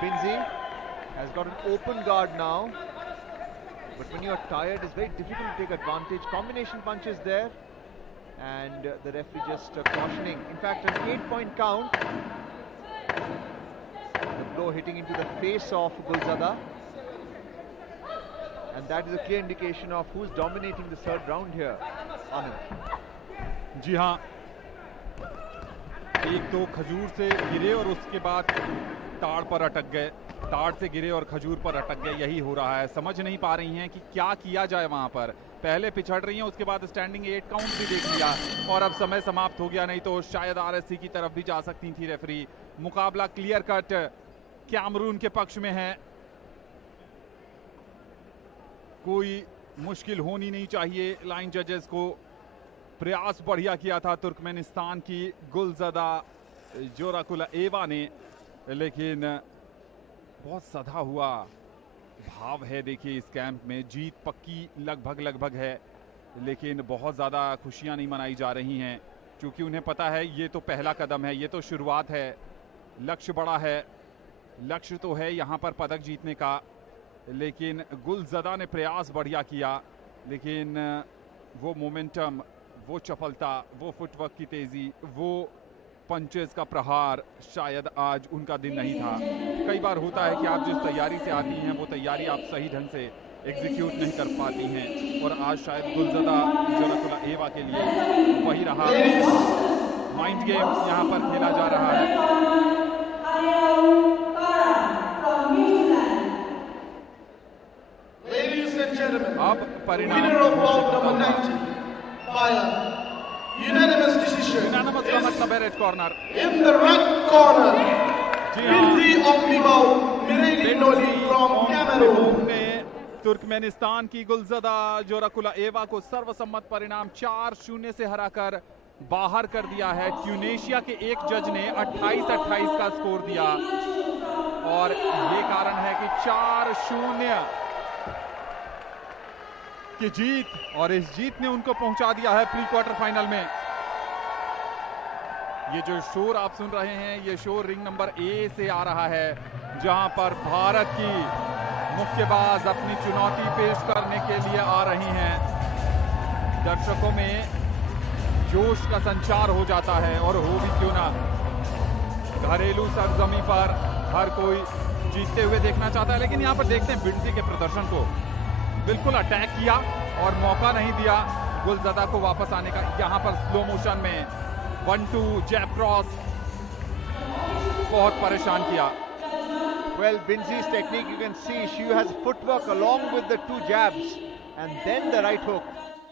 Binzi has got an open guard now, but when you are tired, it's very difficult to take advantage. Combination punches there, and the referee just cautioning. In fact, an 8-point count. The blow hitting into the face of Gulzada, and that is a clear indication of who's dominating the third round here. Anand. जी हाँ, एक तो खजूर से गिरे और उसके बाद ताड़ पर अटक गए, ताड़ से गिरे और खजूर पर अटक गए, यही हो रहा है। समझ नहीं पा रही हैं कि क्या किया जाए वहां पर। पहले पिछड़ रही हैं, उसके बाद स्टैंडिंग 8 काउंट भी देख लिया, और अब समय समाप्त हो गया, नहीं तो शायद आरएससी की तरफ भी जा सकती थी रेफरी। मुकाबला क्लियर कट कैमरून के पक्ष में है। कोई मुश्किल होनी नहीं चाहिए लाइन जजेस को। प्रयास बढ़िया किया था तुर्कमेनिस्तान की गुलजदा जोराकुलाएवा ने, लेकिन बहुत सधा हुआ भाव है। देखिए इस कैंप में जीत पक्की लगभग है, लेकिन बहुत ज़्यादा खुशियां नहीं मनाई जा रही हैं, क्योंकि उन्हें पता है ये तो पहला कदम है, ये तो शुरुआत है। लक्ष्य बड़ा है, लक्ष्य तो है यहाँ पर पदक जीतने का, लेकिन गुलज़दा ने प्रयास बढ़िया किया, लेकिन वो मोमेंटम, वो चपलता, वो फुटवर्क की तेज़ी, वो पंचेस का प्रहार शायद आज उनका दिन नहीं था। कई बार होता है कि आप जिस तैयारी से आती हैं वो तैयारी आप सही ढंग से एग्जीक्यूट नहीं कर पाती हैं, और आज शायद गुलज़दा जोराकुला एवा के लिए वही रहा। माइंड गेम यहाँ पर खेला जा रहा है। अब परिणाम unanimous decision. Unanimous का मतलब है red corner. In the red corner, जी हाँ, from Cameroon ने तुर्कमेनिस्तान की गुलज़दा जोराकुला एवा को सर्वसम्मत परिणाम 4-0 से हराकर बाहर कर दिया है। ट्यूनेशिया के एक जज ने 28-28 का स्कोर दिया, और ये कारण है कि 4-0 की जीत, और इस जीत ने उनको पहुंचा दिया है प्री क्वार्टर फाइनल में। ये जो शोर आप सुन रहे हैं, ये शोर रिंग नंबर ए से आ रहा है, जहां पर भारत की मुक्केबाज अपनी चुनौती पेश करने के लिए आ रही हैं। दर्शकों में जोश का संचार हो जाता है, और हो भी क्यों ना, घरेलू सरजमी पर हर कोई जीतते हुए देखना चाहता है। लेकिन यहाँ पर देखते हैं बिंसी के प्रदर्शन को। बिल्कुल अटैक किया और मौका नहीं दिया गुलज़दा को वापस आने का। यहाँ पर स्लो मोशन में 1-2 जैब क्रॉस, बहुत परेशान किया। Well, Binzi's technique, you can see she has footwork along with the 2 jabs and then the right hook,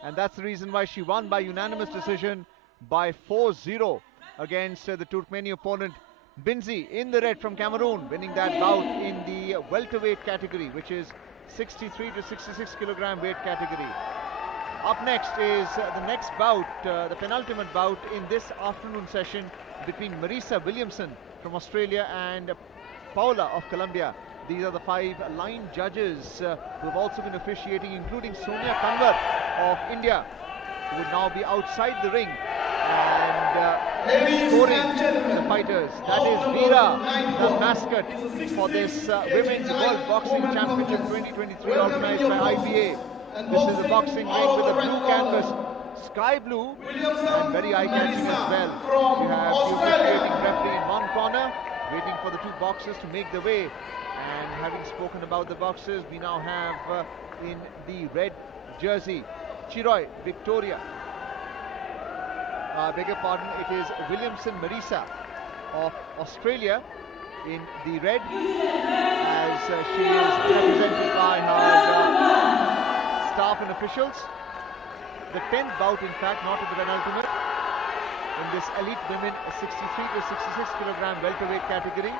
and that's the reason why she won by unanimous decision by 4-0 against the Turkmeni opponent. Binzi in the red from Cameroon, winning that bout in the welterweight category, which is 63 to 66 kilogram weight category. Up next is the next bout, the penultimate bout in this afternoon session between Marisa Williamson from Australia and Paula of Colombia. These are the 5 line judges who have also been officiating, including Sonia Kanwar of India, who would now be outside the ring and scoring the fighters. That is Veera, the mascot for this Women's World Boxing Championship 2023 organized by IBA. This is a boxing ring with a blue canvas, sky blue, and very eye-catching as well. You have the officiating referee in one corner, waiting for the 2 boxers to make the way. And having spoken about the boxers, we now have in the red jersey, Chiroy Victoria. Beg your pardon, it is Williamson Marisa of Australia in the red, as she is represented by her staff and officials. The 10th bout, in fact, not in the penultimate, in this elite women 63 to 66 kilogram welterweight category.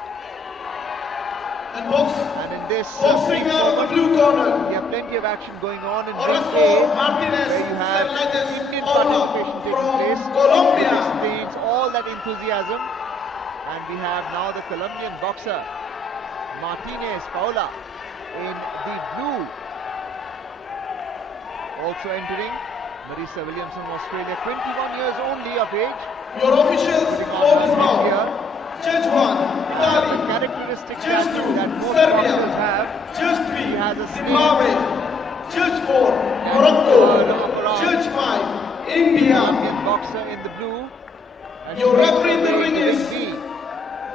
And in this boxing out the blue corner, we have plenty of action going on in ring A, where you have Indian participation taking place, Colombia, which explains all that enthusiasm. And we have now the Colombian boxer Martinez Paula in the blue. Also entering, Marisa Williamson of Australia, 21 years only of age. Your officials for this round. Here. Judge 1, Italy. The characteristic Judge 2, that most Serbia. boxers have. Judge 3, He has a Zimbabwe. Judge 4, Morocco. Judge 5, India. Indian boxer in the blue. And Your referee in the ring is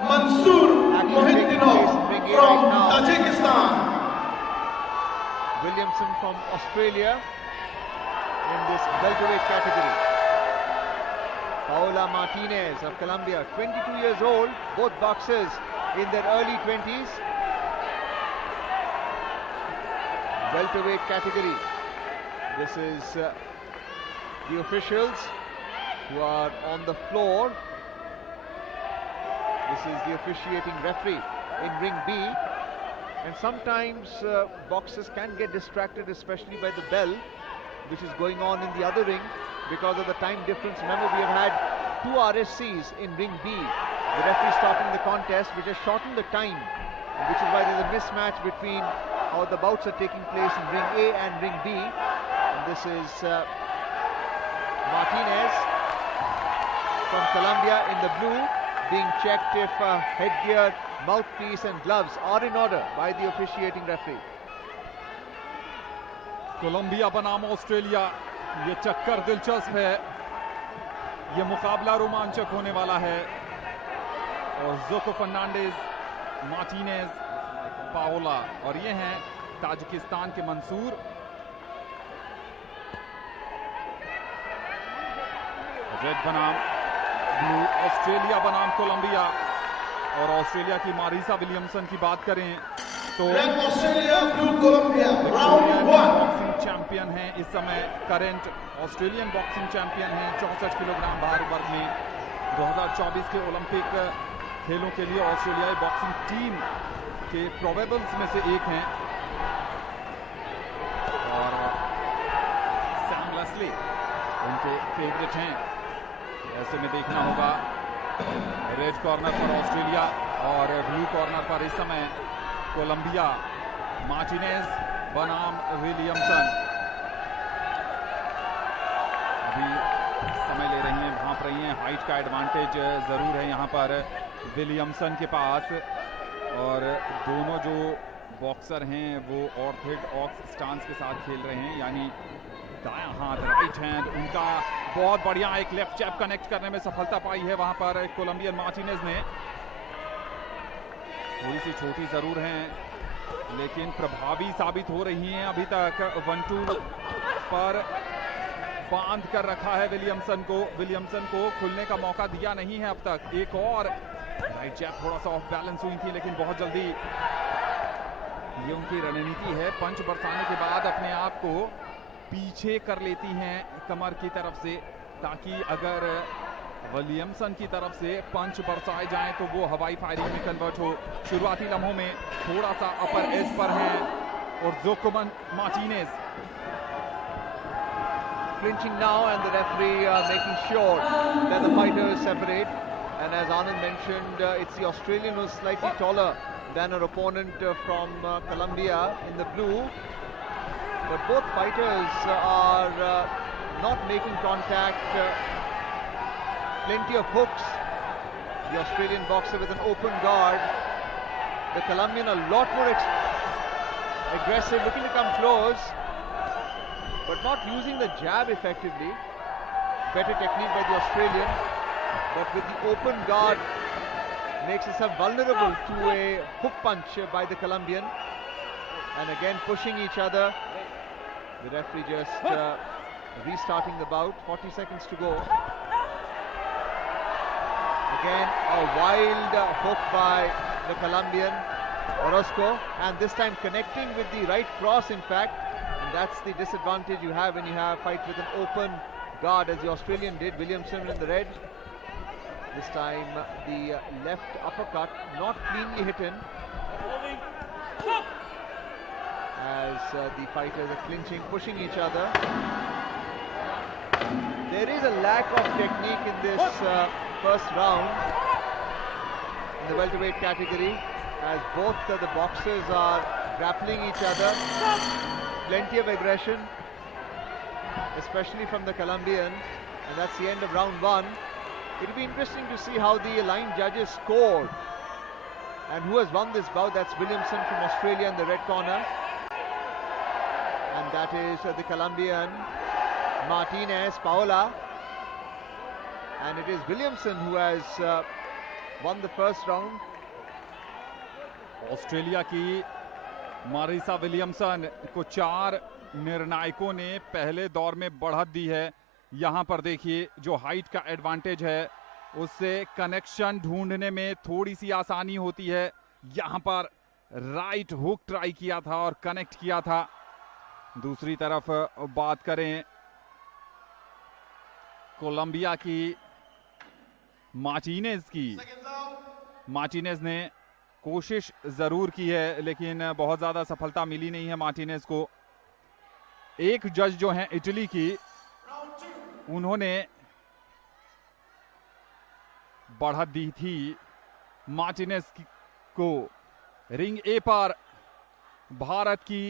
Mansoor Mohiddinov from Tajikistan. Williamson from Australia in this welterweight category. Paula Martinez of Colombia, 22 years old, both boxers in their early 20s. Welterweight category. This is the officials who are on the floor. This is the officiating referee in ring B. And sometimes boxers can get distracted, especially by the bell, which is going on in the other ring because of the time difference. Remember, we have had 2 RSCs in ring B. The referee stopping the contest, which has shortened the time, which is why there's a mismatch between how the bouts are taking place in ring A and ring B. And this is Martinez from Colombia in the blue, being checked if headgear, mouthpiece and gloves are in order by the officiating referee. Colombia बनाम ऑस्ट्रेलिया, ये चक्कर दिलचस्प है, ये मुकाबला रोमांचक होने वाला है। और जोको फर्नांडिस, मार्टिनेज, पाओला, और ये हैं ताजिकिस्तान के मंसूर। रेड बनाम ब्लू ऑस्ट्रेलिया बनाम कोलंबिया। और ऑस्ट्रेलिया की मारिसा विलियमसन की बात करें तो Australia blue Colombia round 1 boxing champion हैं इस समय, करंट ऑस्ट्रेलियन बॉक्सिंग चैंपियन हैं 64 किलोग्राम भार वर्ग में। 2024 के ओलंपिक खेलों के लिए ऑस्ट्रेलियाई बॉक्सिंग टीम के प्रोबेबल्स में से एक हैं। और सैम लेस्ली उनके फेवरेट हैं। ऐसे में देखना होगा रेड कॉर्नर पर ऑस्ट्रेलिया और ब्लू कॉर्नर पर इस समय कोलंबिया, मार्टिनेज बनाम विलियमसन। अभी समय ले रही हैं, भांप रही हैं, हाइट का एडवांटेज जरूर है यहाँ पर विलियमसन के पास। और दोनों जो बॉक्सर हैं वो ऑर्थोडॉक्स स्टांस के साथ खेल रहे हैं, यानी दायां हाथ राइट हैंड उनका बहुत बढ़िया एक लेफ्ट चैप कनेक्ट करने में सफलता पाई है वहां पर कोलंबियन मार्टिनेज ने। थोड़ी सी छोटी जरूर हैं लेकिन प्रभावी साबित हो रही हैं अभी तक। 1-2 पर बांध कर रखा है विलियमसन को खुलने का मौका दिया नहीं है अब तक। एक और राइट चैप थोड़ा सा ऑफ बैलेंस हुई थी लेकिन बहुत जल्दी, ये उनकी रणनीति है, पंच बरसाने के बाद अपने आप को पीछे कर लेती हैं कमर की तरफ से, ताकि अगर विलियमसन की तरफ से पंच बरसाए जाएं तो वो हवाई फायरिंग में कन्वर्ट हो। शुरुआती लम्हों में थोड़ा सा अपर एज पर है और जोकोमन Martinez clinching now, and the referee making sure that the fighters separate. And as Anand mentioned, it's the Australian who's slightly taller than her opponent from Colombia in the blue. But both fighters are not making contact. Plenty of hooks. The Australian boxer with an open guard. The Colombian a lot more aggressive, looking to come close, but not using the jab effectively. Better technique by the Australian, but with the open guard makes himself vulnerable to a hook punch by the Colombian. And again pushing each other. The referee just restarting the bout. 40 seconds to go. Again a wild hook by the Colombian Orozco, and this time connecting with the right cross in fact. And that's the disadvantage you have when you have fight with an open guard, as the Australian did. Williamson in the red. This time the left uppercut not cleanly hidden, as the fighters are clinching, pushing each other. There is a lack of technique in this first round in the welterweight category, as both the boxers are grappling each other. Plenty of aggression, especially from the Colombian, and that's the end of round 1. It'll be interesting to see how the line judges score and who has won this bout. That's Williamson from Australia in the red corner, and that is the Colombian Martinez Paola, and it is Williamson who has won the first round. Australia की मारिसा विलियमसन को 4 निर्णायकों ने पहले दौर में बढ़त दी है। यहां पर देखिए जो हाइट का एडवांटेज है उससे कनेक्शन ढूंढने में थोड़ी सी आसानी होती है। यहां पर राइट हुक ट्राई किया था और कनेक्ट किया था। दूसरी तरफ बात करें कोलंबिया की मार्टिनेज ने कोशिश जरूर की है लेकिन बहुत ज्यादा सफलता मिली नहीं है मार्टिनेज को। एक जज जो हैं इटली की, उन्होंने बढ़त दी थी मार्टिनेज को। रिंग ए पर भारत की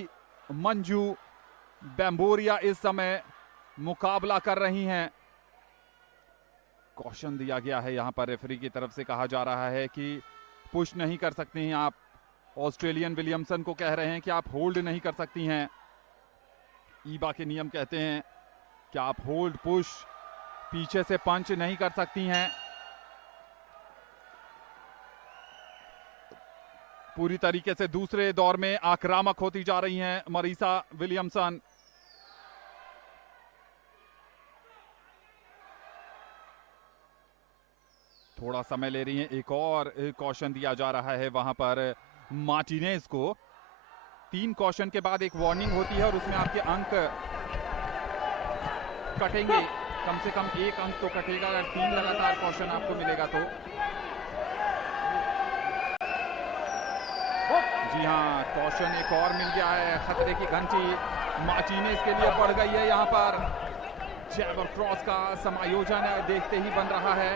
मंजू बैम्बोरिया इस समय मुकाबला कर रही हैं। कॉशन दिया गया है यहां पर रेफरी की तरफ से, कहा जा रहा है कि पुश नहीं कर सकती हैं आप। ऑस्ट्रेलियन विलियमसन को कह रहे हैं कि आप होल्ड नहीं कर सकती हैं। ईबा के नियम कहते हैं कि आप होल्ड पुश पीछे से पंच नहीं कर सकती हैं। पूरी तरीके से दूसरे दौर में आक्रामक होती जा रही हैं मरीसा विलियमसन। थोड़ा समय ले रही हैं। एक और कॉशन दिया जा रहा है वहां पर मार्टिनेज को। 3 कॉशन के बाद एक वार्निंग होती है और उसमें आपके अंक कटेंगे। कम से कम 1 अंक तो कटेगा अगर 3 लगातार कॉशन आपको मिलेगा तो। जी हाँ, कॉशन एक और मिल गया है। खतरे की घंटी मार्टिनेज के लिए बढ़ गई है। यहाँ पर जैब और क्रॉस का समायोजन देखते ही बन रहा है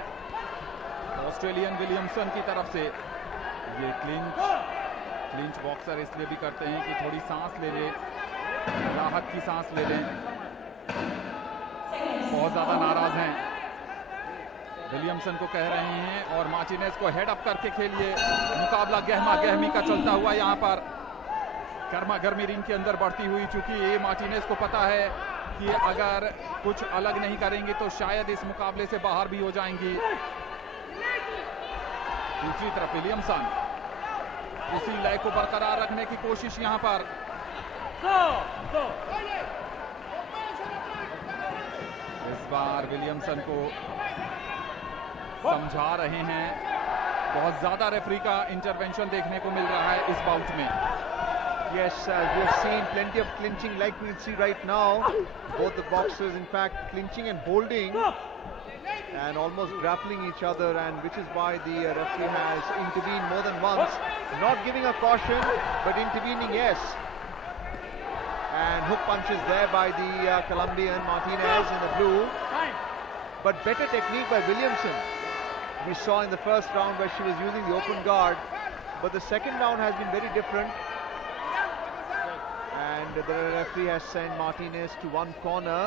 ऑस्ट्रेलियन विलियमसन की तरफ से। ये क्लिंच बॉक्सर इसलिए भी करते हैं कि थोड़ी सांस ले लें, राहत की सांस ले लें। बहुत ज्यादा नाराज हैं, विलियमसन को कह रहे हैं और मार्टिनेज को हेड अप करके खेलिए। मुकाबला गहमा गहमी का चलता हुआ यहाँ पर गर्मा गर्मी रिंग के अंदर बढ़ती हुई, चूंकि मार्टिनेज को पता है कि अगर कुछ अलग नहीं करेंगे तो शायद इस मुकाबले से बाहर भी हो जाएंगी। दूसरी तरफ विलियमसन उसी लय को बरकरार रखने की कोशिश यहां पर। इस बार विलियमसन को समझा रहे हैं। बहुत ज्यादा रेफरी का इंटरवेंशन देखने को मिल रहा है इस बाउट में। Yes, we have seen plenty of clinching like we see right now. Both the boxers in fact clinching and holding and almost grappling each other, and which is why the referee has intervened more than once. Not giving a caution, but intervening, yes. And hook punches there by the Colombian Martinez in the blue. But better technique by Williamson. We saw in the first round where she was using the open guard, but the second round has been very different. And the referee has sent Martinez to one corner.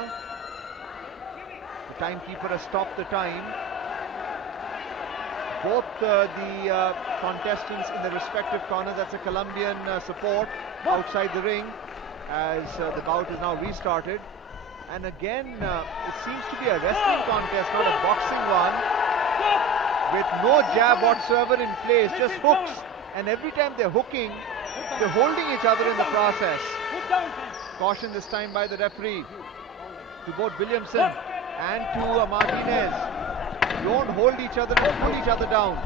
The timekeeper has stopped the time. Both the contestants in the respective corners, that's a Colombian support outside the ring as the bout is now restarted. And again, it seems to be a wrestling contest, not a boxing one, with no jab whatsoever in place, just hooks. And every time they're hooking, they're holding each other in the process. Caution this time by the referee to both Williamson and to Martinez. Don't hold each other and pull each other down.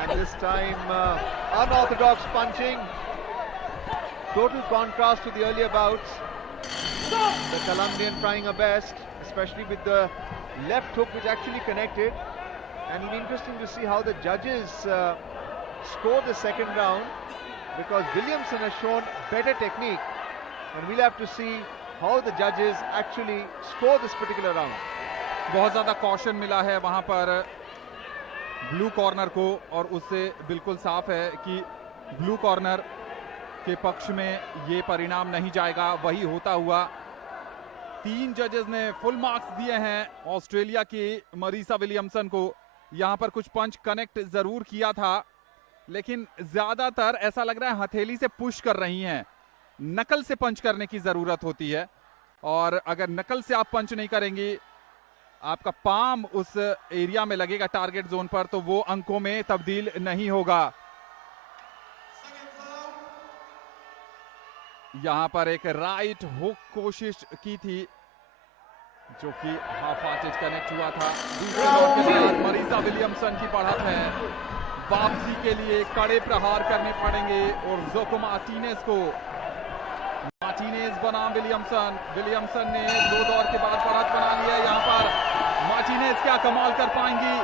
And this time unorthodox punching. Total contrast to the earlier bouts. The Colombian trying her best, especially with the left hook which actually connected. And it'll be interesting to see how the judges score the second round, because Williamson has shown better technique, and we'll have to see how the judges actually score this particular round. बहुत ज्यादा कॉशन मिला है वहां पर ब्लू कॉर्नर को, और उससे बिल्कुल साफ है कि ब्लू कॉर्नर के पक्ष में ये परिणाम नहीं जाएगा। वही होता हुआ 3 जजेस ने फुल मार्क्स दिए हैं ऑस्ट्रेलिया की मरीसा विलियमसन को। यहां पर कुछ पंच कनेक्ट जरूर किया था, लेकिन ज्यादातर ऐसा लग रहा है हथेली से पुश कर रही हैं। नकल से पंच करने की जरूरत होती है, और अगर नकल से आप पंच नहीं करेंगी, आपका पाम उस एरिया में लगेगा टारगेट जोन पर, तो वो अंकों में तब्दील नहीं होगा। यहां पर एक राइट हुक कोशिश की थी, जो कि हाफ आर्चेज कनेक्ट हुआ था। दूसरे राउंड के बाद मरीसा विलियमसन की बढ़त है। वापसी के लिए कड़े प्रहार करने पड़ेंगे और जोको मार्टिनेज को। मार्टिनेज बनाम विलियमसन। विलियमसन ने 2 दौर के बाद बढ़त बना ली है। यहाँ पर मार्टिनेज क्या कमाल कर पाएंगी।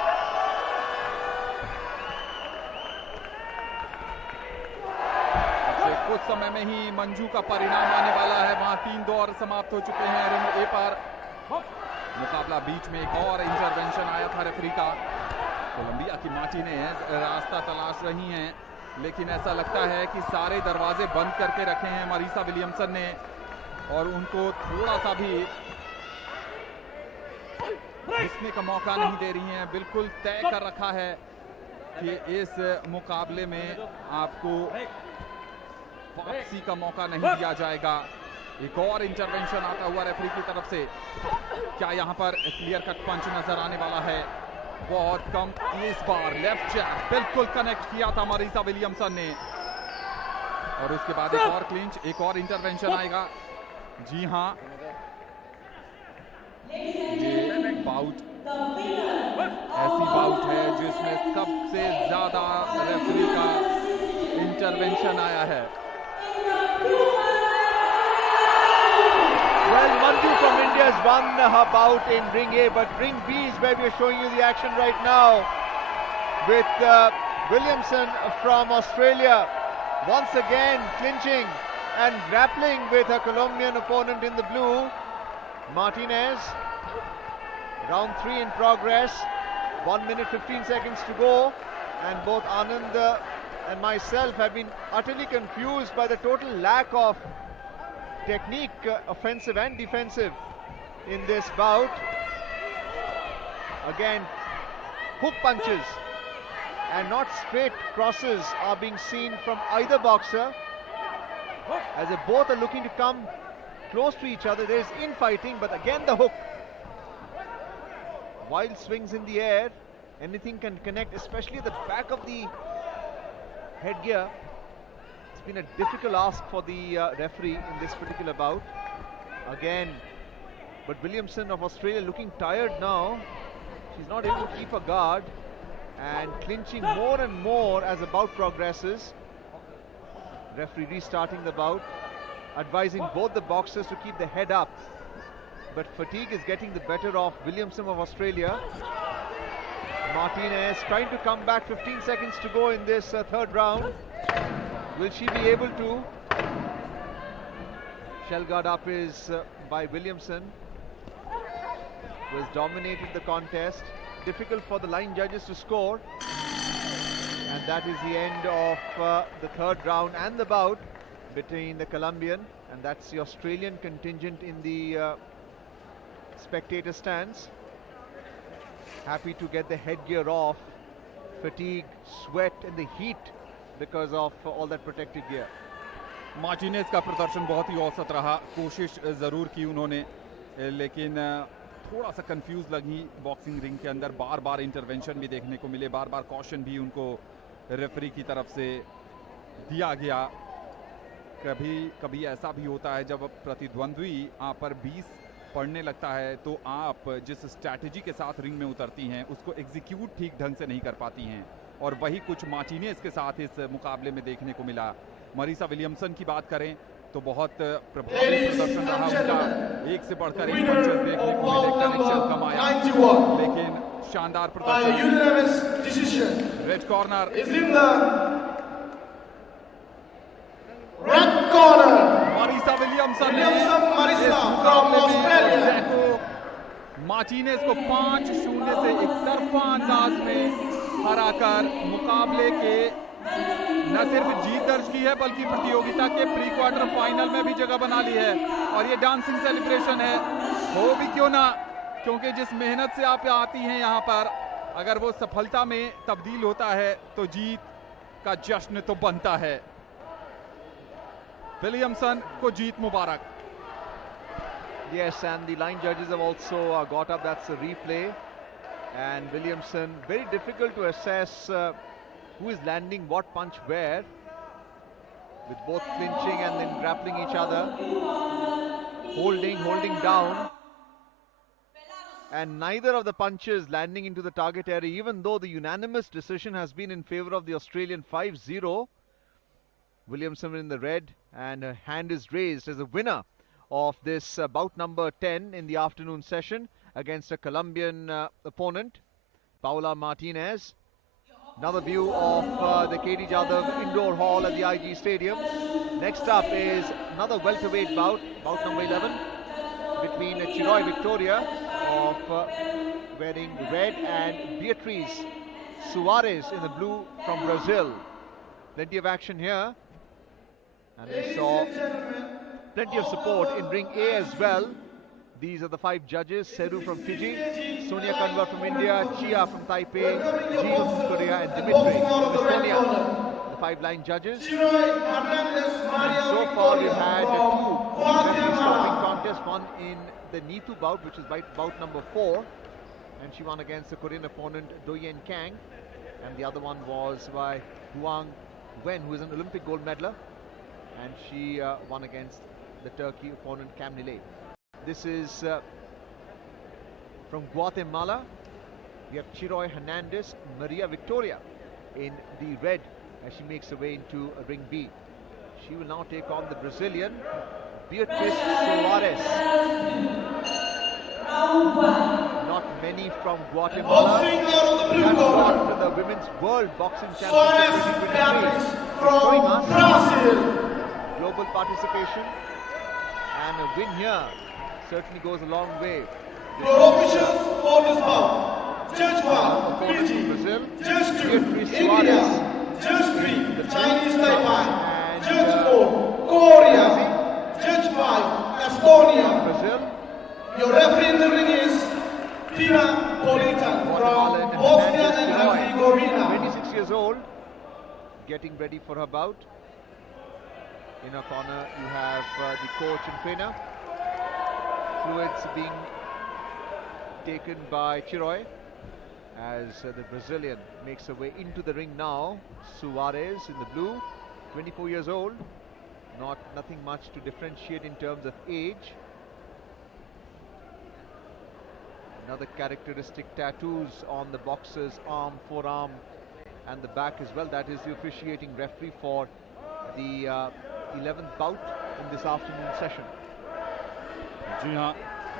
कुछ समय में ही मंजू का परिणाम आने वाला है। वहां 3 दौर समाप्त हो चुके हैं रिंग ए पर। मुकाबला बीच में एक और इंटरवेंशन आया था रेफरी का। कोलंबिया की मार्टिनेज रास्ता तलाश रही हैं, लेकिन ऐसा लगता है कि सारे दरवाजे बंद करके रखे हैं मरीसा विलियमसन ने, और उनको थोड़ा सा भी घुसने का मौका नहीं दे रही हैं। बिल्कुल तय कर रखा है कि इस मुकाबले में आपको वापसी का मौका नहीं दिया जाएगा। एक और इंटरवेंशन आता हुआ रेफरी की तरफ से। क्या यहां पर क्लियर कट पंच नजर आने वाला है? बहुत कम। इस बार लेफ्ट जैब बिल्कुल कनेक्ट किया था मरीसा विलियमसन ने, और उसके बाद एक और क्लिंच, एक और इंटरवेंशन आएगा। जी हां, ये बाउट ऐसी बाउट है जिसमें सबसे ज्यादा रेफरी का इंटरवेंशन आया है। Well, Manju from India has won her bout in ring A, but ring B is where we are showing you the action right now with Williamson from Australia once again clinching and grappling with her Colombian opponent in the blue, Martinez. Round 3 in progress, 1 minute 15 seconds to go, and both Anand and myself have been utterly confused by the total lack of technique, offensive and defensive, in this bout. Again, hook punches and not straight crosses are being seen from either boxer, as if both are looking to come close to each other. There is infighting, but again the hook. Wild swings in the air, anything can connect, especially at the back of the headgear. It's been a difficult ask for the referee in this particular bout. Again, but Williamson of Australia looking tired now. She's not able to keep her guard and clinching more and more as the bout progresses. Referee restarting the bout, advising both the boxers to keep the head up. But fatigue is getting the better of Williamson of Australia. Martinez trying to come back, 15 seconds to go in this third round. Will she be able to? Shell guard up is by Williamson, who has dominated the contest. Difficult for the line judges to score. And that is the end of the third round and the bout between the Colombian, and that's the Australian contingent in the spectator stands. Happy to get the headgear off. Fatigue, sweat and the heat because of all that protective gear. Martinez का प्रदर्शन बहुत ही औसत रहा, कोशिश जरूर की उन्होंने, लेकिन थोड़ा सा कंफ्यूज लगी बॉक्सिंग रिंग के अंदर। बार बार इंटरवेंशन भी देखने को मिले, बार बार कॉशन भी उनको रेफरी की तरफ से दिया गया। कभी कभी ऐसा भी होता है जब प्रतिद्वंद्वी आप पर 20 पढ़ने लगता है तो आप जिस स्ट्रैटेजी के साथ रिंग में उतरती हैं उसको एग्जीक्यूट ठीक ढंग से नहीं कर पाती हैं, और वही कुछ मार्टिनेज के साथ इस मुकाबले में देखने को मिला। मरीसा विलियमसन की बात करें तो बहुत प्रभावी प्रदर्शन रहा उनका, एक से बढ़कर एक पंचेस देखने को मिले, कनेक्शन कम आया, लेकिन शानदार प्रदर्शन। रेड कॉर्नर मरीसा विलियमसन ने मार्टिनेज को 5-0 से एक तरफा अंदाज में हराकर मुकाबले के न सिर्फ जीत दर्ज की है बल्कि प्रतियोगिता के प्री क्वार्टर फाइनल में भी जगह बना ली है। और ये डांसिंग सेलिब्रेशन है, हो भी क्यों ना, क्योंकि जिस मेहनत से आप आती हैं यहाँ पर, अगर वो सफलता में तब्दील होता है तो जीत का जश्न तो बनता है। विलियमसन को जीत मुबारक। Yes, and the line judges have also got up. That's a replay, and Williamson, very difficult to assess who is landing what punch where, with both clinching and then grappling each other, holding down, and neither of the punches landing into the target area, even though the unanimous decision has been in favor of the Australian 5-0. Williamson in the red, and her hand is raised as a winner of this bout number 10 in the afternoon session against a Colombian opponent, Paula Martinez. Another view of the KD Jadhav Indoor Hall at the IG Stadium. Next up is another welterweight bout, bout number 11, between Chiroy Victoria of wearing red and Beatriz Suarez in the blue from Brazil. Plenty of action here, and we saw plenty of support in ring A as well. These are the 5 judges: Seru from Fiji, Sonia Kanwar from India, Chia from Taipei, Jiu from Korea, and Dimitri from Estonia. The 5 line judges. Chiroy Hernandez, Maria So far we've Victoria had from two referee stopping Guatemala. contests, one in the Nitu bout, which is bout number 4, and she won against the Korean opponent Do-Yen Kang, and the other one was by Huang Wen, who is an Olympic gold medaler, and she won against the Turkey opponent Cam Nile. This is from Guatemala. We have Chiroy Hernandez, Maria Victoria in the red as she makes her way into ring B. She will now take on the Brazilian Beatriz Soares. Not many from Guatemala. Boxing out of the blue That's corner. gone to the Women's World Boxing Soares Championship Beatriz 2023. Showing from us Brazil. global participation, and a win here certainly goes a long way. Your officials for this bout. Judge 1, Opponent from Fiji. Brazil, Judge 2, Beatriz India. Soares. Judge 3, Chinese Taiwan. And, Judge 4, Korea. Judge 5, Estonia. Brazil, Your referee in the ring is Tina Politan Guatemalan from Bosnia Hernandez and Chiroy, Herzegovina. 26 years old, getting ready for her bout. In her corner, you have the coach and trainer. Fluids being taken by Chiroy as the Brazilian makes her way into the ring now. Soares in the blue, 24 years old. Nothing much to differentiate in terms of age. Another characteristic tattoos on the boxer's arm, forearm and the back as well. That is the officiating referee for the 11th bout in this afternoon session. जी हाँ,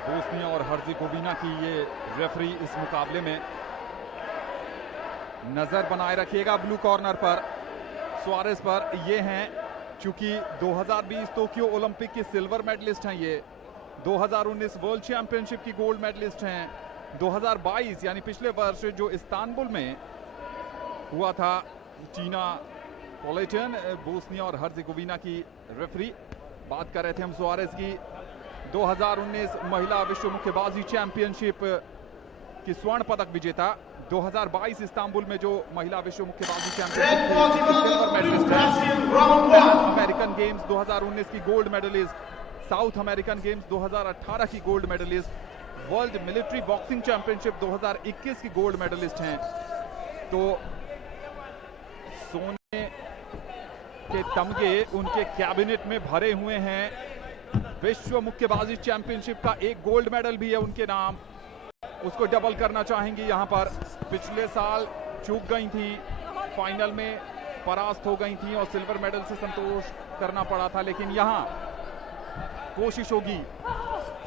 बोस्निया और हर्जेगोविना की ये रेफरी इस मुकाबले में नजर बनाए रखिएगा ब्लू कॉर्नर पर सुआरेस पर। ये हैं चूंकि 2020 टोक्यो ओलंपिक की सिल्वर मेडलिस्ट हैं, ये 2019 वर्ल्ड चैंपियनशिप की गोल्ड मेडलिस्ट हैं, 2022 यानी पिछले वर्ष जो इस्तांबुल में हुआ था टीना पोलेटन बोस्निया और हर्जेगोविना की रेफरी। बात कर रहे थे हम सुआरेस की, 2019 महिला विश्व मुक्केबाजी चैंपियनशिप की स्वर्ण पदक विजेता, 2022 इस्तांबुल में जो महिला विश्व मुक्केबाजी चैंपियनशिप सिल्वर मेडलिस्ट है, अमेरिकन गेम्स 2019 की gold medallist, South American games 2018 की gold medallist, world military boxing championship 2021 की गोल्ड मेडलिस्ट हैं। तो सोने के तमगे उनके कैबिनेट में भरे हुए हैं। विश्व मुक्केबाजी चैंपियनशिप का एक गोल्ड मेडल भी है उनके नाम, उसको डबल करना चाहेंगी यहां पर। पिछले साल चूक गई थी, फाइनल में परास्त हो गई थी और सिल्वर मेडल से संतोष करना पड़ा था, लेकिन यहां कोशिश होगी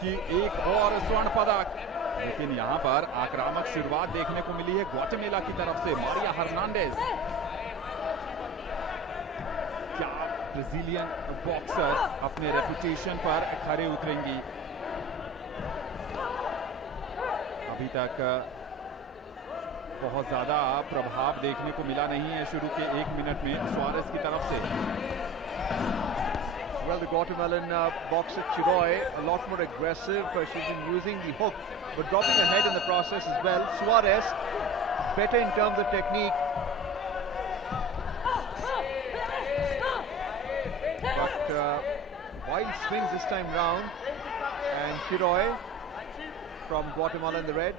कि एक और स्वर्ण पदक। लेकिन यहां पर आक्रामक शुरुआत देखने को मिली है ग्वाटेमाला की तरफ से। मारिया हर्नांडेज, क्या ब्राजीलियन बॉक्सर अपने रेपुटेशन पर खरे उतरेंगी? अभी तक बहुत ज्यादा प्रभाव देखने को मिला नहीं है शुरू के 1 मिनट में सुआरेस की तरफ से। Well, the Guatemalan boxer Chiroy, a lot more aggressive. She's been using the hook, but dropping her head in the process as well. Soares, better in terms of technique. But wild swings this time round. And Chiroy from Guatemala in the red,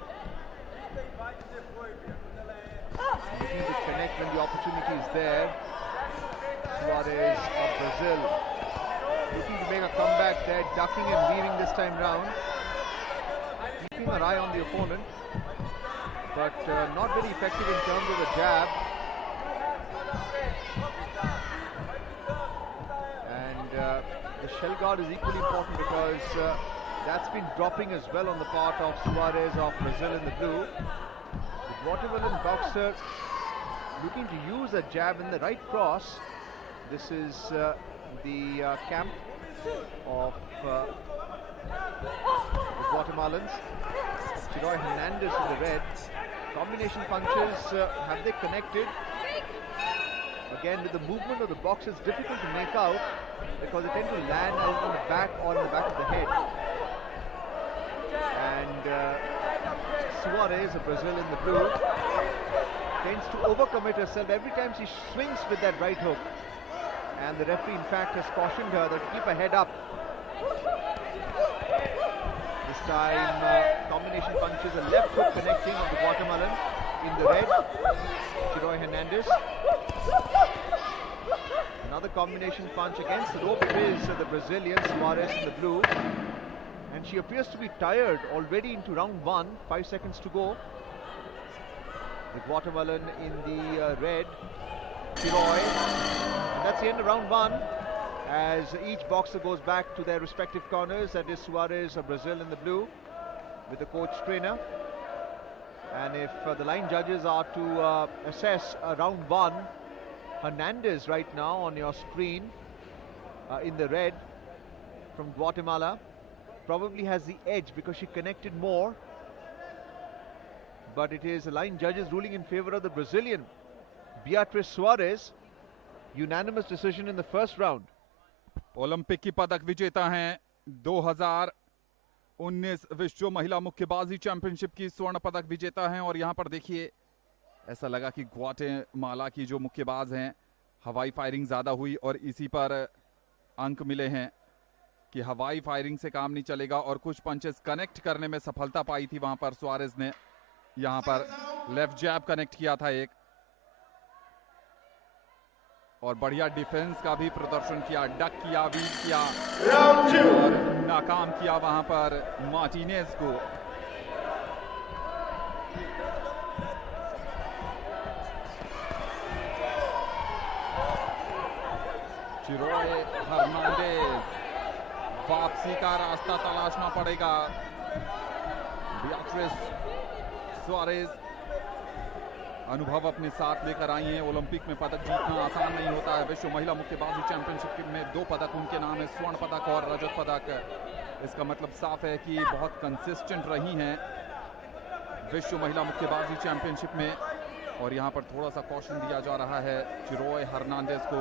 looking to connect when the opportunity is there. Soares of Brazil looking to make a comeback there, ducking and weaving this time round, keeping her eye on the opponent, but not very effective in terms of the jab. And the shell guard is equally important because that's been dropping as well on the part of Soares of Brazil in the blue. The Guatemalan boxer looking to use a jab in the right cross. This is the camp of the Guatemalans. Chiroy Hernandez in the red. Combination punches, have they connected? Again, with the movement of the box, it's difficult to make out because they tend to land either on the back or in the back of the head. And Soares of Brazil in the blue tends to overcommit herself every time she swings with that right hook. And the referee, in fact, has cautioned her that to keep her head up. This time, combination punches, a left hook connecting on the Guatemalan in the red, Chiroy Hernandez. Another combination punch against the rope is the Brazilian Suarez in the blue. And she appears to be tired already into round 1, 5 seconds to go. The Guatemalan in the red, Chiroy. And that's the end of round 1. As each boxer goes back to their respective corners. That is Suarez of Brazil in the blue with the coach trainer. And if the line judges are to assess round 1, Hernandez right now on your screen in the red from Guatemala probably has the edge because she connected more. But it is the line judges ruling in favor of the Brazilian Beatriz Suarez. Unanimous decision in the first round. Olympic की पदक विजेता हैं 2019 विश्व महिला मुक्केबाजी चैंपियनशिप की स्वर्ण पदक विजेता हैं। और यहां पर देखिए ऐसा लगा कि ग्वाटेमाला की जो मुक्केबाज हैं हवाई फायरिंग ज्यादा हुई और इसी पर अंक मिले हैं कि हवाई फायरिंग से काम नहीं चलेगा। और कुछ पंचेस कनेक्ट करने में सफलता पाई थी वहां पर सुआरेज ने। यहां पर लेफ्ट जैब कनेक्ट किया था एक और बढ़िया डिफेंस का भी प्रदर्शन किया, डक किया, वीक किया और नाकाम किया वहां पर मार्टिनेज को। चिरोय हर्नांडेज, वापसी का रास्ता तलाशना पड़ेगा। बेatriz सुआरेज अनुभव अपने साथ लेकर आई हैं। ओलंपिक में पदक जीतना आसान नहीं होता है। विश्व महिला मुक्केबाजी चैंपियनशिप में 2 पदक उनके नाम है, स्वर्ण पदक और रजत पदक। इसका मतलब साफ है कि बहुत कंसिस्टेंट रही हैं विश्व महिला मुक्केबाजी चैंपियनशिप में। और यहां पर थोड़ा सा कॉशन दिया जा रहा है चिरोय हर्नांडेज को।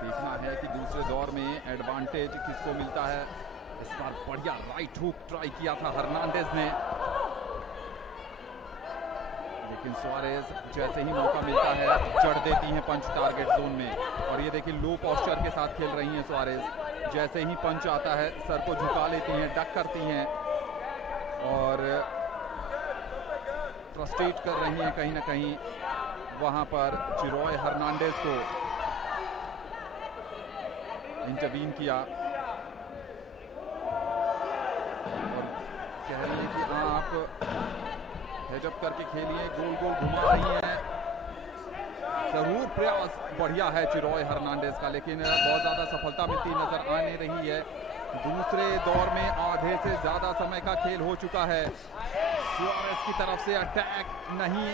देखना है कि दूसरे दौर में एडवांटेज किसको मिलता है। इस बार बढ़िया राइट हुक ट्राई किया था हर्नांडेज ने, लेकिन सुआरेज जैसे ही मौका मिलता है जड़ देती हैं पंच टारगेट जोन में। और ये देखिए लो पोस्चर के साथ खेल रही हैं सुआरेज। जैसे ही पंच आता है सर को झुका लेती हैं, डक करती हैं और फ्रस्ट्रेट कर रही हैं कहीं ना कहीं वहां पर चिरोय हर्नांडेज को। इंटरवीन किया और कह रही है कि आप हेजअप करके खेलिए, गोल गोल घुमा रही हैं। जरूर प्रयास बढ़िया है चिरोय हर्नांडेज का, लेकिन बहुत ज्यादा सफलता मिलती नजर आ नहीं रही है। दूसरे दौर में आधे से ज्यादा समय का खेल हो चुका है। सुआरेज की तरफ से अटैक नहीं,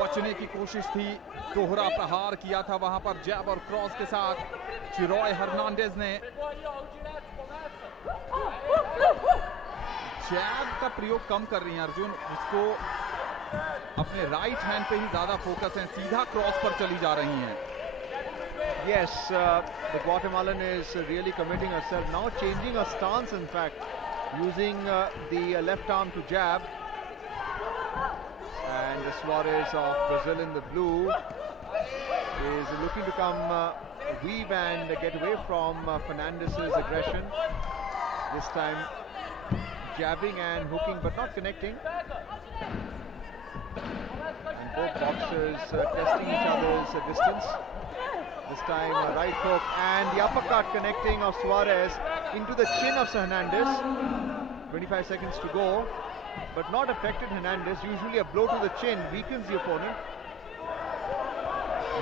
बचने की कोशिश थी, दोहरा प्रहार किया था वहां पर जैब और क्रॉस के साथ चिरोय हर्नांडेज ने। जैब का प्रयोग कम कर रही हैं अर्जुन, उसको अपने राइट हैंड पे ही ज्यादा फोकस है, सीधा क्रॉस पर चली जा रही हैं। Yes, the Guatemalan is really committing herself now, changing her stance in fact, using the left arm to jab. And Suarez of Brazil in the blue is looking to come weave and get away from Fernandez's aggression. This time jabbing and hooking but not connecting. And both boxers testing each other's distance. This time a right hook and the uppercut connecting of Suarez into the chin of Hernandez. 25 seconds to go, but not affected Hernandez. Usually a blow to the chin weakens the opponent.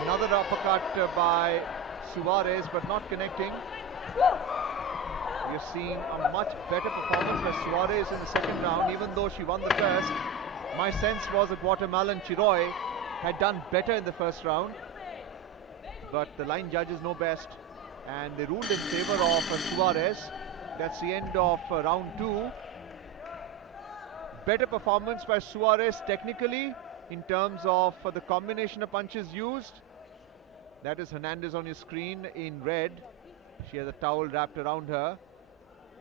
Another uppercut by Suarez, but not connecting. We're seeing a much better performance by Suarez in the second round, even though she won the first. My sense was that Guatemalan Chiroy had done better in the first round, but the line judges know best, and they ruled in favor of Suarez. That's the end of round 2. Better performance by Suarez technically in terms of the combination of punches used. That is Hernandez on your screen in red. She has a towel wrapped around her.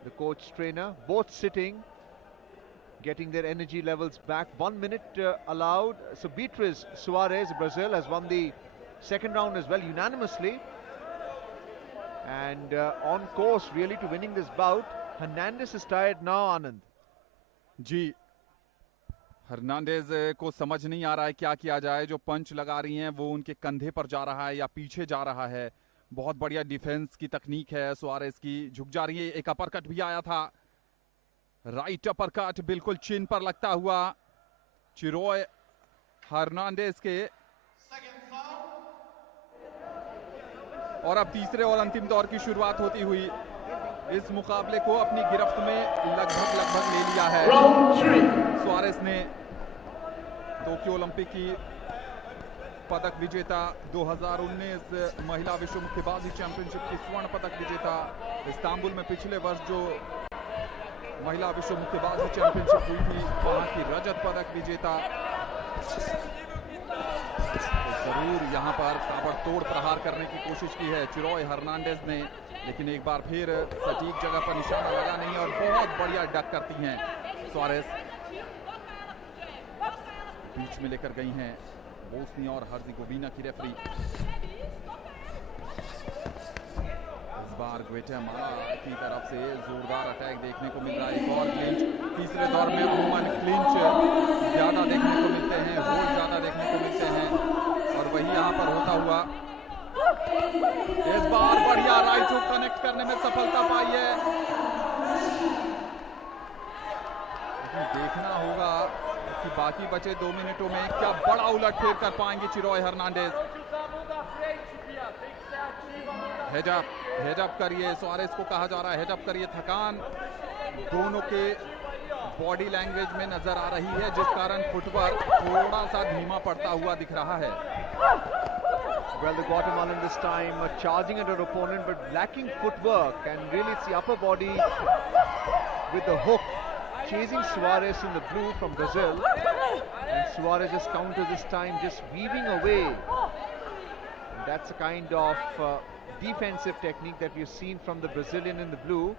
The coach trainer, both sitting. getting their energy levels back. 1 minute allowed. So Beatriz Suarez, Brazil, has won the second round as well unanimously, and on course really to winning this bout. Hernandez is tired now, Anand. Ji, Hernandez को समझ नहीं आ रहा है क्या किया जाए. जो पंच लगा रही हैं वो उनके कंधे पर जा रहा है या पीछे जा रहा है. बहुत बढ़िया डिफेंस की तकनीक है सुआरेज की. झुक जा रही है. एक अपरकट भी आया था, राइट अपरकट बिल्कुल चिन पर लगता हुआ चिरोय हर्नांडेज के. और अब तीसरे और अंतिम दौर की शुरुआत होती हुई इस मुकाबले को अपनी गिरफ्त में लगभग ले लिया है. सुआरेज ने टोक्यो ओलंपिक की पदक विजेता, 2019 महिला विश्व मुक्केबाजी चैंपियनशिप की स्वर्ण पदक विजेता, इस्तांबुल में पिछले वर्ष जो महिला विश्व मुक्केबाजी चैंपियनशिप हुई थी वहां की रजत पदक विजेता. जरूर यहां पर ताबड़तोड़ प्रहार करने की कोशिश की है चिरोय हर्नांडेज ने, लेकिन एक बार फिर सटीक जगह पर निशाना लगा नहीं और बहुत बढ़िया डक करती हैं सुआरेज. बीच में लेकर गई हैं बोस्निया और हर्जेगोविना की रेफरी. इस बार ग्वाटेमाला की तरफ से जोरदार अटैक देखने को मिल रहा है. एक और क्लिंच. तीसरे दौर में अमूमन क्लिंच ज्यादा देखने को मिलते हैं, होल्ड ज्यादा देखने को मिलते हैं, और वही यहां पर होता हुआ इस बार बढ़िया राइट हुक कनेक्ट करने में सफलता पाई है. देखना होगा कि बाकी बचे 2 मिनटों में क्या बड़ा उलटफेर कर पाएंगे चिरोय हर्नांडेज. हेजअप करिए, सुआरेज को कहा जा रहा है हेजअप करिए. थकान दोनों के बॉडी लैंग्वेज में नजर आ रही है, जिस कारण फुटवर्क थोड़ा सा धीमा पड़ता हुआ दिख रहा है. Well, the Guatemalan this time charging at her opponent but lacking footwork, and really it's the upper body with the hook chasing Suarez in the blue from Brazil, and Suarez's counter this time just weaving away. And that's a kind of defensive technique that we've seen from the Brazilian in the blue.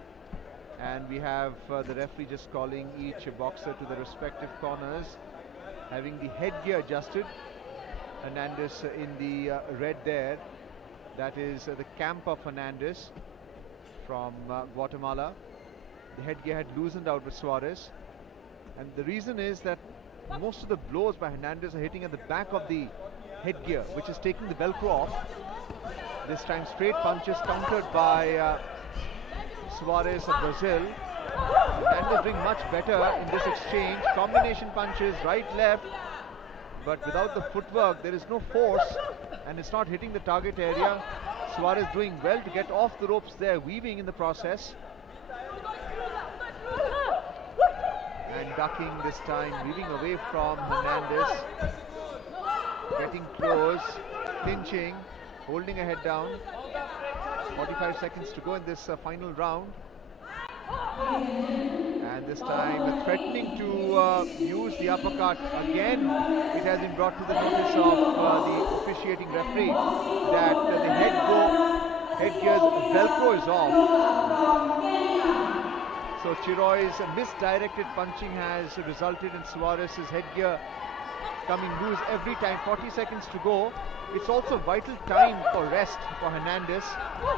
And we have the referee just calling each boxer to their respective corners, having the headgear adjusted. Hernandez in the red there, that is the camp of Hernandez from Guatemala. The headgear had loosened out with Suarez, and the reason is that most of the blows by Hernandez are hitting at the back of the headgear, which is taking the velcro off. This time straight punches countered by Suarez of Brazil. Hernandez doing much better in this exchange. Combination punches, right, left, but without the footwork there is no force and it's not hitting the target area. Suarez doing well to get off the ropes there, weaving in the process. And ducking this time, weaving away from Hernandez. Getting close, clinching, holding her head down. 45 seconds to go in this final round. And this time threatening to use the uppercut again. It has been brought to the notice of the officiating referee that the headgear's velcro is off. So Chiroy's misdirected punching has resulted in Suarez's headgear coming loose every time. 40 seconds to go. It's also vital time for rest for Hernandez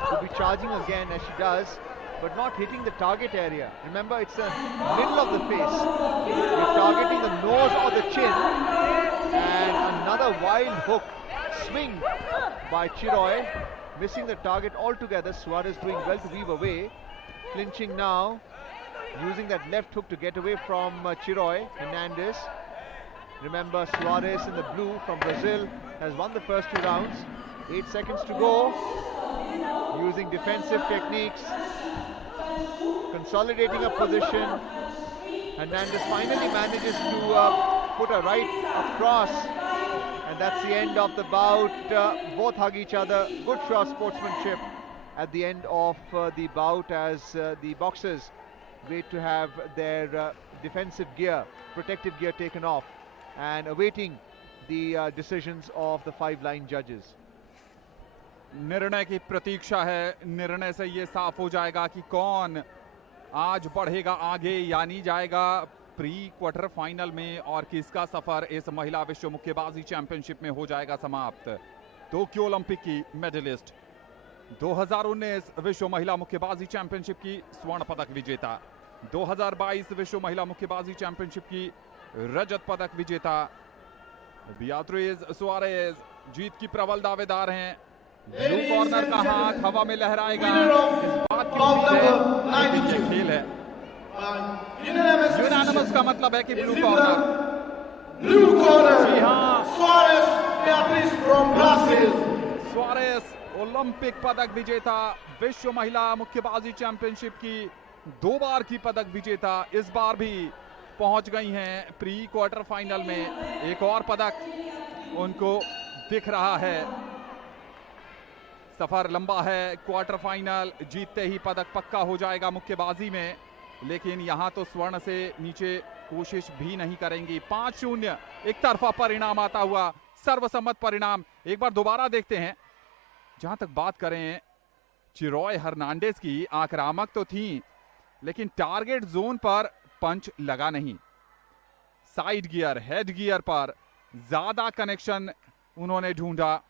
to be charging again as she does, but not hitting the target area. Remember, it's the middle of the face. You're targeting the nose or the chin. And another wild hook swing by Chiroy, missing the target altogether. Suarez doing well to weave away. Clinching now, using that left hook to get away from Chiroy. Hernandez. Remember, Suarez in the blue from Brazil has won the first 2 rounds. 8 seconds to go. Using defensive techniques, consolidating a position. Hernandez finally manages to put a right across, and that's the end of the bout. Both hug each other. Good show of sportsmanship at the end of the bout, as the boxers wait to have their defensive gear, protective gear taken off, and awaiting the decisions of the 5-line judges. निर्णय की प्रतीक्षा है. निर्णय से ये साफ हो जाएगा कि कौन आज बढ़ेगा आगे या नहीं जाएगा. प्री क्वार्टर फाइनल में और किसका सफर इस महिला विश्व मुक्केबाजी चैंपियनशिप में हो जाएगा समाप्त। टोक्यो ओलंपिक की मेडलिस्ट, 2019 विश्व महिला मुक्केबाजी चैंपियनशिप की स्वर्ण पदक विजेता, 2022 विश्व महिला मुक्केबाजी चैंपियनशिप की रजत पदक विजेता बियात्रिज सुआरेज जीत की प्रबल दावेदार हैं। ब्लू कॉर्नर का हाथ हवा में लहराएगा, इस बात की उम्मीद है, लेकिन ये खेल है। यूनानिमस का मतलब है कि ब्लू कॉर्नर, जी हाँ, सुआरेज ओलंपिक पदक विजेता, विश्व महिला मुक्केबाजी चैंपियनशिप की 2 बार की पदक विजेता, इस बार भी पहुंच गई हैं प्री क्वार्टर फाइनल में। एक और पदक उनको दिख रहा है। सफर लंबा है, क्वार्टर फाइनल जीतते ही पदक पक्का हो जाएगा मुक्केबाजी में, लेकिन यहां तो स्वर्ण से नीचे कोशिश भी नहीं करेंगी। 5-0 एक तरफा परिणाम आता हुआ, सर्वसम्मत परिणाम। एक बार दोबारा देखते हैं। जहां तक बात करें चिरॉय हर्नांडेज की, आक्रामक तो थी लेकिन टारगेट जोन पर पंच लगा नहीं। साइड गियर, हेड गियर पर ज्यादा कनेक्शन उन्होंने ढूंढा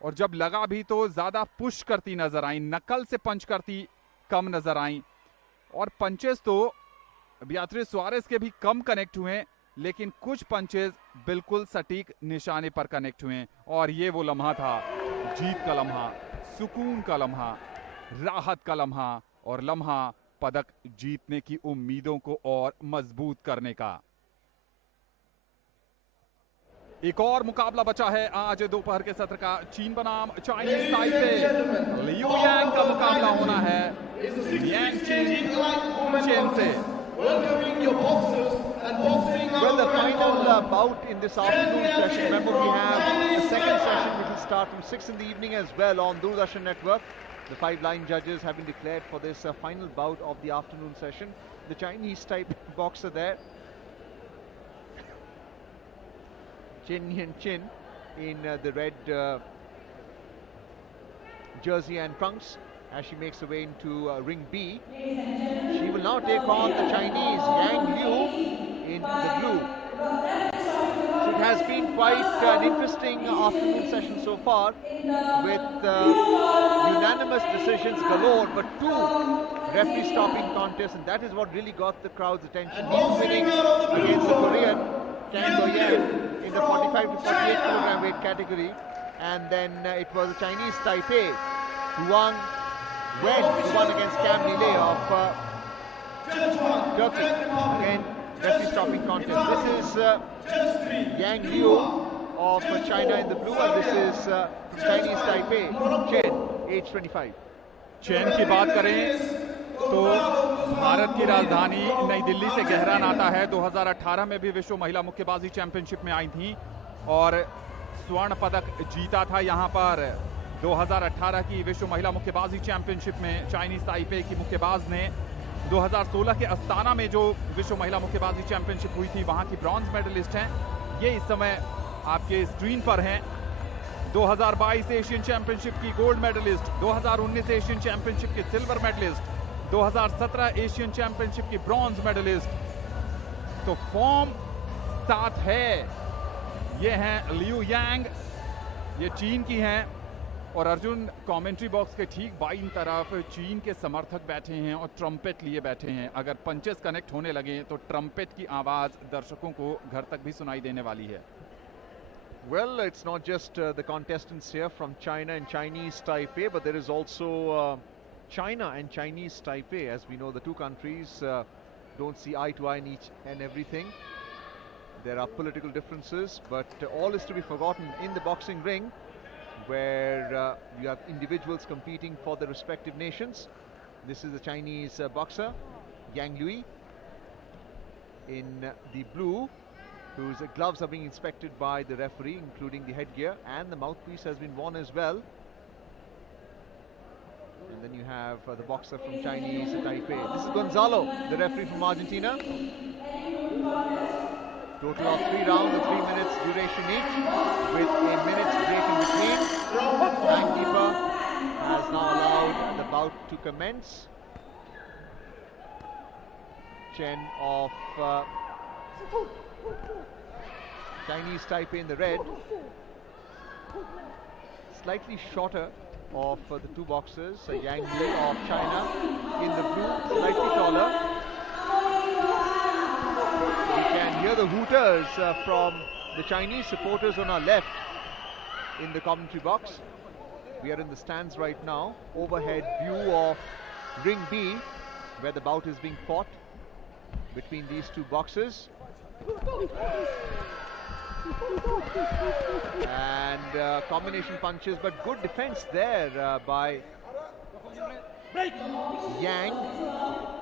और जब लगा भी तो ज्यादा पुश करती नजर आई, नकल से पंच करती कम नजर आई। और पंचेस तो बियात्रिज सुआरेज के भी कम कनेक्ट हुए, लेकिन कुछ पंचेस बिल्कुल सटीक निशाने पर कनेक्ट हुए। और ये वो लम्हा था, जीत का लम्हा, सुकून का लम्हा, राहत का लम्हा और लम्हा पदक जीतने की उम्मीदों को और मजबूत करने का। एक और मुकाबला बचा है आज दोपहर के सत्र का। चीन बनाम चाइनीज ताइपे, लियू यांग का मुकाबला होना है यांग चीन से। Well, the final bout in this afternoon session. Remember, we have the second session which will start from 6 in the evening as well on Doordarshan Network. The 5 line judges have been declared for this final bout of the afternoon session. The Chinese type boxer there, Chen Yan Chin, in the red jersey and trunks, as she makes her way into ring B. She will now take on the Chinese Yang Liu in the blue. So it has been quite an interesting afternoon session so far, with unanimous decisions galore, but 2 referee stopping contests, and that is what really got the crowd's attention. He's winning against the Korean Kang Do-yeon in the 45 to 48 kilogram weight category, and then it was the Chinese Taipei Huang Wen who won against Cam Nile of Turkey. Again, referee stopping contest. This is Yang Liu of China in the blue, and this is from Chinese Taipei, Chen, age 25. Chain की बात करें तो भारत की राजधानी नई दिल्ली से गहरा नाता है। 2018 में भी विश्व महिला मुक्केबाजी चैंपियनशिप में आई थी और स्वर्ण पदक जीता था यहाँ पर। 2018 की विश्व महिला मुक्केबाजी चैंपियनशिप में चाइनीज ताइपे की मुक्केबाज ने 2016 के अस्ताना में जो विश्व महिला मुक्केबाजी चैंपियनशिप हुई थी वहां की ब्रॉन्ज मेडलिस्ट हैं। ये इस समय आपके स्क्रीन पर हैं। 2022 एशियन चैंपियनशिप की गोल्ड मेडलिस्ट, 2019 एशियन चैंपियनशिप की सिल्वर मेडलिस्ट, 2017 एशियन चैंपियनशिप की ब्रॉन्ज मेडलिस्ट। तो फॉर्म साथ है। ये हैं लियू यांग, ये चीन की हैं। और अर्जुन, कमेंट्री बॉक्स के ठीक बाईं तरफ चीन के समर्थक बैठे हैं और ट्रम्पेट लिए बैठे हैं। अगर पंचेस कनेक्ट होने लगे तो ट्रम्पेट की आवाज दर्शकों को घर तक भी सुनाई देने वाली है। Well, it's not just the contestants here from China and Chinese Taipei, but there is also China and Chinese Taipei. As we know, the two countries don't see eye to eye in each and everything. There are political differences, but all is to be forgotten in the boxing ring, where you have individuals competing for their respective nations. This is the Chinese boxer, Yang Liu, in the blue, whose gloves are being inspected by the referee, including the headgear, and the mouthpiece has been worn as well. And then you have the boxer from Chinese Taipei. This is Gonzalo, the referee from Argentina. Total of 3 rounds of 3 minutes duration each, with a minute's break in between. Timekeeper has now allowed the bout to commence. Chen of Chinese Taipei in the red, slightly shorter of the two boxers. Yang Li of China in the blue, slightly taller. We can hear the hooters from the Chinese supporters on our left in the commentary box. We are in the stands right now. Overhead view of Ring B, where the bout is being fought between these two boxers. And combination punches, but good defense there by Yang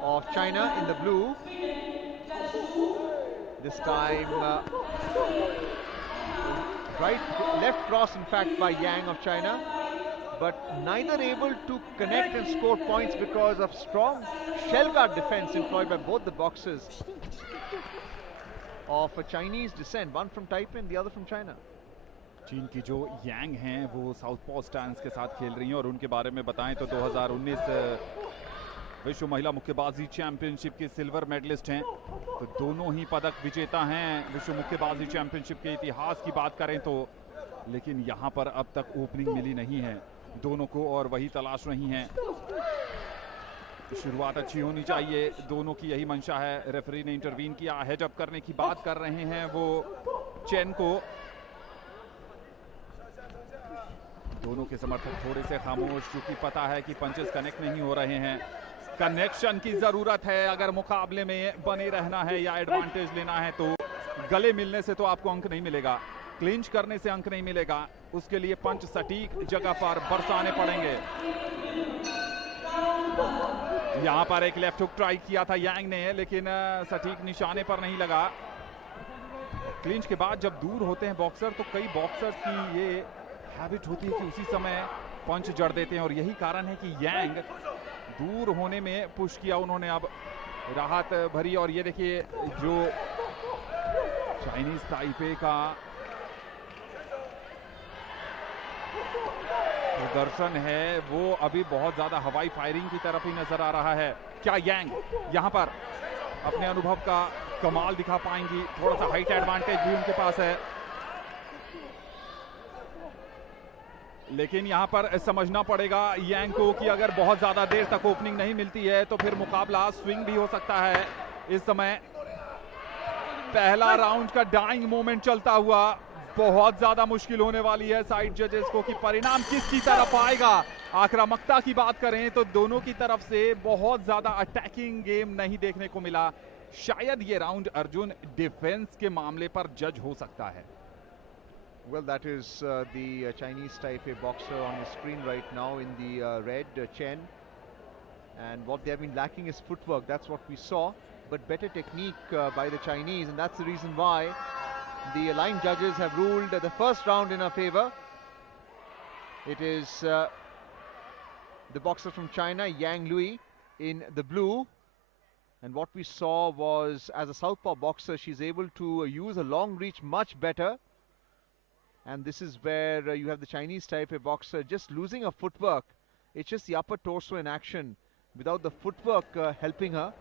of China in the blue. This time left cross in fact by Yang of China, but neither able to connect and score points because of strong shell guard defense employed by both the boxers of a Chinese descent, one from Taipei and the other from China. चीन की जो यांग हैं वो साउथपॉ स्टैंस के साथ खेल रही हैं, और उनके बारे में बताएं तो 2019 विश्व महिला मुक्केबाजी चैंपियनशिप के सिल्वर मेडलिस्ट हैं। तो दोनों ही पदक विजेता हैं विश्व मुक्केबाजी चैंपियनशिप के इतिहास की बात करें तो, लेकिन यहाँ पर अब तक ओपनिंग मिली नहीं है दोनों को, और वही तलाश रही हैं। शुरुआत अच्छी होनी चाहिए, दोनों की यही मंशा है। रेफरी ने इंटरवीन किया, हेड अप करने की बात कर रहे हैं वो चेन को। दोनों के समर्थक थोड़े से खामोश, क्योंकि पता है कि पंचेस कनेक्ट नहीं हो रहे हैं। कनेक्शन की जरूरत है अगर मुकाबले में बने रहना है या एडवांटेज लेना है। तो गले मिलने से तो आपको अंक नहीं मिलेगा, क्लिंच करने से अंक नहीं मिलेगा, उसके लिए पंच सटीक जगह पर बरसाने पड़ेंगे। यहां पर एक लेफ्ट हुक ट्राई किया था यांग ने, लेकिन सटीक निशाने पर नहीं लगा। क्लिंच के बाद जब दूर होते हैं बॉक्सर तो कई बॉक्सर्स की ये हैबिट होती है कि उसी समय पंच जड़ देते हैं, और यही कारण है कि यांग दूर होने में पुश किया उन्होंने, अब राहत भरी। और ये देखिए जो चाइनीज ताइपे का प्रदर्शन है वो अभी बहुत ज्यादा हवाई फायरिंग की तरफ ही नजर आ रहा है। क्या यांग यहां पर अपने अनुभव का कमाल दिखा पाएंगी? थोड़ा सा हाइट एडवांटेज भी उनके पास है, लेकिन यहां पर समझना पड़ेगा यांग को कि अगर बहुत ज्यादा देर तक ओपनिंग नहीं मिलती है तो फिर मुकाबला स्विंग भी हो सकता है। इस समय पहला राउंड का डाइंग मोमेंट चलता हुआ, बहुत ज्यादा मुश्किल होने वाली है साइड जजेस को कि परिणाम किसकी तरफ आएगा। आक्रामकता की बात करें तो दोनों की तरफ से बहुत ज्यादा अटैकिंग गेम नहीं देखने को मिला। शायद ये राउंड अर्जुन डिफेंस के मामले पर जज हो सकता है। Well, that is the Chinese Taipei boxer on the screen right now in the red, Chen. And what they have been lacking is footwork. That's what we saw. But better technique by the Chinese, and that's the reason why the line judges have ruled the first round in our favor. It is the boxer from China, Yang Lui, in the blue. And what we saw was, as a southpaw boxer, she's able to use a long reach much better. And this is where you have the Chinese Taipei boxer just losing her footwork. It's just the upper torso in action without the footwork helping her.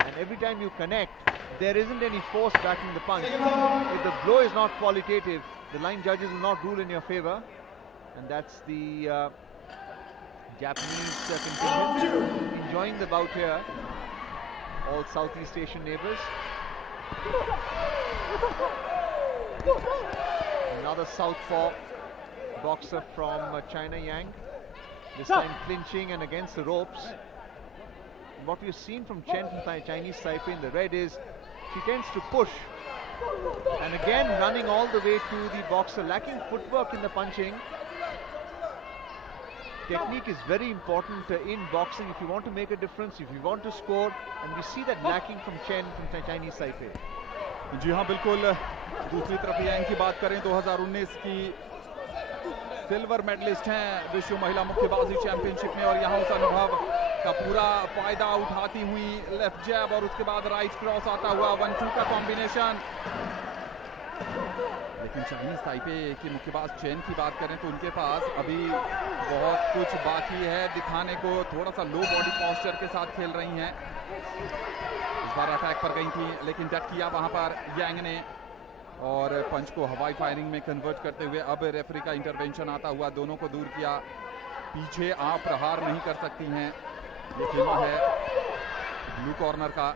And every time you connect, there isn't any force backing the punch. If the blow is not qualitative, the line judges will not rule in your favor. And that's the Japanese contingent enjoying the bout here. All Southeast Asian neighbors. Another southpaw boxer from China, Yang. This time clinching and against the ropes. And what we've seen from Chen from Chinese Taipei in the red is she tends to push. And again running all the way to the boxer, lacking footwork in the punching. Technique is very important in boxing if you want to make a difference, if you want to score. And we see that lacking from Chen from Chinese Taipei. जी हाँ बिल्कुल। दूसरी तरफ यांग की बात करें 2019 की सिल्वर मेडलिस्ट हैं विश्व महिला मुक्केबाजी चैंपियनशिप में, और यहाँ उस अनुभव का पूरा फायदा उठाती हुई लेफ्ट जैब और उसके बाद राइट क्रॉस आता हुआ 1-2 का कॉम्बिनेशन। लेकिन चाइनीज ताइपे की मुक्केबाज चेन की बात करें तो उनके पास अभी बहुत कुछ बाकी है दिखाने को। थोड़ा सा लो बॉडी पोस्चर के साथ खेल रही हैं। इस बार अटैक पर गई थी लेकिन डक किया वहां पर यांग ने और पंच को हवाई फायरिंग में कन्वर्ट करते हुए अब रेफरी का इंटरवेंशन आता हुआ दोनों को दूर किया। पीछे आप प्रहार नहीं कर सकती हैं, ये खेमा है ब्लू कॉर्नर का।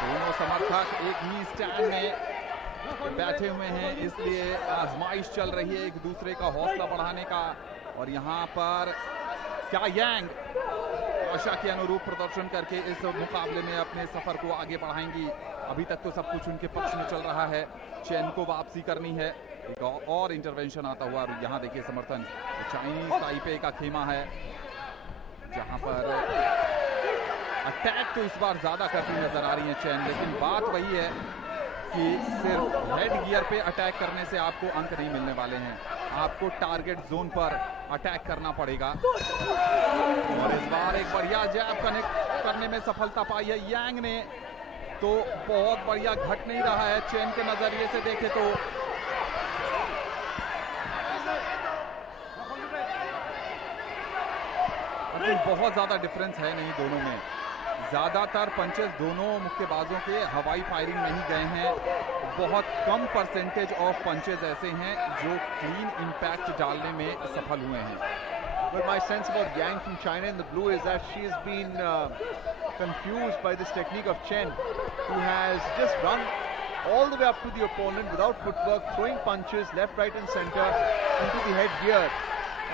दोनों समर्थक एक ही स्टैंड में बैठे हुए हैं, इसलिए आजमाइश चल रही है एक दूसरे का हौसला बढ़ाने का। और यहाँ पर क्या यांग आशा के अनुरूप प्रदर्शन करके इस मुकाबले में अपने सफर को आगे बढ़ाएंगी? अभी तक तो सब कुछ उनके पक्ष में चल रहा है, चेन को वापसी करनी है। एक और इंटरवेंशन आता हुआ, यहाँ देखिए समर्थन चाइनीज ताइपे का खेमा है जहां पर अटैक तो इस बार ज्यादा करती नजर आ रही है चैन, लेकिन बात वही है कि सिर्फ हेड गियर पे अटैक करने से आपको अंक नहीं मिलने वाले हैं, आपको टारगेट जोन पर अटैक करना पड़ेगा। और इस बार एक बढ़िया जैब कनेक्ट करने में सफलता पाई है यांग ने, तो बहुत बढ़िया घट नहीं रहा है चैन के नजरिए से देखे तो। बहुत ज्यादा डिफरेंस है नहीं दोनों में, ज्यादातर पंचेस दोनों मुक्केबाजों के हवाई फायरिंग में ही गए हैं। बहुत कम परसेंटेज ऑफ पंचेस ऐसे हैं जो क्लीन इंपैक्ट डालने में सफल हुए हैं। Well, my sense about Yang from China in the blue is that she has been confused by this technique of Chen, who has just run all the way up to the opponent without footwork, throwing punches left, right and center into the head gear.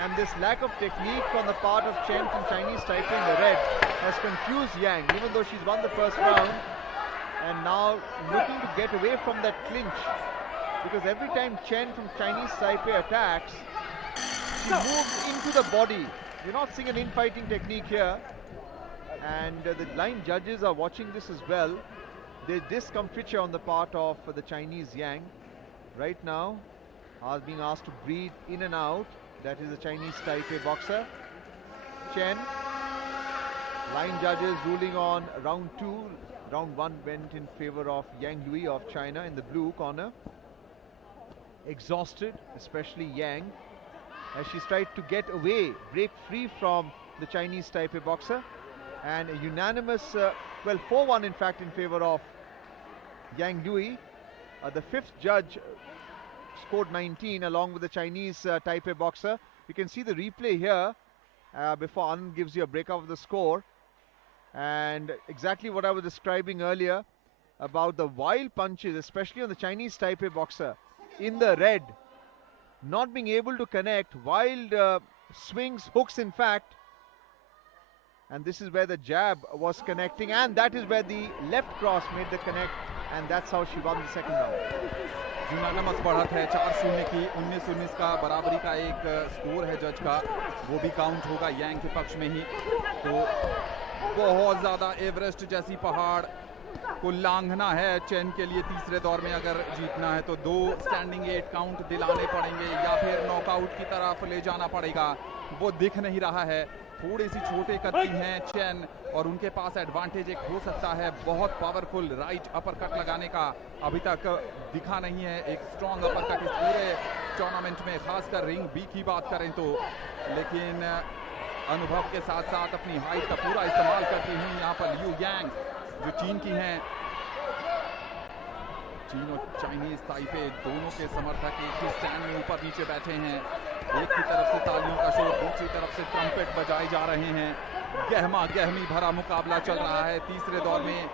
And this lack of technique on the part of Chen from Chinese Taipei in the red has confused Yang, even though she's won the first round. And now looking to get away from that clinch, because every time Chen from Chinese Taipei attacks, she moves into the body. You're not seeing an infighting technique here. And the line judges are watching this as well. There's discomfiture on the part of the Chinese Yang. Right now, are being asked to breathe in and out. That is the Chinese Taipei boxer. Chen. Line judges ruling on round 2. Round 1 went in favor of Yang Lui of China in the blue corner. Exhausted, especially Yang, as she's tried to get away, break free from the Chinese Taipei boxer. And a unanimous, 4-1 in fact in favor of Yang Lui. The fifth judge scored 19 along with the Chinese Taipei boxer. You can see the replay here before Anand gives you a breakup of the score. And exactly what I was describing earlier about the wild punches, especially on the Chinese Taipei boxer in the red, not being able to connect, wild swings, hooks in fact. And this is where the jab was connecting, and that is where the left cross made the connect, and that's how she won the second round. Unanimous बढ़त है 4-0 की। 19-19 का बराबरी का एक स्कोर है जज का, वो भी काउंट होगा यांग के पक्ष में ही। तो बहुत ज़्यादा एवरेस्ट जैसी पहाड़ को लांघना है चेन के लिए तीसरे दौर में। अगर जीतना है तो 2 स्टैंडिंग 8 काउंट दिलाने पड़ेंगे या फिर नॉकआउट की तरफ ले जाना पड़ेगा, वो दिख नहीं रहा है। थोड़ी सी छोटे कद की हैं चेन और उनके पास एडवांटेज एक हो सकता है बहुत पावरफुल राइट अपर कट लगाने का, अभी तक दिखा नहीं है एक स्ट्रॉन्ग अपर कट इस पूरे टूर्नामेंट में, खासकर रिंग बी की बात करें तो। लेकिन अनुभव के साथ साथ अपनी हाइट का पूरा इस्तेमाल करती हुई यहाँ पर लियू यांग जो चीन की हैं, चीन और चाइनीज ताइपे दोनों के समर्थक एक ही स्टैंड में ऊपर नीचे बैठे हैं। एक की तरफ से तालियों का शोर, दूसरी तरफ से ट्रम्पेट बजाए जा रहे हैं। गहमा गहमी भरा मुकाबला चल रहा है। तीसरे दौर में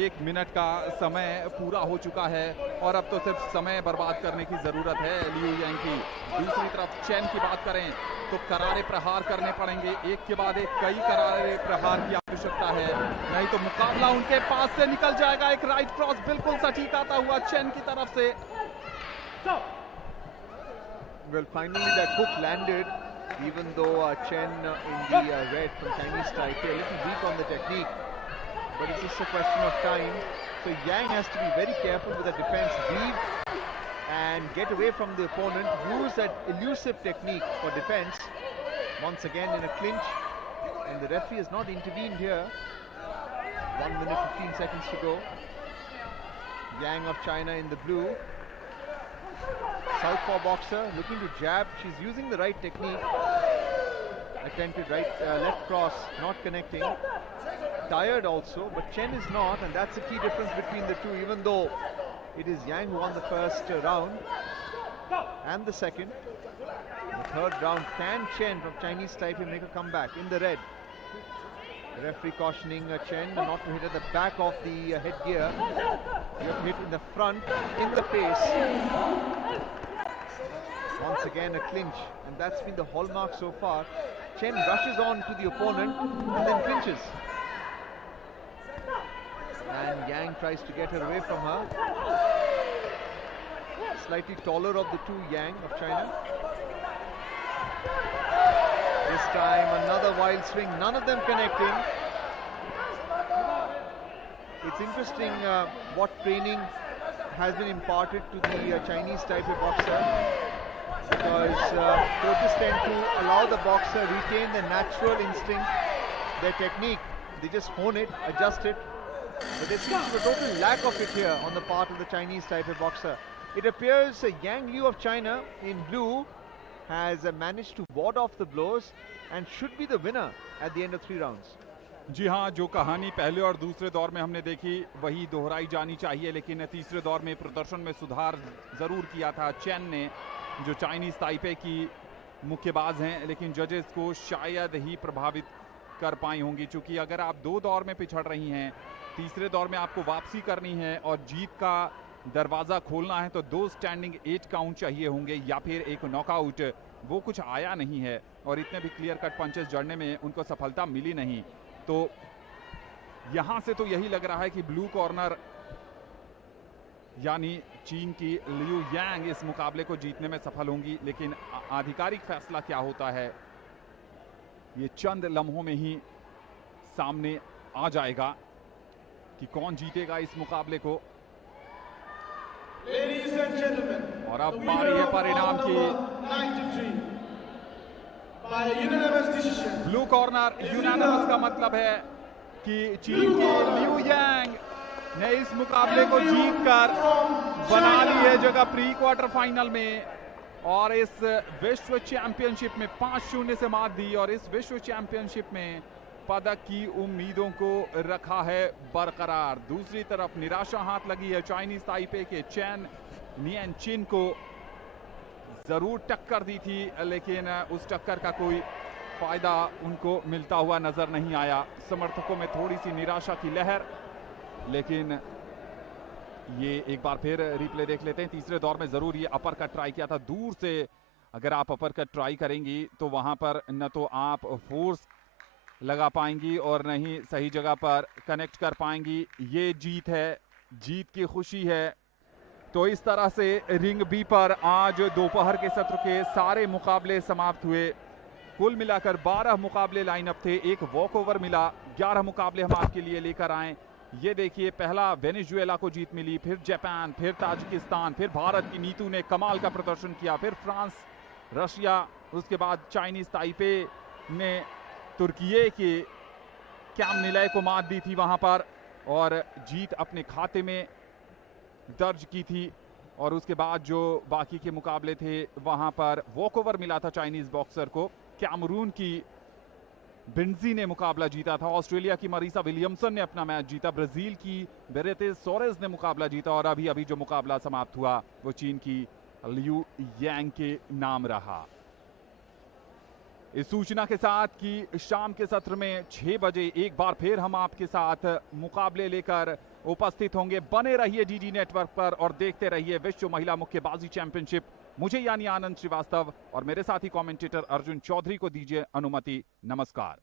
1 मिनट का समय पूरा हो चुका है और अब तो सिर्फ समय बर्बाद करने की जरूरत है लियू यांग की। दूसरी तरफ चेन की बात करें तो करारे प्रहार करने पड़ेंगे, एक के बाद एक कई करारे प्रहार की आवश्यकता है, नहीं तो मुकाबला उनके पास से निकल जाएगा। एक राइट क्रॉस बिल्कुल सटीक आता हुआ चेन की तरफ से। Well, finally that hook landed, even though Chen in the red from Chinese Taipei a little weak on the technique, but it's just a question of time. So Yang has to be very careful with the defense, weave and get away from the opponent, use that elusive technique for defense. Once again in a clinch, and the referee has not intervened here. 1 minute 15 seconds to go. Yang of China in the blue. Southpaw boxer looking to jab. She's using the right technique. attempted left cross, not connecting. Tired also, but Chen is not, and that's the key difference between the two. Even though it is Yang who won the first round and the second, the third round, can Chen from Chinese Taipei make a comeback in the red? The referee cautioning Chen not to hit at the back of the headgear. You have to hit in the front, in the face. Once again a clinch, and that's been the hallmark so far. Chen rushes on to the opponent and then clinches. And Yang tries to get her away from her. Slightly taller of the two, Yang of China. This time another wild swing, none of them connecting. It's interesting what training has been imparted to the Chinese Taipei boxer, because coaches tend to allow the boxer retain their natural instinct, their technique. They just hone it, adjust it. But there seems to be a total lack of it here on the part of the Chinese Taipei boxer. It appears Yang Liu of China in blue has managed to ward off the blows and should be the winner at the end of 3 rounds. जी हाँ, जो कहानी पहले और दूसरे दौर में हमने देखी वही दोहराई जानी चाहिए, लेकिन तीसरे दौर में प्रदर्शन में सुधार जरूर किया था चेन ने, जो चाइनीज ताइपे की मुक्केबाज हैं, लेकिन जजेस को शायद ही प्रभावित कर पाई होंगी, क्योंकि अगर आप 2 दौर में पिछड़ रही हैं, तीसरे दौर में आपको वापसी करनी है और जीत का दरवाज़ा खोलना है, तो 2 स्टैंडिंग 8 काउंट चाहिए होंगे या फिर एक नॉकआउट। वो कुछ आया नहीं है और इतने भी क्लियर कट पंचेस जड़ने में उनको सफलता मिली नहीं। तो यहां से तो यही लग रहा है कि ब्लू कॉर्नर यानी चीन की लियू यांग इस मुकाबले को जीतने में सफल होंगी, लेकिन आधिकारिक फैसला क्या होता है ये चंद लम्हों में ही सामने आ जाएगा कि कौन जीतेगा इस मुकाबले को। और अब बारी है परिणाम की। ब्लू कॉर्नर यूनानिमस का मतलब है कि चीन की लियू यांग ने इस मुकाबले को जीतकर बना ली है जगह प्री क्वार्टर फाइनल में, और इस विश्व चैंपियनशिप में 5-0 से मात दी, और इस विश्व चैंपियनशिप में पदक की उम्मीदों को रखा है बरकरार। दूसरी तरफ निराशा हाथ लगी है चाइनीज ताइपे के चेन नियनचिन को। जरूर टक्कर दी थी, लेकिन उस टक्कर का कोई फायदा उनको मिलता हुआ नजर नहीं आया। समर्थकों में थोड़ी सी निराशा की लहर, लेकिन ये एक बार फिर रिप्ले देख लेते हैं। तीसरे दौर में जरूर ये अपर कट ट्राई किया था दूर से। अगर आप अपर कट ट्राई करेंगी तो वहां पर न तो आप फोर्स लगा पाएंगी और न ही सही जगह पर कनेक्ट कर पाएंगी। ये जीत है, जीत की खुशी है। तो इस तरह से रिंग बी पर आज दोपहर के सत्र के सारे मुकाबले समाप्त हुए। कुल मिलाकर 12 मुकाबले लाइनअप थे, एक वॉक ओवर मिला। 11 मुकाबले हम आपके लिए लेकर आए। ये देखिए, पहला वेनेजुएला को जीत मिली, फिर जापान, फिर ताजिकिस्तान, फिर भारत की नीतू ने कमाल का प्रदर्शन किया, फिर फ्रांस, रशिया, उसके बाद चाइनीज ताइपे ने तुर्किये के कैम निलय को मात दी थी वहां पर और जीत अपने खाते में दर्ज की थी। और उसके बाद जो बाकी के मुकाबले थे वहां पर वॉकओवर मिला था चाइनीज बॉक्सर को। कैमरून की बिंजी ने मुकाबला जीता था, ऑस्ट्रेलिया की मरीसा विलियमसन ने अपना मैच जीता, ब्राजील की बेरेते सोरेज ने मुकाबला जीता, और अभी अभी जो मुकाबला समाप्त हुआ वो चीन की लियू यांग के नाम रहा। इस सूचना के साथ कि शाम के सत्र में 6 बजे एक बार फिर हम आपके साथ मुकाबले लेकर उपस्थित होंगे। बने रहिए डीडी नेटवर्क पर और देखते रहिए विश्व महिला मुक्केबाजी चैंपियनशिप। मुझे यानी आनंद श्रीवास्तव और मेरे साथी कमेंटेटर अर्जुन चौधरी को दीजिए अनुमति। नमस्कार।